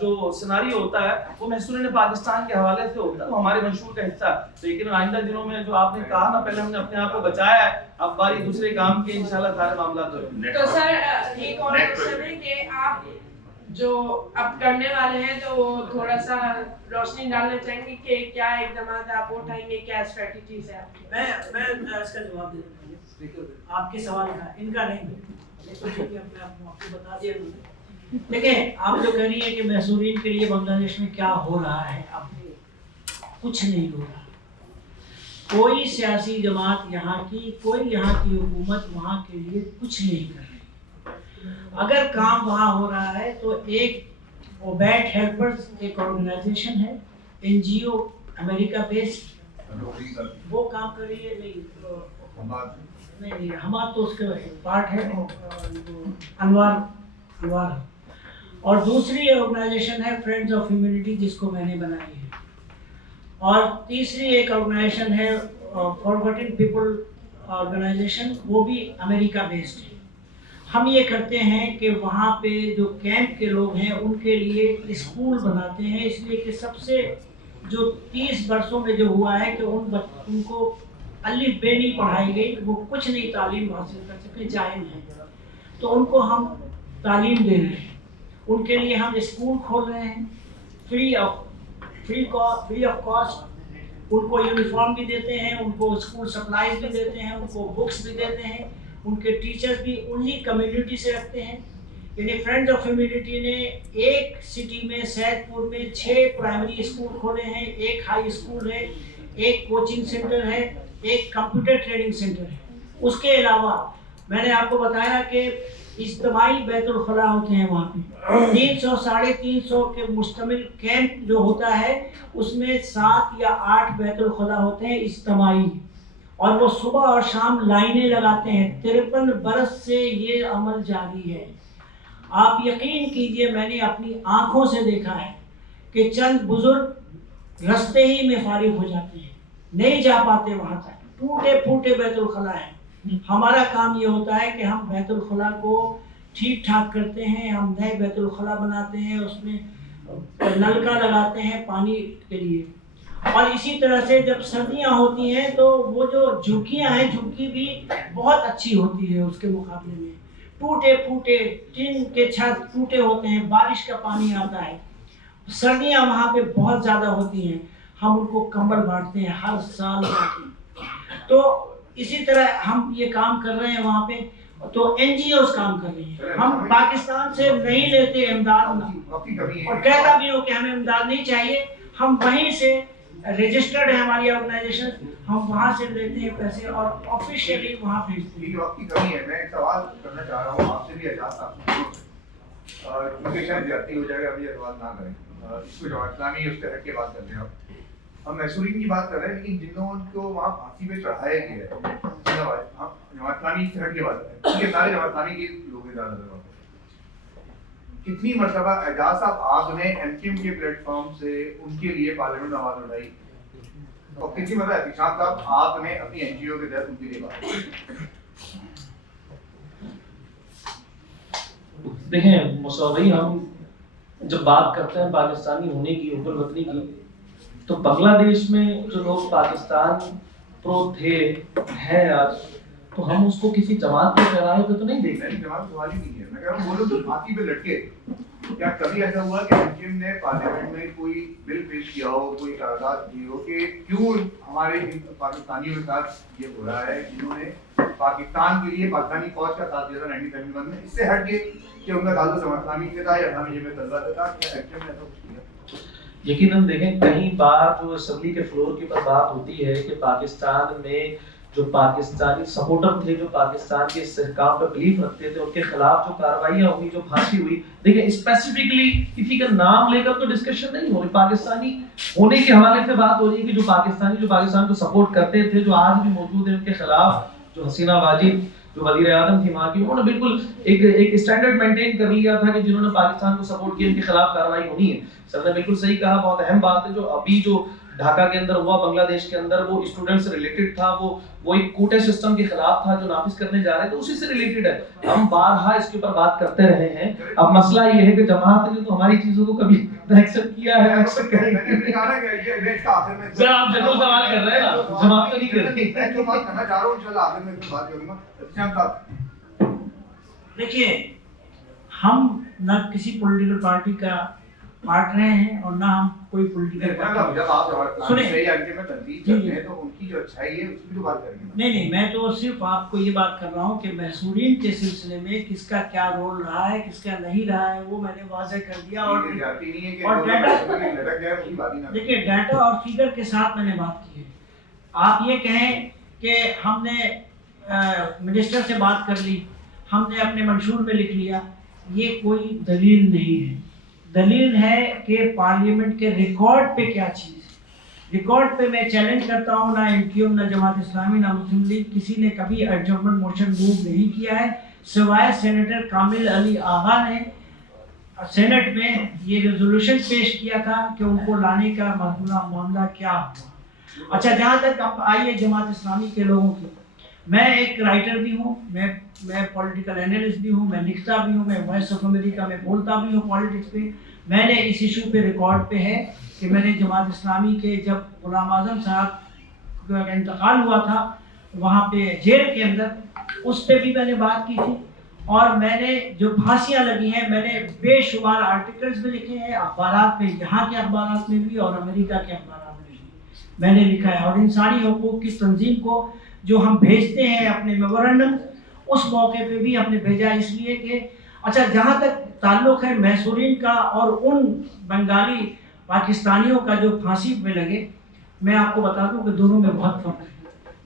जो सिनारियो होता है वो मैसूरीन पाकिस्तान के हवाले से होता है, वो हमारे मंशूर का हिस्सा है। तो यकीनन आइंदा दिनों में जो आपने कहा ना, पहले हमने अपने आप को बचाया है, अब बारी दूसरे काम के इंशाल्लाह सारे मामला तो सर एक और क्वेश्चन है कि आप जो अब करने वाले हैं तो थोड़ा सा रोशनी डालना चाहेंगे कि क्या इक़दाम आप उठाएंगे, क्या स्ट्रेटजीज है आपकी? मैं इसका जवाब दे दूंगा। आपके सवाल का, इनका नहीं, तो ठीक है, मैं आपको बता दिया। देखिए आप जो कह रही है कि मैसूरीन के लिए बांग्लादेश में क्या हो रहा है, अब कुछ नहीं हो रहा। कोई सियासी जमात यहाँ की, कोई यहाँ की हुकूमत वहाँ के लिए कुछ नहीं कर रही। अगर काम वहाँ हो रहा है तो एक ओबैट हेल्पर्स एक ऑर्गेनाइजेशन है, NGO अमेरिका बेस्ड, नौकरी कर वो काम कर रही है। नहीं हमारा तो उसके पार्ट है अनवार। और दूसरी ऑर्गेनाइजेशन है फ्रेंड्स ऑफ ह्यूमैनिटी, जिसको मैंने बनाई है। और तीसरी एक ऑर्गेनाइजेशन है फॉरगॉटन पीपल ऑर्गेनाइजेशन, वो भी अमेरिका बेस्ड है। हम ये करते हैं कि वहाँ पे जो कैंप के लोग हैं उनके लिए स्कूल बनाते हैं, इसलिए कि सबसे जो 30 वर्षों में जो हुआ है कि उनको अलिफ बे नहीं पढ़ाई गई, वो कुछ नहीं तालीम हासिल कर सके, जाहिल है। तो उनको हम तालीम दे रहे हैं, उनके लिए हम स्कूल खोल रहे हैं फ्री ऑफ कॉस्ट। उनको यूनिफॉर्म भी देते हैं, उनको स्कूल सप्लाईज भी देते हैं, उनको बुक्स भी देते हैं, उनके टीचर्स भी उन्हीं कम्युनिटी से रखते हैं। यानी फ्रेंड्स ऑफ ह्यूमैनिटी ने एक सिटी में सैदपुर में 6 प्राइमरी स्कूल खोले हैं, 1 हाई स्कूल है, 1 कोचिंग सेंटर है, 1 कंप्यूटर ट्रेनिंग सेंटर है। उसके अलावा मैंने आपको बताया कि इज्तिमाई बैतुल खला होते हैं वहाँ पे 300 साढ़े 300 के मुश्तमिल कैंप जो होता है, उसमें 7 या 8 बैतुल खला होते हैं इज्तिमाई, और वो सुबह और शाम लाइनें लगाते हैं। 53 बरस से ये अमल जारी है। आप यकीन कीजिए, मैंने अपनी आंखों से देखा है कि चंद बुजुर्ग रास्ते ही में फारिग हो जाते हैं, नहीं जा पाते वहाँ तक, टूटे फूटे बैतुल खला है। हमारा काम ये होता है कि हम बैतुल खला को ठीक ठाक करते हैं, हम नए बैतुल खला बनाते हैं, उसमें नलका लगाते हैं पानी के लिए। और इसी तरह से जब सर्दियाँ होती हैं तो वो जो झुग्गियाँ हैं, झुग्गी भी बहुत अच्छी होती है उसके मुकाबले में। टूटे फूटे टिन के छत टूटे होते हैं, बारिश का पानी आता है, सर्दियाँ वहाँ पे बहुत ज़्यादा होती हैं, हम उनको कंबल बांटते हैं हर साल। तो इसी तरह हम ये काम कर रहे हैं वहाँ पे। तो NGOs काम कर रही हैं, हम पाकिस्तान से नहीं लेते इमदाद, और कहता भी हो कि हमें इमदाद नहीं चाहिए, हम वहीं से रजिस्टर्ड है हमारी ऑर्गेनाइजेशन, हम वहाँ से लेते हैं पैसे और ऑफिशियली वहाँ भेजते हैं। वक्त की कमी है, मैं एक सवाल करना चाह रहा हूँ आपसे भी, एजाज साहब, क्योंकि शायद ज्यादती हो जाएगा, अभी सवाल ना करें, इसको जवाब इस्लामी उस तरह की बात करते हैं। हम महसूरीन की बात कर रहे हैं, लेकिन जिन लोगों को वहाँ फांसी पे चढ़ाया गया है, जमात इस्लामी की तरह की बात है, ठीक है, सारे जमात इस्लामी के लोग ज़्यादातर। कितनी मरतबा एजाज साहब आपने एमक्यूएम के प्लेटफॉर्म से उनके लिए पार्लियामेंट में आवाज उठाई, और कितनी मरतबा एहतिशाम साहब आपने अपनी NGO के तहत उनके लिए बात की? देखें मुसव्वी, हम जब बात करते हैं पाकिस्तानी होने की, ऊपर वतनी की, तो बांग्लादेश में जो लोग पाकिस्तान प्रो थे हैं आज, तो हम उसको किसी जमात में कराए पे तो नहीं देख रहे। जमात सवाल ही नहीं है, मैं कह रहा हूँ वो लोग तो फांसी पे लटके। क्या कभी ऐसा हुआ कि एमक्यूएम ने पार्लियामेंट में कोई बिल पेश किया हो, कोई कागजात की हो कि क्यों हमारे पाकिस्तानियों के साथ ये हो रहा है, जिन्होंने पाकिस्तान के लिए पाकिस्तानी फौज का साथ दिया था 1971 में, इससे हट के कि उनका ताल्लुक जमात इस्लामी से था या इस्लामी जमात से था, क्या एमक्यूएम ने ऐसा कुछ किया? यकीनन देखें, कई बार जो असेंबली के फ्लोर की बात होती है कि पाकिस्तान में जो पाकिस्तानी सपोर्टर थे, जो पाकिस्तान के इस्तेहकाम पर बिलीफ रखते थे, उनके खिलाफ जो कार्रवाइयाँ हुई, जो फांसी हुई, देखिए स्पेसिफिकली किसी का नाम लेकर तो डिस्कशन नहीं हो रही, पाकिस्तानी होने के हवाले से बात हो रही है कि जो पाकिस्तान को सपोर्ट करते थे, जो आज भी मौजूद है, उनके खिलाफ जो हसीना वाजिद जो वज़ीर आज़म थी वहाँ की, उन्होंने बिल्कुल एक स्टैंडर्ड मेंटेन कर लिया था कि जिन्होंने पाकिस्तान को सपोर्ट किया उनके खिलाफ कार्रवाई होनी है। सर ने बिल्कुल सही कहा, बहुत अहम बात है। जो अभी जो ढाका के अंदर हुआ, बांग्लादेश के अंदर, वो स्टूडेंट से रिलेटेड था, वो एक कोटे सिस्टम के खिलाफ था जो नाफिज करने जा रहे थे, उसी से रिलेटेड है। हम बारहा इसके ऊपर बात करते रहे हैं। अब मसला ये है कि जमात ने तो हमारी चीजों को कभी एक्सेप्ट किया है, एक्सेप्ट करेंगे। सर आप जनरल सवाल कर रहे हैं ना, जमात तो नहीं कर रही। मैं जो बात करना चाह रहा हूँ इंशाल्लाह आखिर में बात करूंगा। देखिए, हम न किसी पॉलिटिकल पार्टी का पार्ट रहे हैं और ना हम कोई पॉलिटिकल पार्टी। जब आप सुने में तंजीद करते हैं तो उनकी जो अच्छाई है उसकी तो बात करेंगे। नहीं, मैं तो सिर्फ आपको ये बात कर रहा हूँ कि महसूरीन के सिलसिले में किसका क्या रोल रहा है, किसका नहीं रहा है, वो मैंने वाज़ेह कर दिया। और डाटा, देखिए डाटा और फिगर के साथ मैंने बात की है। आप ये कहें कि हमने मिनिस्टर से बात कर ली, हमने अपने मंशूर में लिख लिया, ये कोई दलील नहीं है। दलील है कि पार्लियामेंट के रिकॉर्ड पे क्या चीज़ है। रिकॉर्ड पे मैं चैलेंज करता हूँ, ना एमक्यूएम, ना जमात इस्लामी, ना मुस्लिम लीग किसी ने कभी एडजर्नमेंट मोशन मूव नहीं किया है, सिवाय सेनेटर कामिल अली आगा ने सेनेट में ये रेजोल्यूशन पेश किया था कि उनको लाने का मामला क्या हुआ। अच्छा, जहाँ तक अब आइए जमात इस्लामी के लोगों की, मैं एक राइटर भी हूँ, मैं पॉलिटिकल एनालिस्ट भी हूँ, मैं लिखता भी हूँ, मैं वॉइस ऑफ अमेरिका में बोलता भी हूँ पॉलिटिक्स पे। मैंने इस इशू पे रिकॉर्ड पे है कि मैंने जमात इस्लामी के जब गुलाम आज़म साहब का इंतकाल हुआ था वहाँ पे जेल के अंदर, उस पर भी मैंने बात की थी। और मैंने जो फांसियाँ लगी हैं, मैंने बेशुमार आर्टिकल्स भी लिखे हैं अखबारात में, यहाँ के अखबारात में भी और अमेरिका के अखबारात में भी मैंने लिखा है। और इंसानी हकूक़ की तंजीम को जो हम भेजते हैं अपने मेमोरेंडम, उस मौके पे भी हमने भेजा, इसलिए कि अच्छा, जहाँ तक ताल्लुक़ है मैसूरीन का और उन बंगाली पाकिस्तानियों का जो फांसी पे लगे, मैं आपको बता दूं कि दोनों में बहुत फर्क है।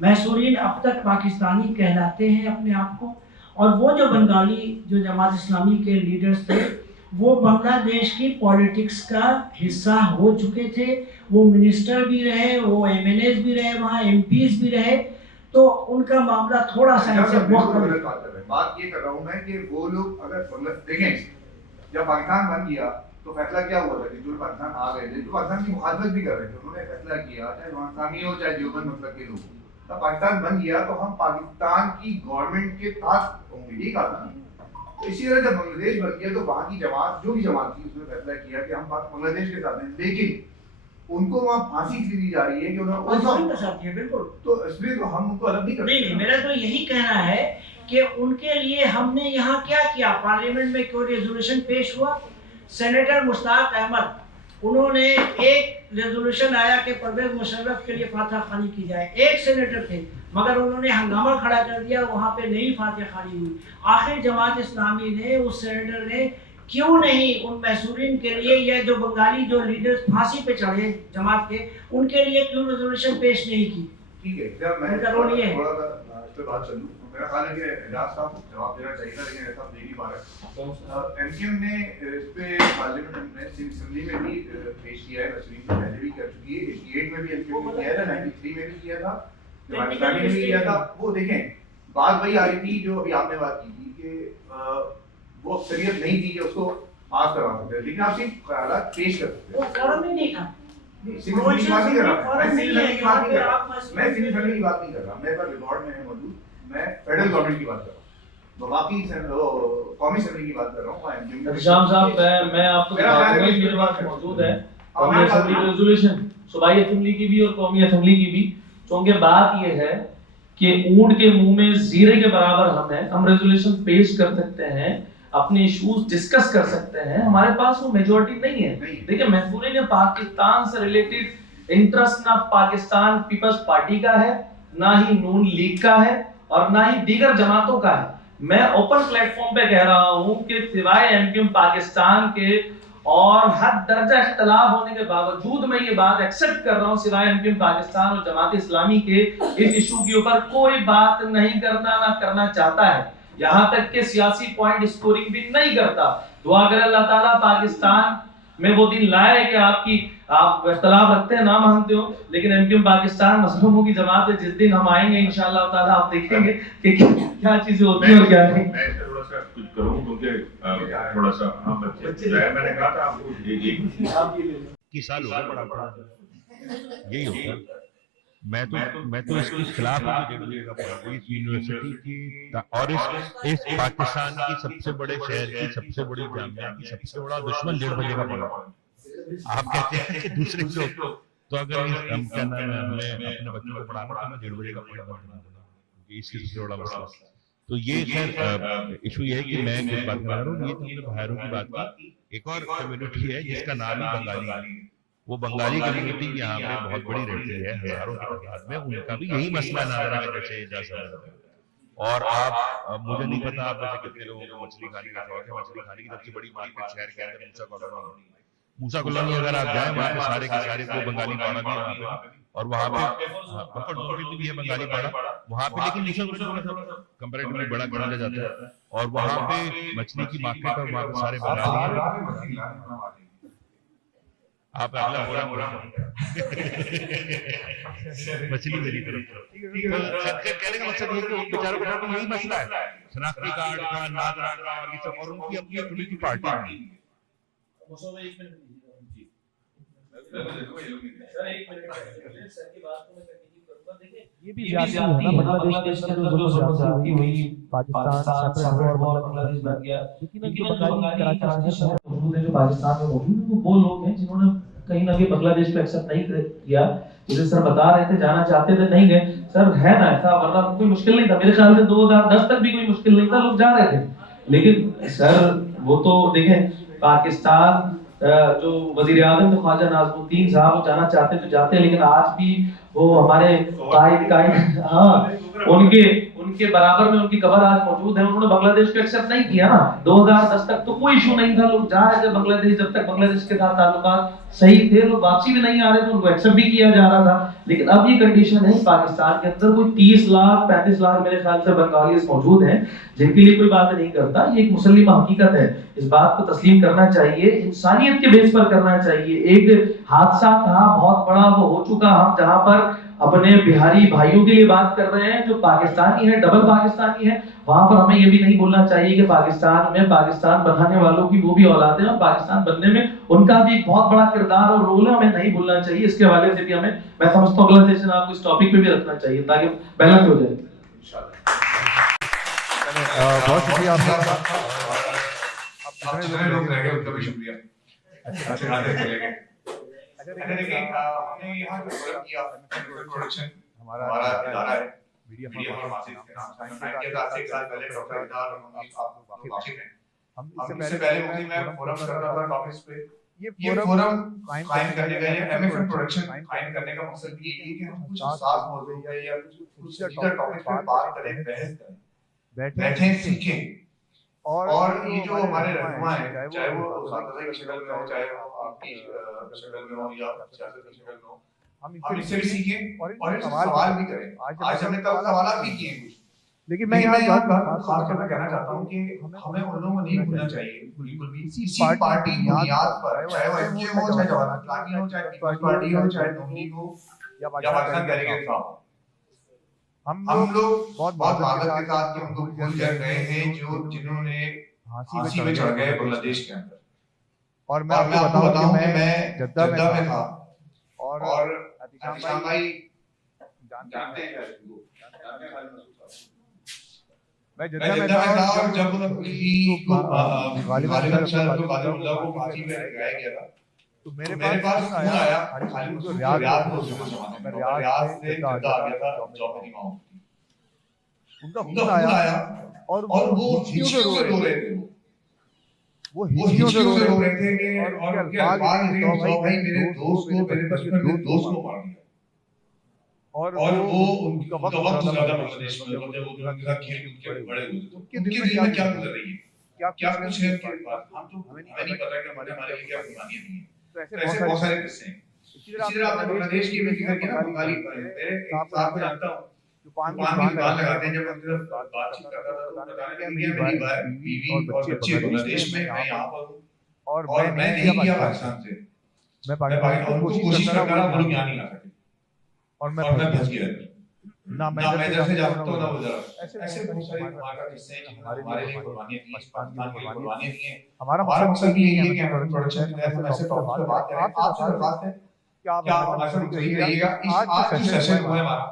मैसूरीन अब तक पाकिस्तानी कहलाते हैं अपने आप को, और वो जो बंगाली जो जमात इस्लामी के लीडर्स थे वो बांग्लादेश की पॉलिटिक्स का हिस्सा हो चुके थे। वो मिनिस्टर भी रहे, वो एमएनएस भी रहे, वहाँ एमपीज भी रहे, तो उनका मामला थोड़ा सा बात ये कर रहा हूँ मैं कि वो लोग अगर देखें, जब पाकिस्तान बन गया तो फैसला क्या हुआ था कि जो पाकिस्तान आ गए थे, जो पाकिस्तान की मुखालफत भी कर रहे थे, उन्होंने फैसला किया, चाहे पाकिस्तानी हो चाहे देवबंद मतलब के लोग, तब पाकिस्तान बन गया तो हम पाकिस्तान की गवर्नमेंट के साथ होंगे, यही कहा था। तो इसी तरह जब बांग्लादेश बन गया तो वहाँ की जमात, जो भी जमात थी, उसने फैसला किया कि हम बांग्लादेश के साथ हैं, लेकिन उनको वहाँ फांसी दी जा रही है कि उन्होंने, बिल्कुल, तो इसलिए तो हम उनको अलग नहीं कर नहीं, मेरा तो यही कहना है कि उनके लिए हमने यहाँ क्या किया। पार्लियामेंट में कोई रेजोल्यूशन पेश हुआ, सेनेटर मुश्ताक अहमद, उन्होंने एक रेजोल्यूशन आया कि परवेज मुशर्रफ के लिए फातह खानी की जाए, एक सेनेटर थे, मगर उन्होंने हंगामा खड़ा कर दिया, वहाँ पे नई फातह खानी हुई। आखिर जमात इस्लामी ने, उस सेनेटर ने क्यों नहीं उन मैसूरीन के लिए, या जो बंगाली जो लीडर्स फांसी पे चढ़े जमात के, उनके लिए क्यों रेजोल्यूशन पेश नहीं की? ठीक है, जब मैं उनका रोल ये है। थोड़ा सा इस पे बात कर लूं, मेरा ख्याल है कि एजाज साहब जवाब देना चाहिए था, लेकिन ऐसा दे नहीं पा रहे। एमक्यूएम ने इस पे पार्लियामेंट में असेंबली में भी पेश किया है, मैसूरीन से पहले भी कर चुकी है, 88 में भी एमक्यूएम ने किया था, 93 में भी किया था, जमात इस्लामी ने भी किया था। वो देखें, बात वही आ रही थी जो अभी आपने बात की थी कि वो अक्सरियत नहीं थी कि उसको पास करवा सकते हैं, लेकिन आप सिर्फ ख्यालात पेश कर सकते हैं। वो फॉरम में नहीं था, मैं सिविल फंडिंग की बात नहीं कर रहा, मेरे पास रिकॉर्ड में है मौजूद, मैं फेडरल गवर्नमेंट की बात कर रहा हूँ, बाकी कौमी असेंबली की बात कर रहा हूँ। शाम साहब, मैं आपको बता दूं, मेरे पास मौजूद है कौमी असेंबली की रेजोल्यूशन, सूबाई असेंबली की भी और कौमी असेंबली की भी। क्योंकि बात ये है कि ऊंट के मुंह में जीरे के बराबर हम रेजोल्यूशन पेश कर सकते हैं, अपने इश्यूज डिस्कस कर सकते हैं, हमारे पास वो मेजॉरिटी नहीं है। देखिए, मैसूरी ने पाकिस्तान से रिलेटेड इंटरेस्ट ना पाकिस्तान पीपल्स पार्टी का है, ना ही नून लीग का है, और ना ही दीगर जमातों का है। मैं ओपन प्लेटफॉर्म पे कह रहा हूं कि सिवाय एमक्यूएम पाकिस्तान के और हर दर्जा इख्तलाफ होने के बावजूद मैं ये बात एक्सेप्ट कर रहा हूं, सिवाय एमक्यूएम पाकिस्तान और जमात इस्लामी के इस इशू के ऊपर कोई बात नहीं करना, ना करना चाहता है, यहाँ तक के सियासी पॉइंट स्कोरिंग भी नहीं करता। दुआ करें अल्लाह ताला पाकिस्तान में वो दिन लाए कि आप इख्तलाफ रखते हैं, ना मानते हो, लेकिन एमक्यूएम पाकिस्तान मजलूमों की जमात है, जिस दिन हम आएंगे इंशाअल्लाह ताला आप देखेंगे कि क्या चीजें होती हैं और क्या नहीं। मैं थोड़ा सा कुछ करूं क्योंकि थोड़ा सा बच्चे मैंने कहा था आपको कि साल हो गए पढ़ा यही होगा। मैं तो इसके खिलाफ हूँ जो डेढ़ का पढ़ा, इस यूनिवर्सिटी की और इस पाकिस्तान की सबसे बड़े शहर की सबसे बड़ी जामिया की सबसे बड़ा दुश्मन 1.5 बजे का पढ़ा। आप कहते हैं कि दूसरे लोग, तो अगर हम क्या नाम है, हमने अपने बच्चों को पढ़ाना तो मैं 1.5 बजे का पढ़ा इसकी सबसे बड़ा मसला। तो ये सर इशू ये है कि मैं कुछ बात कर रहा हूँ, ये तो हमने बाहरों की बात की। एक और कम्युनिटी है जिसका नाम ही बंगाली, वो बंगाली कम्युनिटी यहाँ पे बहुत बड़ी रहती है हजारों की तादाद में, उनका भी यही मसला नजर आ जैसे। और आप मुझे नहीं पता आप में से कितने लोगों को मछली खाने का शौक है। मछली खाने की सबसे बड़ी मार्केट शहर के अंदर मूसा कॉलोनी अगर आप जाए वहाँ पे सारे के सारे वो बंगाली पाड़ा भी है वहाँ पे, और वहाँ पे भी है बंगाली पाड़ा वहाँ पे, लेकिन मूसा कॉलोनी कंपैरेटिवली बड़ा गिना जाता है, और वहाँ पे मछली की मार्केट और वहाँ पे सारे बंगाली आप अगला बोला मछली मेरी तरफ। तो सर कहने का मकसद ये कि उन बेचारों के साथ यही मसला है, शनाख्ती कार्ड का, नादरा का और ये सब, और उनकी अपनी अपनी की पार्टी है। ये भी ज्यादती है ना, बांग्लादेश के अंदर जो ज्यादती हुई, पाकिस्तान सेपरेट हुआ और बांग्लादेश बन गया। लेकिन जो बंगाली कराची शहर में मौजूद है, जो पाकिस्तान में मौजूद है, वो लोग हैं जिन्होंने कहीं ना कहीं बांग्लादेश को एक्सेप्ट नहीं किया। जैसे सर बता रहे थे जाना चाहते थे, नहीं गए सर, है ना ऐसा, वरना कोई मुश्किल नहीं था। मेरे ख्याल से 2010 तक भी कोई मुश्किल नहीं था, लोग जा रहे थे। लेकिन सर वो तो देखें, पाकिस्तान जो वजीर आज़म थे ख्वाजा नाज़मुद्दीन साहब, वो जाना चाहते तो जाते, लेकिन आज भी वो हमारे कायद हाँ उनके बराबर में उनकी कब्र आज मौजूद है। उन्होंने बांग्लादेश को एक्सेप्ट नहीं किया ना। 2010 तक तो कोई इशू नहीं था, लोग जा रहे थे बांग्लादेश, जब तक बांग्लादेश के साथ ताल्लुकात सही थे, लोग वापसी भी नहीं आ रहे थे, उनको एक्सेप्ट भी किया जा रहा था। लेकिन अब ये कंडीशन है पाकिस्तान के अंदर, कोई 30 लाख 35 लाख मेरे ख्याल से बंगालीज मौजूद हैं जिनके लिए कोई बात नहीं करता। ये एक मुसल्लिमा हकीकत है, इस बात को तस्लीम करना चाहिए, इंसानियत के बेस पर करना चाहिए। एक हादसा था बहुत बड़ा, वो हो चुका। हम जहां पर अपने बिहारी भाइयों के लिए बात कर रहे हैं जो पाकिस्तानी है, डबल पाकिस्तानी है, वहां पर हमें ये भी नहीं बोलना चाहिए कि पाकिस्तान में पाकिस्तान बनाने वालों की वो भी औलाद है और पाकिस्तान बनने में उनका भी एक बहुत बड़ा किरदार और रोल है, हमें नहीं भूलना चाहिए। इसके हवाले से भी हमें, मैं समझता हूँ अगला सेशन आपको इस टॉपिक पे भी रखना चाहिए ताकि बैलेंस हो जाए। बहुत शुक्रिया आपका। अब जितने लोग रह गए उनका भी शुक्रिया। देखिए हमने यहाँ जो प्रोग्राम किया प्रोडक्शन, हमारा इदारा है मीडिया फार्मेसी के नाम से साइन किया था। आज से 1 साल पहले डॉक्टर इदार और आप लोग वाकिफ हैं। हम इससे पहले मुझे मैं फोरम कर रहा था टॉपिक्स पे। ये फोरम कायम करने का, ये एमएफएम प्रोडक्शन कायम करने का मकसद ये है कि हम कुछ खास मौजू पे या कुछ सीधा टॉपिक पे बात करें, बहस करें, बैठें, सीखें। और ये जो हमारे रहनुमा है, चाहे वो उस्ताद की शक्ल में हो, चाहे वो आपकी शक्ल में हो या सियासत की शक्ल में हो, हम इससे भी सीखें और इनसे सवाल भी करें। आज हमने कल सवाल भी किए कुछ, लेकिन मैं यहाँ खास तौर पर कहना चाहता हूँ कि हमें उन लोगों को नहीं भूलना चाहिए बिल्कुल भी। इसी पार्टी बुनियाद पर, चाहे वो एमके हो, चाहे जवाहर लाल हो, चाहे पीपल्स पार्टी हो, चाहे नून लीग हो या पाकिस्तान तहरीक इंसाफ हो, हम लोग बहुत मादक के साथ कि हमको भूल गए हैं जो जिन्होंने फांसी में चढ़ गए बांग्लादेश के अंदर। और मैं आपको बताऊं कि मैं जद्दा में था और अतिशाम भाई जानते हैं मैं जद्दा में था और जब गालिब अल्लाह को फांसी में लगाया गया था तो मेरे पास फोन आया खालिद जो रियाद में उस जमाने में, रियाद से जद्दा आ गया था जॉब इमाम, उनका फोन आया और वो हिचकियों से रो रहे थे। वो हिचकियों से रो रहे थे कि और उनके अल्फाज थे, तो भाई मेरे दोस्त को, मेरे बचपन के दोस्त को मार दिया। और वो उनका वक्त ज्यादा बांग्लादेश में, जब वो उनके साथ खेल कूद के बड़े हुए थे, उनके दिल में क्या गुजर रही है, क्या कुछ है उनके पास, हम तो हमें नहीं पता कि हमारे लिए क्या कुर्बानियां दी हैं। तो ऐसे बहुत सारे किस्से हैं। इसी तरह आपने बांग्लादेश की भी जिक्र किया ना, बंगाली मेरे साथ जानता हूं जो पान की बात लगाते हैं। जब मैं बातचीत करता था तो बताने लगे कि मेरी बीवी और बच्चे बांग्लादेश में, मैं यहाँ पर हूँ और मैं नहीं गया पाकिस्तान से, मैं पाकिस्तान को कोशिश कर रहा हूँ, वो लोग यहाँ नहीं आ सके और मैं फंस गया ना। मैं इधर से जाता हूँ ना उधर। ऐसे बहुत सारे हमारा किस्से हैं जिन्होंने हमारे लिए कुर्बानियां दी, पाकिस्तान के लिए कुर्बानियां दी हैं। हमारा मकसद यही है कि हम प्रोडक्शन ऐसे टॉपिक पे बात करें। आपसे दरख्वास्त है कि आप हमारे साथ जुड़े रहिएगा। आज की सेशन को है हमारा,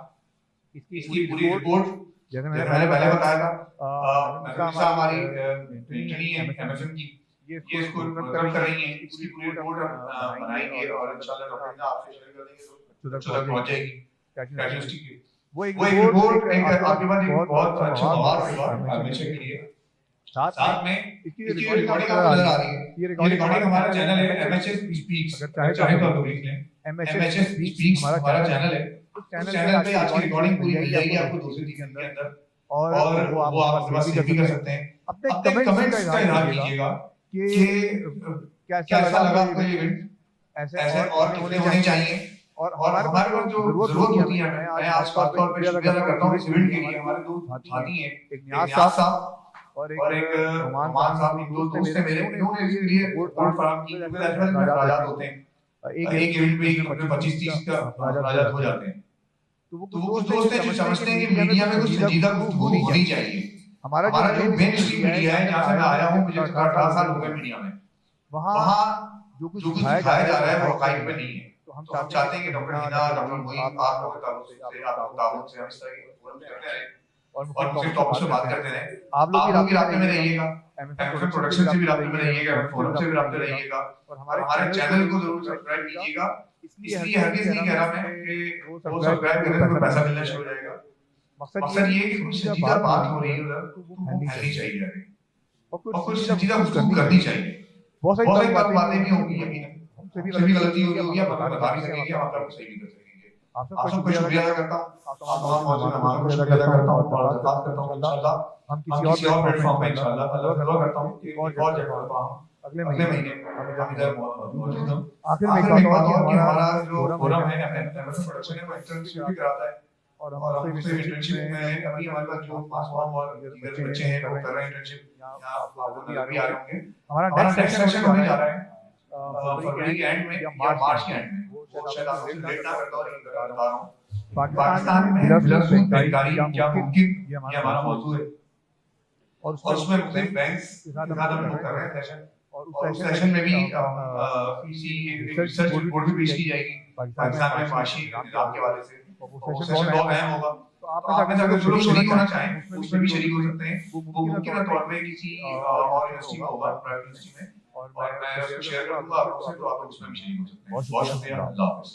इसकी पूरी रिपोर्ट जैसे मैंने पहले बताया था, हमारी ट्रेनिंग है एमएफएम की, ये इसको कर रही है। इसकी पूरी रिपोर्ट बनाएंगे और इंशाल्लाह डॉक्टर आपसे शेयर कर देंगे तो तक पहुंच जाएगी कैजुअलिटी की। वो एक रिपोर्ट आपके पास एक बहुत अच्छा मवाद होगा हमेशा के लिए। साथ में इसकी रिकॉर्डिंग आपको नजर आ रही है। ये रिकॉर्डिंग हमारा चैनल है एमएचएस स्पीक्स, अगर चाहे तो आप देख लें। एमएचएस स्पीक्स हमारा चैनल है, उस चैनल पे आज की रिकॉर्डिंग पूरी मिल जाएगी आपको 2 से 3 दिन के अंदर। और वो आप अपने पास सेव भी कर सकते हैं। अपने कमेंट्स का इज़हार कीजिएगा कि कैसा लगा आपको ये इवेंट, ऐसे और कितने होने चाहिए। और हमारे पास जो जरूरत होती है, मैं आज खास तौर पे शुक्रिया अदा करता हूं इस इवेंट के लिए। हमारे 2 साथी हैं, एक नियाज साहब और एक नुमान साहब, 2 दोस्त हैं मेरे। इन्होंने इसके लिए रिपोर्ट फराहम की, क्योंकि अजमल में खराजात होते हैं एक इवेंट में 25-30 का राजद हो जाते हैं। तो वो कुछ दोस्त हैं जो समझते हैं कि मीडिया में कुछ संजीदा गुफ्तगू होनी चाहिए। हमारा जो मेन स्ट्रीम मीडिया है, जहाँ से मैं आया हूँ, मुझे 18 साल हो गए मीडिया में, वहाँ जो कुछ दिखाया जा रहा है वो हक़ाइक़ पे नहीं है। तो हम चाहते हैं कि डॉक्टर हिना, डॉक्टर मोइन, आप लोगों के ताल्लुक से, आप ताउन से हम इस तरह के फोरम करते रहें और मुख्तलिफ टॉपिक्स पे बात करते रहें। आप लोग भी राब्ते में रहिएगा, एमएफएम प्रोडक्शन से भी राब्ते में रहिएगा, फोरम से भी राब्ते रहिएगा और हमारे चैनल को जरूर सब्सक्राइब कीजिएगा। इसलिए हरगिज़ नहीं कह रहा मैं कि वो सब्सक्राइब करने से पैसा मिलना शुरू हो जाएगा। मकसद ये है कि कुछ संजीदा बात हो रही है उधर, तो वो फैलनी चाहिए आगे और कुछ संजीदा गुफ्तगू करनी चाहिए। बहुत सारी बातें भी होंगी, यकीनन हमसे भी गलती होगी, आप बता भी सकेंगे, हम आपको सही भी कर सकेंगे। आप सबको शुक्रिया अदा करता हूँ, आप तमाम मेहमानों को शुक्रिया अदा करता हूँ और बात करता हूँ इंशाल्लाह हम किसी और प्लेटफॉर्म पे इंशाल्लाह दुआ करता हूँ कि और जगह पर हम अगले महीने हम इधर मौजूद हों। आखिर में एक बात और कि हमारा जो फोरम है एमएफएम प्रोडक्शन है, वो इंटर्नशिप भी कराता है और हमसे इंटर्नशिप में अभी हमारे पास जो पास और दीगर बच्चे हैं वो कर रहे हैं इंटर्नशिप, यहाँ आप भी आ रहे होंगे। हमारा नेक्स्ट सेशन होने जा रहा है फरवरी के एंड में या मार्च के एंड में, वो शायद आपसे लेट ना करता और बता रहा हूँ। पाकिस्तान में लफ्ज़ बेकारी क्या मुमकिन, ये हमारा मौजू है और उसमें मुख्तलिफ बैंक्स के साथ हम लोग कर रहे हैं सेशन और उस सेशन में भी किसी रिसर्च रिपोर्ट भी पेश की जाएगी पाकिस्तान में माशी निज़ाम के हवाले से। वो सेशन बहुत अहम होगा, तो आप में से अगर जो लोग शरीक होना चाहें उसमें भी शरीक हो सकते हैं। वो मुमकिन तौर पे किसी और यूनिवर्सिटी में होगा, प्राइवेट यूनिवर्सिटी में, और मैं उसको शेयर कर दूंगा आप लोगों से, तो आप लोग उसमें भी शरीक हो सकते हैं। बहुत शुक्रिया, अल्लाह हाफ़िज़।